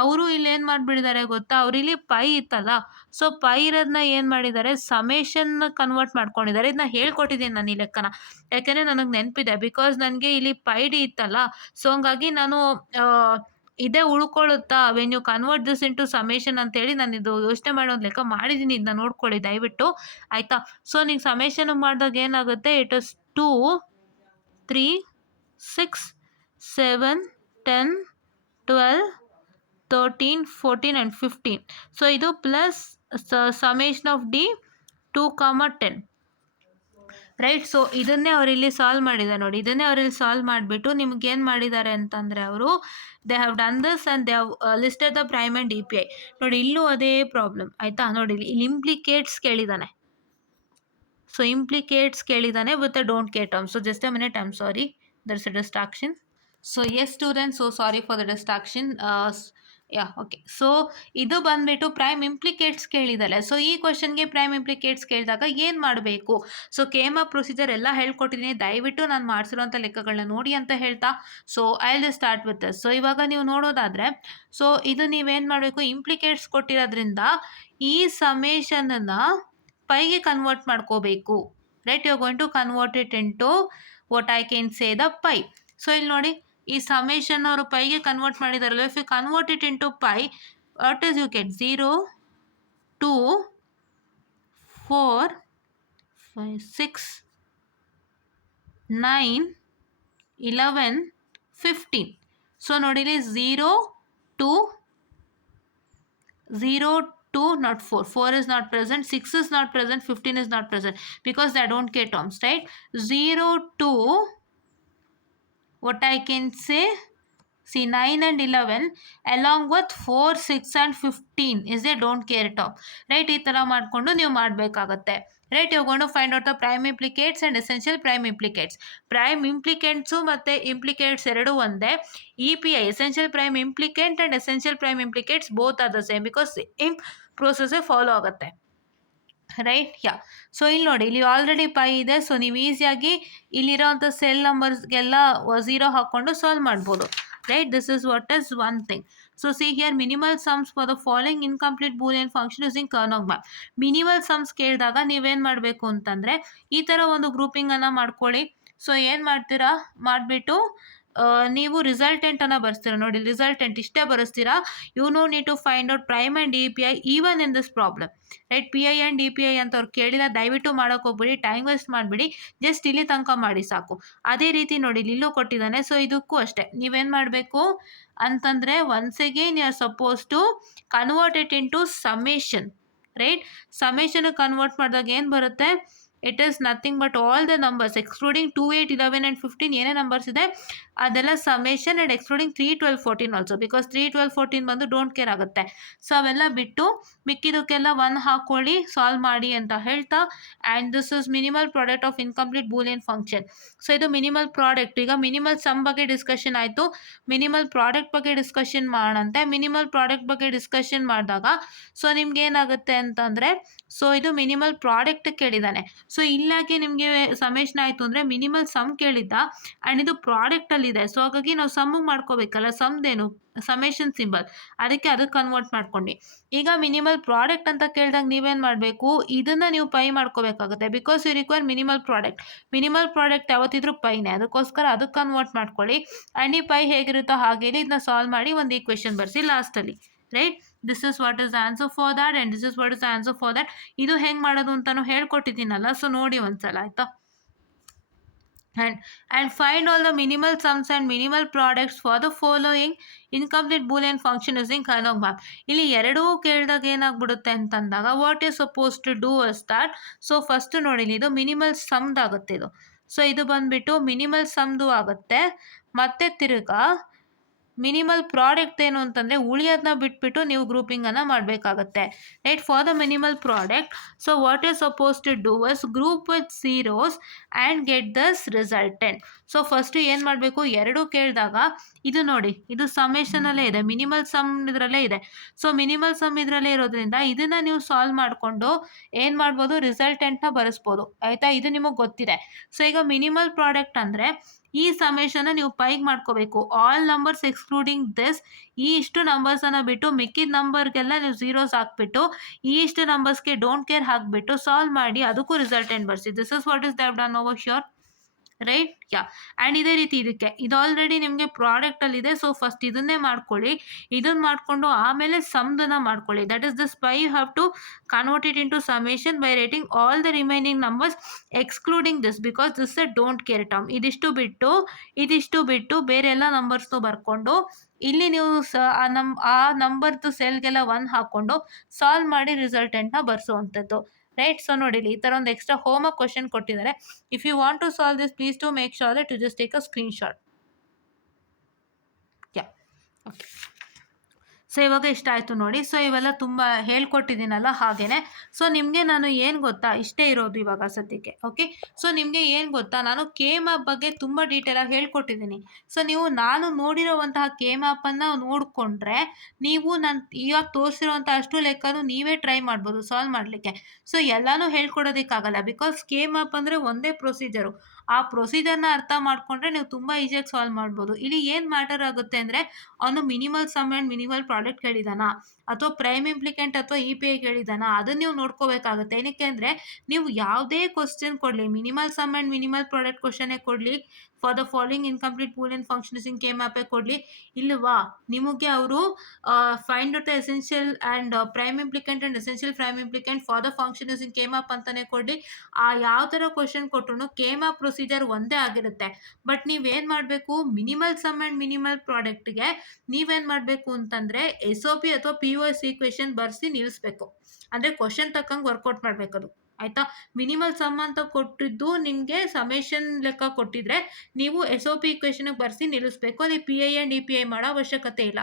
ಅವರು ಇಲ್ಲಿ ಏನು ಮಾಡಿಬಿಟ್ಟಿದ್ದಾರೆ ಗೊತ್ತಾ, ಅವರಿಲ್ಲಿ ಪೈ ಇತ್ತಲ್ಲ, ಸೊ ಪೈ ಇರೋದನ್ನ ಏನು ಮಾಡಿದ್ದಾರೆ, ಸಮೇಷನ್ನ ಕನ್ವರ್ಟ್ ಮಾಡ್ಕೊಂಡಿದ್ದಾರೆ. ಇದನ್ನ ಹೇಳ್ಕೊಟ್ಟಿದ್ದೀನಿ ನಾನು ಈ ಲೆಕ್ಕನ, ಯಾಕೆಂದರೆ ನನಗೆ ನೆನಪಿದೆ. ಬಿಕಾಸ್ ನನಗೆ ಇಲ್ಲಿ ಪೈ ಡಿ ಇತ್ತಲ್ಲ, ಸೊ ಹಂಗಾಗಿ ನಾನು ಇದೇ ಉಳ್ಕೊಳ್ಳುತ್ತಾ when you convert this into summation ಅಂತೇಳಿ ನಾನು ಇದು ಯೋಚನೆ ಮಾಡೋ ಒಂದು ಲೆಕ್ಕ ಮಾಡಿದ್ದೀನಿ. ಇದನ್ನ ನೋಡ್ಕೊಳ್ಳಿ ದಯವಿಟ್ಟು, ಆಯಿತಾ. ಸೊ ನೀವು ಸಮೇಷನ್ ಮಾಡಿದಾಗ ಏನಾಗುತ್ತೆ, ಇಟ್ ಇಸ್ 2, 3, 6, 7, 10, 12, 13, 14 ಆ್ಯಂಡ್ 15. ಸೊ ಇದು plus summation of D 2, 10, right. So ಇದನ್ನೇ ಅವರಿಲ್ಲಿ ಸಾಲ್ವ್ ಮಾಡಿದ್ದಾರೆ ನೋಡಿ. ಇದನ್ನೇ ಅವರಿಲ್ಲಿ ಸಾಲ್ವ್ ಮಾಡಿಬಿಟ್ಟು ನಿಮ್ಗೇನು ಮಾಡಿದ್ದಾರೆ ಅಂತಂದರೆ, ಅವರು they have done this and they have listed the prime and D P I. ನೋಡಿ, ಇಲ್ಲೂ ಅದೇ ಪ್ರಾಬ್ಲಮ್, ಆಯಿತಾ. ನೋಡಿ, ಇಲ್ಲಿ ಇಂಪ್ಲಿಕೇಟ್ಸ್ ಕೇಳಿದ್ದಾನೆ. ಸೊ ಇಂಪ್ಲಿಕೇಟ್ಸ್ ಕೇಳಿದ್ದಾನೆ with a don't care term. So just a minute, I am sorry, there is a distraction. So yes students, so sorry for the distraction. Yeah, okay. So ಇದು ಬಂದುಬಿಟ್ಟು ಪ್ರೈಮ್ ಇಂಪ್ಲಿಕೇಟ್ಸ್ ಕೇಳಿದ್ದಾರೆ. So ಈ ಕ್ವಶನ್ಗೆ prime implicates ಕೇಳಿದಾಗ ಏನು ಮಾಡಬೇಕು, so came up procedure ಎಲ್ಲ ಹೇಳ್ಕೊಟ್ಟಿದ್ದೀನಿ. ದಯವಿಟ್ಟು ನಾನು ಮಾಡಿಸಿರೋಂಥ ಲೆಕ್ಕಗಳನ್ನ ನೋಡಿ ಅಂತ ಹೇಳ್ತಾ, so I will start with this. So ಇವಾಗ ನೀವು ನೋಡೋದಾದರೆ, ಸೊ ಇದು ನೀವೇನು ಮಾಡಬೇಕು, ಇಂಪ್ಲಿಕೇಟ್ಸ್ ಕೊಟ್ಟಿರೋದ್ರಿಂದ ಈ ಸಮೇಷನನ್ನು ಪೈಗೆ ಕನ್ವರ್ಟ್ ಮಾಡ್ಕೋಬೇಕು, right. You are going to convert it into what I can say the pi. So ಇಲ್ಲಿ ನೋಡಿ, ಈ ಸಮೇಷನ್ ಅವರು ಪೈಗೆ ಕನ್ವರ್ಟ್ ಮಾಡಿದಾರಲ್ಲ. If you convert it into pi, what is you get 0, 2, 4, 5, 6, 9, 11, 15. So ನೋಡಿ, ಇಲ್ಲಿ 0, 2, 0, 2, not 4. 4 is not present, 6 is not present, 15 is not present because they don't care terms, right? 0, 2, what I can say, see 9 and 11 along with 4, 6 and 15 is a don't care term, right? ಈ ಥರ ಮಾಡಿಕೊಂಡು ನೀವು ಮಾಡಬೇಕಾಗತ್ತೆ, right. You gone to find out the prime ಇಂಪ್ಲಿಕೇಟ್ಸ್ and essential prime implicates. Prime implicants ಮತ್ತು implicates ಎರಡೂ ಒಂದೇ. E P I, essential prime implicant and essential prime implicates both are the same because same ಪ್ರೋಸೆಸ್ಸೇ follow ಆಗುತ್ತೆ, right. Yeah, so ಇಲ್ಲಿ ನೋಡಿ, ಇಲ್ಲಿ already pi ಇದೆ. So ನೀವು ಈಸಿಯಾಗಿ ಇಲ್ಲಿರೋವಂಥ ಸೆಲ್ ನಂಬರ್ಸ್ಗೆಲ್ಲ 0 ಹಾಕ್ಕೊಂಡು ಸಾಲ್ವ್ ಮಾಡ್ಬೋದು, right. This is what is one thing. So see here, minimal sums for the following incomplete Boolean function using Karnaugh map. Minimal sums ಕೇಳಿದಾಗ ನೀವೇನು ಮಾಡಬೇಕು ಅಂತಂದರೆ, ಈ ಥರ ಒಂದು ಗ್ರೂಪಿಂಗನ್ನು ಮಾಡ್ಕೊಳ್ಳಿ. ಸೊ ಏನು ಮಾಡ್ತೀರಾ, ಮಾಡಿಬಿಟ್ಟು ನೀವು ರಿಸಲ್ಟೆಂಟನ್ನು ಬರೆಸ್ತೀರಾ. ನೋಡಿ, ರಿಸಲ್ಟೆಂಟ್ ಇಷ್ಟೇ ಬರೆಸ್ತೀರಾ. You no need to find out prime and D P I even in this problem, right. P I and D P I ಅಂತ ಅವ್ರು ಕೇಳಿಲ್ಲ, ದಯವಿಟ್ಟು ಮಾಡೋಕೆ ಹೋಗ್ಬಿಡಿ, ಟೈಮ್ ವೇಸ್ಟ್ ಮಾಡಿಬಿಡಿ. ಜಸ್ಟ್ ಇಲ್ಲಿ ತನಕ ಮಾಡಿ ಸಾಕು. ಅದೇ ರೀತಿ ನೋಡಿ, ಇಲ್ಲೂ ಕೊಟ್ಟಿದ್ದಾನೆ. ಸೊ ಇದಕ್ಕೂ ಅಷ್ಟೇ ನೀವೇನು ಮಾಡಬೇಕು ಅಂತಂದರೆ, once again you are suppose to convert it into summation, right. Summation convert ಮಾಡಿದಾಗ ಏನು ಬರುತ್ತೆ, it is nothing but all the numbers excluding 2, 8, 11 and 15 ಏನೇ ನಂಬರ್ಸ್ ಇದೆ ಅದೆಲ್ಲ summation and excluding 3, 12, 14 also, because 3, 12, 14 ಬಂದು ಡೋಂಟ್ ಕೇರ್ ಆಗುತ್ತೆ. ಸೊ ಅವೆಲ್ಲ ಬಿಟ್ಟು ಮಿಕ್ಕಿದಕ್ಕೆಲ್ಲ 1 ಹಾಕೊಳ್ಳಿ, ಸಾಲ್ವ್ ಮಾಡಿ ಅಂತ ಹೇಳ್ತಾ, and this is minimal product of incomplete Boolean function. So ಇದು ಮಿನಿಮಲ್ ಪ್ರಾಡಕ್ಟ್. ಈಗ ಮಿನಿಮಲ್ ಸಮ್ ಬಗ್ಗೆ ಡಿಸ್ಕಷನ್ ಆಯಿತು, ಮಿನಿಮಲ್ ಪ್ರಾಡಕ್ಟ್ ಬಗ್ಗೆ ಡಿಸ್ಕಷನ್ ಮಾಡೋಣಂತೆ. ಮಿನಿಮಲ್ ಪ್ರಾಡಕ್ಟ್ ಬಗ್ಗೆ ಡಿಸ್ಕಷನ್ ಮಾಡಿದಾಗ ಸೊ ನಿಮ್ಗೆ ಏನಾಗುತ್ತೆ ಅಂತಂದರೆ, ಸೊ ಇದು ಮಿನಿಮಲ್ ಪ್ರಾಡಕ್ಟ್ ಕೇಳಿದ್ದಾನೆ. ಸೊ ಇಲ್ಲಾಕೆ ನಿಮಗೆ ಸಮೇಷನ್ ಆಯಿತು ಅಂದರೆ ಮಿನಿಮಲ್ ಸಮ್ ಕೇಳಿದ್ದ ಆ್ಯಂಡ್ ಇದು ಪ್ರಾಡಕ್ಟಲ್ಲಿದೆ. ಸೊ ಹಾಗಾಗಿ ನಾವು ಸಮ್ಮಿಗೆ ಮಾಡ್ಕೋಬೇಕಲ್ಲ, ಸಮ್ದೇನು ಸಮೇಷನ್ ಸಿಂಬಲ್, ಅದಕ್ಕೆ ಕನ್ವರ್ಟ್ ಮಾಡ್ಕೊಂಡು. ಈಗ ಮಿನಿಮಲ್ ಪ್ರಾಡಕ್ಟ್ ಅಂತ ಕೇಳಿದಾಗ ನೀವೇನು ಮಾಡಬೇಕು, ಇದನ್ನು ನೀವು ಪೈ ಮಾಡ್ಕೋಬೇಕಾಗುತ್ತೆ, because you require minimal product. Minimal product ಯಾವತ್ತಿದ್ರೂ ಪೈನೇ, ಅದಕ್ಕೋಸ್ಕರ ಅದಕ್ಕೆ ಕನ್ವರ್ಟ್ ಮಾಡ್ಕೊಳ್ಳಿ. ಆ್ಯಂಡ್ ಈ ಪೈ ಹೇಗಿರುತ್ತೋ ಹಾಗೆ ಇದನ್ನ ಸಾಲ್ವ್ ಮಾಡಿ ಒಂದು ಈಕ್ವೇಷನ್ ಬರೆಸಿ ಲಾಸ್ಟಲ್ಲಿ, right. This is what is the answer for that and this is what is the answer for that. ಇದು ಹೆಂಗೆ ಮಾಡೋದು ಅಂತಲೂ ಹೇಳ್ಕೊಟ್ಟಿದ್ದೀನಲ್ಲ, ಸೊ ನೋಡಿ ಒಂದ್ಸಲ ಆಯಿತಾ. And find all the minimal sums and minimal products for the following incomplete boolean function using Carnot map. ಇಲ್ಲಿ ಎರಡೂ ಕೇಳಿದಾಗ ಏನಾಗ್ಬಿಡುತ್ತೆ ಅಂತಂದಾಗ what is suppose to do is that, so first ನೋಡಿ ಇದು ಮಿನಿಮಲ್ ಸಮ್ದಾಗುತ್ತೆ ಇದು. ಸೊ ಇದು ಬಂದುಬಿಟ್ಟು ಮಿನಿಮಲ್ ಸಮ್ದು ಆಗುತ್ತೆ. ಮತ್ತೆ ತಿರುಗಾ ಮಿನಿಮಲ್ ಪ್ರಾಡಕ್ಟ್ ಏನು ಅಂತಂದರೆ ಉಳಿಯೋದನ್ನ ಬಿಟ್ಬಿಟ್ಟು ನೀವು ಗ್ರೂಪಿಂಗನ್ನು ಮಾಡಬೇಕಾಗತ್ತೆ, right. For the minimal product, so what is suppose to do is group with zeros and get thus resultant. So first ಏನು ಮಾಡಬೇಕು, ಎರಡೂ ಕೇಳಿದಾಗ ಇದು ನೋಡಿ ಇದು ಸಮೇಷನಲ್ಲೇ ಇದೆ, ಮಿನಿಮಲ್ ಸಮ್ ಇದರಲ್ಲೇ ಇದೆ. ಸೊ ಮಿನಿಮಲ್ ಸಮ್ ಇದರಲ್ಲೇ ಇರೋದ್ರಿಂದ ಇದನ್ನು ನೀವು ಸಾಲ್ವ್ ಮಾಡಿಕೊಂಡು ಏನು ಮಾಡ್ಬೋದು, ರಿಸಲ್ಟೆಂಟ್ನ ಬರೆಸ್ಬೋದು, ಆಯಿತಾ. ಇದು ನಿಮಗೆ ಗೊತ್ತಿದೆ. ಸೊ ಈಗ ಮಿನಿಮಲ್ ಪ್ರಾಡಕ್ಟ್ ಅಂದರೆ ಈ ಸಮೇಷನ್ನ ನೀವು ಪೈಗೆ ಮಾಡ್ಕೋಬೇಕು, ಆಲ್ ನಂಬರ್ಸ್ ಎಕ್ಸ್ಕ್ಲೂಡಿಂಗ್ ದಿಸ್, ಈ ಇಷ್ಟು ನಂಬರ್ಸನ್ನು ಬಿಟ್ಟು ಮಿಕ್ಕಿದ ನಂಬರ್ಗೆಲ್ಲ ನೀವು ಝೀರೋಸ್ ಹಾಕ್ಬಿಟ್ಟು ಈ ಇಷ್ಟು ನಂಬರ್ಸ್ಗೆ ಡೋಂಟ್ ಕೇರ್ ಹಾಕಿಬಿಟ್ಟು ಸಾಲ್ವ್ ಮಾಡಿ ಅದಕ್ಕೂ ರಿಸಲ್ಟೆಂಟ್ ಬರ್ಸಿ. This is what is they have done over sure, right. Yeah, and ಇದೇ ರೀತಿ ಇದಕ್ಕೆ ಇದು ಆಲ್ರೆಡಿ ನಿಮಗೆ ಪ್ರಾಡಕ್ಟಲ್ಲಿದೆ. ಸೊ ಫಸ್ಟ್ ಇದನ್ನೇ ಮಾಡ್ಕೊಳ್ಳಿ, ಇದನ್ನು ಮಾಡಿಕೊಂಡು ಆಮೇಲೆ ಸಮ್ದನ್ನು ಮಾಡ್ಕೊಳ್ಳಿ. That is this pi you have to convert it into summation by writing all the remaining numbers excluding this, because this a don't care term. ಇದಿಷ್ಟು ಬಿಟ್ಟು ಬೇರೆ ಎಲ್ಲ ನಂಬರ್ಸ್ನು ಬರ್ಕೊಂಡು ಇಲ್ಲಿ ನೀವು ಆ ನಂಬರ್ದು ಸೆಲ್ಗೆಲ್ಲ 1 ಹಾಕ್ಕೊಂಡು ಸಾಲ್ವ್ ಮಾಡಿ ರಿಸಲ್ಟೆಂಟ್ನ ಬರ್ಸೋವಂಥದ್ದು, ರೈಟ್. ಸೊ ನೋಡಿ ಈ ಥರ ಒಂದು ಎಕ್ಸ್ಟ್ರಾ ಹೋಮ್ವರ್ಕ್ ಕ್ವಶನ್ ಕೊಟ್ಟಿದ್ದಾರೆ. If you want to solve this, please to make sure that you just take a screenshot. Yeah, okay. So ಇವಾಗ ಇಷ್ಟ ಆಯಿತು ನೋಡಿ. ಸೊ ಇವೆಲ್ಲ ತುಂಬ ಹೇಳ್ಕೊಟ್ಟಿದ್ದೀನಲ್ಲ ಹಾಗೇ. ಸೊ ನಿಮಗೆ ನಾನು ಏನು ಗೊತ್ತಾ, ಇಷ್ಟೇ ಇರೋದು ಇವಾಗ ಸದ್ಯಕ್ಕೆ, ಓಕೆ. ಸೊ ನಿಮಗೆ ಏನು ಗೊತ್ತಾ, ನಾನು ಕೆ ಮ್ಯಾಪ್ ಬಗ್ಗೆ ತುಂಬ ಡೀಟೇಲಾಗಿ ಹೇಳ್ಕೊಟ್ಟಿದ್ದೀನಿ. ಸೊ ನೀವು ನಾನು ನೋಡಿರೋವಂತಹ ಕೆ ಮ್ಯಾಪನ್ನು ನೋಡಿಕೊಂಡ್ರೆ ನೀವು ನಾನು ಇವಾಗ ತೋರಿಸಿರೋವಂಥ ಅಷ್ಟು ಲೆಕ್ಕನೂ ನೀವೇ ಟ್ರೈ ಮಾಡ್ಬೋದು ಸಾಲ್ವ್ ಮಾಡಲಿಕ್ಕೆ. ಸೊ ಎಲ್ಲನೂ ಹೇಳ್ಕೊಡೋದಕ್ಕಾಗಲ್ಲ, ಬಿಕಾಸ್ ಕೆ ಮ್ಯಾಪ್ ಅಂದರೆ ಒಂದೇ ಪ್ರೊಸೀಜರು. ಆ ಪ್ರೊಸೀಜರ್ನ ಅರ್ಥ ಮಾಡಿಕೊಂಡ್ರೆ ನೀವು ತುಂಬ ಈಸಿಯಾಗಿ ಸಾಲ್ವ್ ಮಾಡ್ಬೋದು. ಇಲ್ಲಿ ಏನು ಮ್ಯಾಟರ್ ಆಗುತ್ತೆ ಅಂದರೆ ಅವನು minimal sum and minimal product ಕೇಳಿದಾನ ಅಥವಾ ಪ್ರೈಮ್ ಇಂಪ್ಲಿಕೆಂಟ್ ಅಥವಾ ಇ ಪಿ ಐ ಕೇಳಿದಾನ, ಅದನ್ನು ನೀವು ನೋಡ್ಕೋಬೇಕಾಗುತ್ತೆ. ಏನಕ್ಕೆ ಅಂದರೆ ನೀವು ಯಾವುದೇ ಕ್ವಶನ್ ಕೊಡಲಿ, minimal sum and minimal product ಕ್ವಶನೇ ಕೊಡಲಿ, for the following incomplete Boolean function using K ಮ್ಯಾಪೇ ಕೊಡಲಿ, ಇಲ್ವಾ ನಿಮಗೆ ಅವರು find out essential and prime implicant and essential prime implicant for the function using K map ಅಂತಲೇ ಕೊಡಲಿ, ಆ ಯಾವ ಥರ ಕ್ವಶನ್ ಕೊಟ್ಟರು ಕೆ ಮ್ಯಾಪ್ ಪ್ರೊಸೀಜರ್ ಒಂದೇ ಆಗಿರುತ್ತೆ. ಬಟ್ ನೀವೇನು ಮಾಡಬೇಕು, ಮಿನಿಮಲ್ ಸಮ್ ಆ್ಯಂಡ್ ಮಿನಿಮಲ್ ಪ್ರಾಡಕ್ಟ್ಗೆ ನೀವೇನು ಮಾಡಬೇಕು ಅಂತಂದರೆ ಎಸ್ ಒ ಪಿ ಅಥವಾ ಪಿ ಒ ಎಸ್ ಈಕ್ವೇಷನ್ ಬರೆಸಿ ನಿಲ್ಲಿಸ್ಬೇಕು. ಅಂದರೆ ಕ್ವಶನ್ ತಕ್ಕಂಗೆ ವರ್ಕೌಟ್ ಮಾಡಬೇಕದು, ಆಯಿತಾ. ಮಿನಿಮಲ್ ಸಮ್ ಅಂತ ಕೊಟ್ಟಿದ್ದು ನಿಮಗೆ ಸಮೇಷನ್ ಲೆಕ್ಕ ಕೊಟ್ಟಿದ್ರೆ ನೀವು ಎಸ್ ಒ ಪಿ ಈಕ್ವೇಷನ್ಗೆ ಬರೆಸಿ ನಿಲ್ಲಿಸ್ಬೇಕು. ಅದು P I and E P I ಮಾಡೋ ಅವಶ್ಯಕತೆ ಇಲ್ಲ.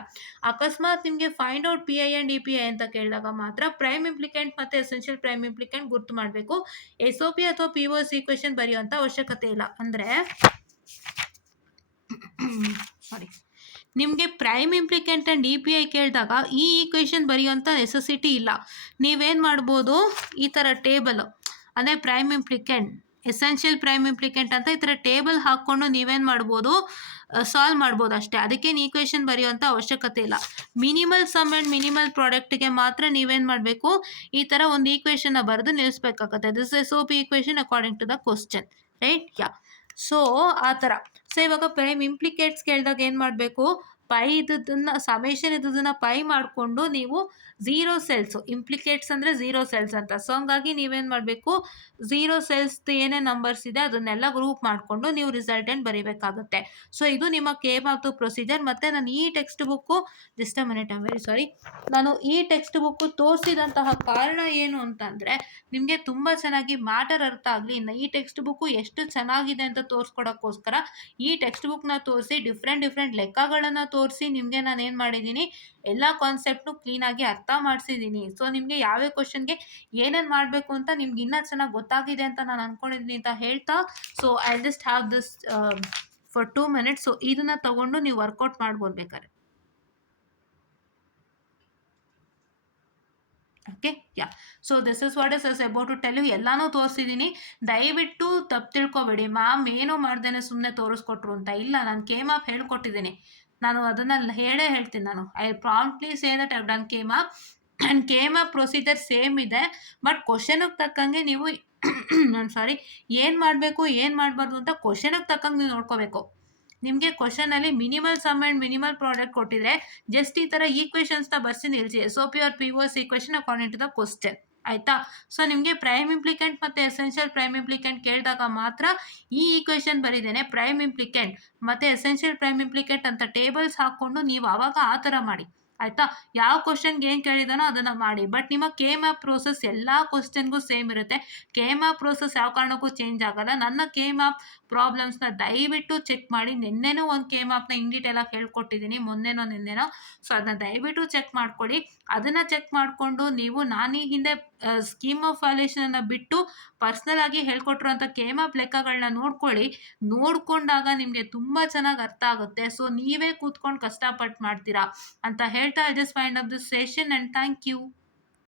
ಅಕಸ್ಮಾತ್ ನಿಮಗೆ find out P I and E P I ಅಂತ ಕೇಳಿದಾಗ ಮಾತ್ರ ಪ್ರೈಮ್ ಇಂಪ್ಲಿಕೆಂಟ್ ಮತ್ತು ಎಸೆನ್ಷಿಯಲ್ ಪ್ರೈಮ್ ಇಂಪ್ಲಿಕೆಂಟ್ ಗುರ್ತು ಮಾಡಬೇಕು. ಎಸ್ ಒ ಪಿ ಅಥವಾ ಪಿ ಒ ಎಸ್ ಈಕ್ವೇಷನ್ ಬರೆಯುವಂಥ ಅವಶ್ಯಕತೆ ಇಲ್ಲ. ಅಂದರೆ ನಿಮಗೆ prime implicant and E P I ಕೇಳಿದಾಗ ಈ ಈಕ್ವೇಷನ್ ಬರೆಯುವಂಥ ನೆಸೆಸಿಟಿ ಇಲ್ಲ. ನೀವೇನು ಮಾಡ್ಬೋದು, ಈ ಥರ ಟೇಬಲ್ ಅಂದರೆ ಪ್ರೈಮ್ ಇಂಪ್ಲಿಕೆಂಟ್ ಎಸೆನ್ಷಿಯಲ್ ಪ್ರೈಮ್ ಇಂಪ್ಲಿಕೆಂಟ್ ಅಂತ ಈ ಥರ ಟೇಬಲ್ ಹಾಕ್ಕೊಂಡು ನೀವೇನು ಮಾಡ್ಬೋದು, ಸಾಲ್ವ್ ಮಾಡ್ಬೋದು ಅಷ್ಟೇ. ಅದಕ್ಕೇನು ಈಕ್ವೇಷನ್ ಬರೆಯುವಂಥ ಅವಶ್ಯಕತೆ ಇಲ್ಲ. ಮಿನಿಮಲ್ ಸಮ್ ಆ್ಯಂಡ್ ಮಿನಿಮಲ್ ಪ್ರಾಡಕ್ಟ್ಗೆ ಮಾತ್ರ ನೀವೇನು ಮಾಡಬೇಕು, ಈ ಥರ ಒಂದು ಈಕ್ವೇಷನ್ನ ಬರೆದು ನಿಲ್ಲಿಸ್ಬೇಕಾಗತ್ತೆ. This S O P equation according to the question, right. Yeah, so ಆ ಥರ. ಸೊ ಇವಾಗ ಪ್ರೈಮ್ ಇಂಪ್ಲಿಕೇಟ್ಸ್ ಕೇಳಿದಾಗ ಏನು ಮಾಡಬೇಕು, ಪೈ ಇದ್ದದನ್ನ ಸಮೇಷನ್ ಇದ್ದದನ್ನ ಪೈ ಮಾಡಿಕೊಂಡು ನೀವು ಝೀರೋ ಸೆಲ್ಸ್ ಇಂಪ್ಲಿಕೇಟ್ಸ್ ಅಂದರೆ ಝೀರೋ ಸೆಲ್ಸ್ ಅಂತ. ಸೊ ಹಂಗಾಗಿ ನೀವೇನು ಮಾಡಬೇಕು, ಝೀರೋ ಸೆಲ್ಸ್ ಏನೇ ನಂಬರ್ಸ್ ಇದೆ ಅದನ್ನೆಲ್ಲ ಗ್ರೂಪ್ ಮಾಡಿಕೊಂಡು ನೀವು ರಿಸಲ್ಟನ್ನು ಬರೀಬೇಕಾಗುತ್ತೆ. ಸೊ ಇದು ನಿಮ್ಮ K-ಮಾತು ಪ್ರೊಸೀಜರ್. ಮತ್ತು ನಾನು ಈ text book just a minute, I am very ಸಾರಿ, ನಾನು ಈ ಟೆಕ್ಸ್ಟ್ ಬುಕ್ಕು ತೋರಿಸಿದಂತಹ ಕಾರಣ ಏನು ಅಂತಂದರೆ ನಿಮಗೆ ತುಂಬ ಚೆನ್ನಾಗಿ ಮ್ಯಾಟರ್ ಅರ್ಥ ಆಗಲಿ, ಈ ಟೆಕ್ಸ್ಟ್ ಬುಕ್ಕು ಎಷ್ಟು ಚೆನ್ನಾಗಿದೆ ಅಂತ ತೋರಿಸ್ಕೊಡೋಕ್ಕೋಸ್ಕರ ಈ ಟೆಕ್ಸ್ಟ್ ಬುಕ್ನ ತೋರಿಸಿ ಡಿಫ್ರೆಂಟ್ ಲೆಕ್ಕಗಳನ್ನು ತೋರಿಸಿ ನಿಮಗೆ ನಾನು ಏನು ಮಾಡಿದ್ದೀನಿ, ಎಲ್ಲ ಕಾನ್ಸೆಪ್ಟ್ನು ಕ್ಲೀನಾಗಿ ಅರ್ಥ ಮಾಡಿಸಿದ್ದೀನಿ. ಸೊ ನಿಮಗೆ ಯಾವ್ಯಾವ ಕ್ವಶನ್ಗೆ ಏನೇನು ಮಾಡಬೇಕು ಅಂತ ನಿಮ್ಗೆ ಇನ್ನೂ ಚೆನ್ನಾಗಿ ಗೊತ್ತಾಗಿದೆ ಅಂತ ನಾನು ಅಂದ್ಕೊಂಡಿದ್ದೀನಿ ಅಂತ ಹೇಳ್ತಾ, so I just have this for 2 minutes. So ಇದನ್ನು ತಗೊಂಡು ನೀವು ವರ್ಕೌಟ್ ಮಾಡ್ಬೋದು ಬೇಕಾದ್ರೆ. Okay, yeah. So this is what is about to tell you. ಎಲ್ಲಾನು ತೋರಿಸಿದ್ದೀನಿ, ದಯವಿಟ್ಟು ತಪ್ಪು ತಿಳ್ಕೊಬೇಡಿ ಮ್ಯಾಮ್ ಏನೂ ಮಾಡ್ದೇನೆ ಸುಮ್ಮನೆ ತೋರಿಸ್ಕೊಟ್ರು ಅಂತ. ಇಲ್ಲ, ನಾನು K-ಮ್ಯಾಪ್ ಹೇಳ್ಕೊಟ್ಟಿದ್ದೀನಿ, ನಾನು ಅದನ್ನು ಹೇಳ್ತೀನಿ. ನಾನು I promptly say that I have done K map and K map procedure same ಇದೆ. ಬಟ್ ಕ್ವಶನಿಗೆ ತಕ್ಕಂಗೆ ನೀವು ನಾನು ಸಾರಿ ಏನು ಮಾಡಬೇಕು ಏನು ಮಾಡಬಾರ್ದು ಅಂತ ಕ್ವಶನಿಗೆ ತಕ್ಕಂಗೆ ನೀವು ನೋಡ್ಕೋಬೇಕು. ನಿಮಗೆ ಕ್ವಶನಲ್ಲಿ minimal sum and minimal product ಕೊಟ್ಟಿದ್ರೆ ಜಸ್ಟ್ ಈ ಥರ ಈಕ್ವೇಷನ್ಸ್ನ ಬರ್ಸಿ ನಿಲ್ಲಿಸಿ, SOP or POS equation according to the question, ಆಯಿತಾ. ಸೊ ನಿಮಗೆ ಪ್ರೈಮ್ ಇಂಪ್ಲಿಕೆಂಟ್ ಮತ್ತು ಎಸೆನ್ಷಿಯಲ್ ಪ್ರೈಮ್ ಇಂಪ್ಲಿಕೆಂಟ್ ಕೇಳಿದಾಗ ಮಾತ್ರ ಈ ಈಕ್ವೇಷನ್ ಬರೀದೇನೆ ಪ್ರೈಮ್ ಇಂಪ್ಲಿಕೆಂಟ್ ಮತ್ತು ಎಸೆನ್ಷಿಯಲ್ ಪ್ರೈಮ್ ಇಂಪ್ಲಿಕೆಂಟ್ ಅಂತ ಟೇಬಲ್ಸ್ ಹಾಕ್ಕೊಂಡು ನೀವು ಆವಾಗ ಆ ಥರ ಮಾಡಿ, ಆಯಿತಾ. ಯಾವ ಕ್ವಶನ್ಗೆ ಏನು ಕೇಳಿದಾನೋ ಅದನ್ನು ಮಾಡಿ. ಬಟ್ ನಿಮ್ಮ K-ಮ್ಯಾಪ್ ಪ್ರೋಸೆಸ್ ಎಲ್ಲ ಕ್ವಶನ್ಗೂ ಸೇಮ್ ಇರುತ್ತೆ. K-ಮ್ಯಾಪ್ ಪ್ರೋಸೆಸ್ ಯಾವ ಕಾರಣಕ್ಕೂ ಚೇಂಜ್ ಆಗಲ್ಲ. ನನ್ನ K-ಮ್ಯಾಪ್ ಪ್ರಾಬ್ಲಮ್ಸ್ನ ದಯವಿಟ್ಟು ಚೆಕ್ ಮಾಡಿ. ನಿನ್ನೆನೂ ಒಂದು K-ಮ್ಯಾಪ್ನ ಇನ್ ಡೀಟೇಲಾಗಿ ಹೇಳ್ಕೊಟ್ಟಿದ್ದೀನಿ, ನಿನ್ನೆನೋ. ಸೊ ಅದನ್ನ ದಯವಿಟ್ಟು ಚೆಕ್ ಮಾಡ್ಕೊಳ್ಳಿ. ಅದನ್ನು ಚೆಕ್ ಮಾಡಿಕೊಂಡು ನೀವು ನಾನು ಈ ಹಿಂದೆ ಸ್ಕೀಮ್ ಆಫ್ ವ್ಯಾಲ್ಯೂಷನನ್ನು ಬಿಟ್ಟು ಪರ್ಸ್ನಲ್ ಆಗಿ ಹೇಳ್ಕೊಟ್ಟಿರೋಂಥ K-ಮ್ಯಾಪ್ ಲೆಕ್ಕಗಳನ್ನ ನೋಡ್ಕೊಂಡಾಗ ನಿಮಗೆ ತುಂಬ ಚೆನ್ನಾಗಿ ಅರ್ಥ ಆಗುತ್ತೆ. ಸೊ ನೀವೇ ಕೂತ್ಕೊಂಡು ಕಷ್ಟಪಟ್ಟು ಮಾಡ್ತೀರಾ ಅಂತ ಹೇಳ್ತಾ, I just find up this session and thank you.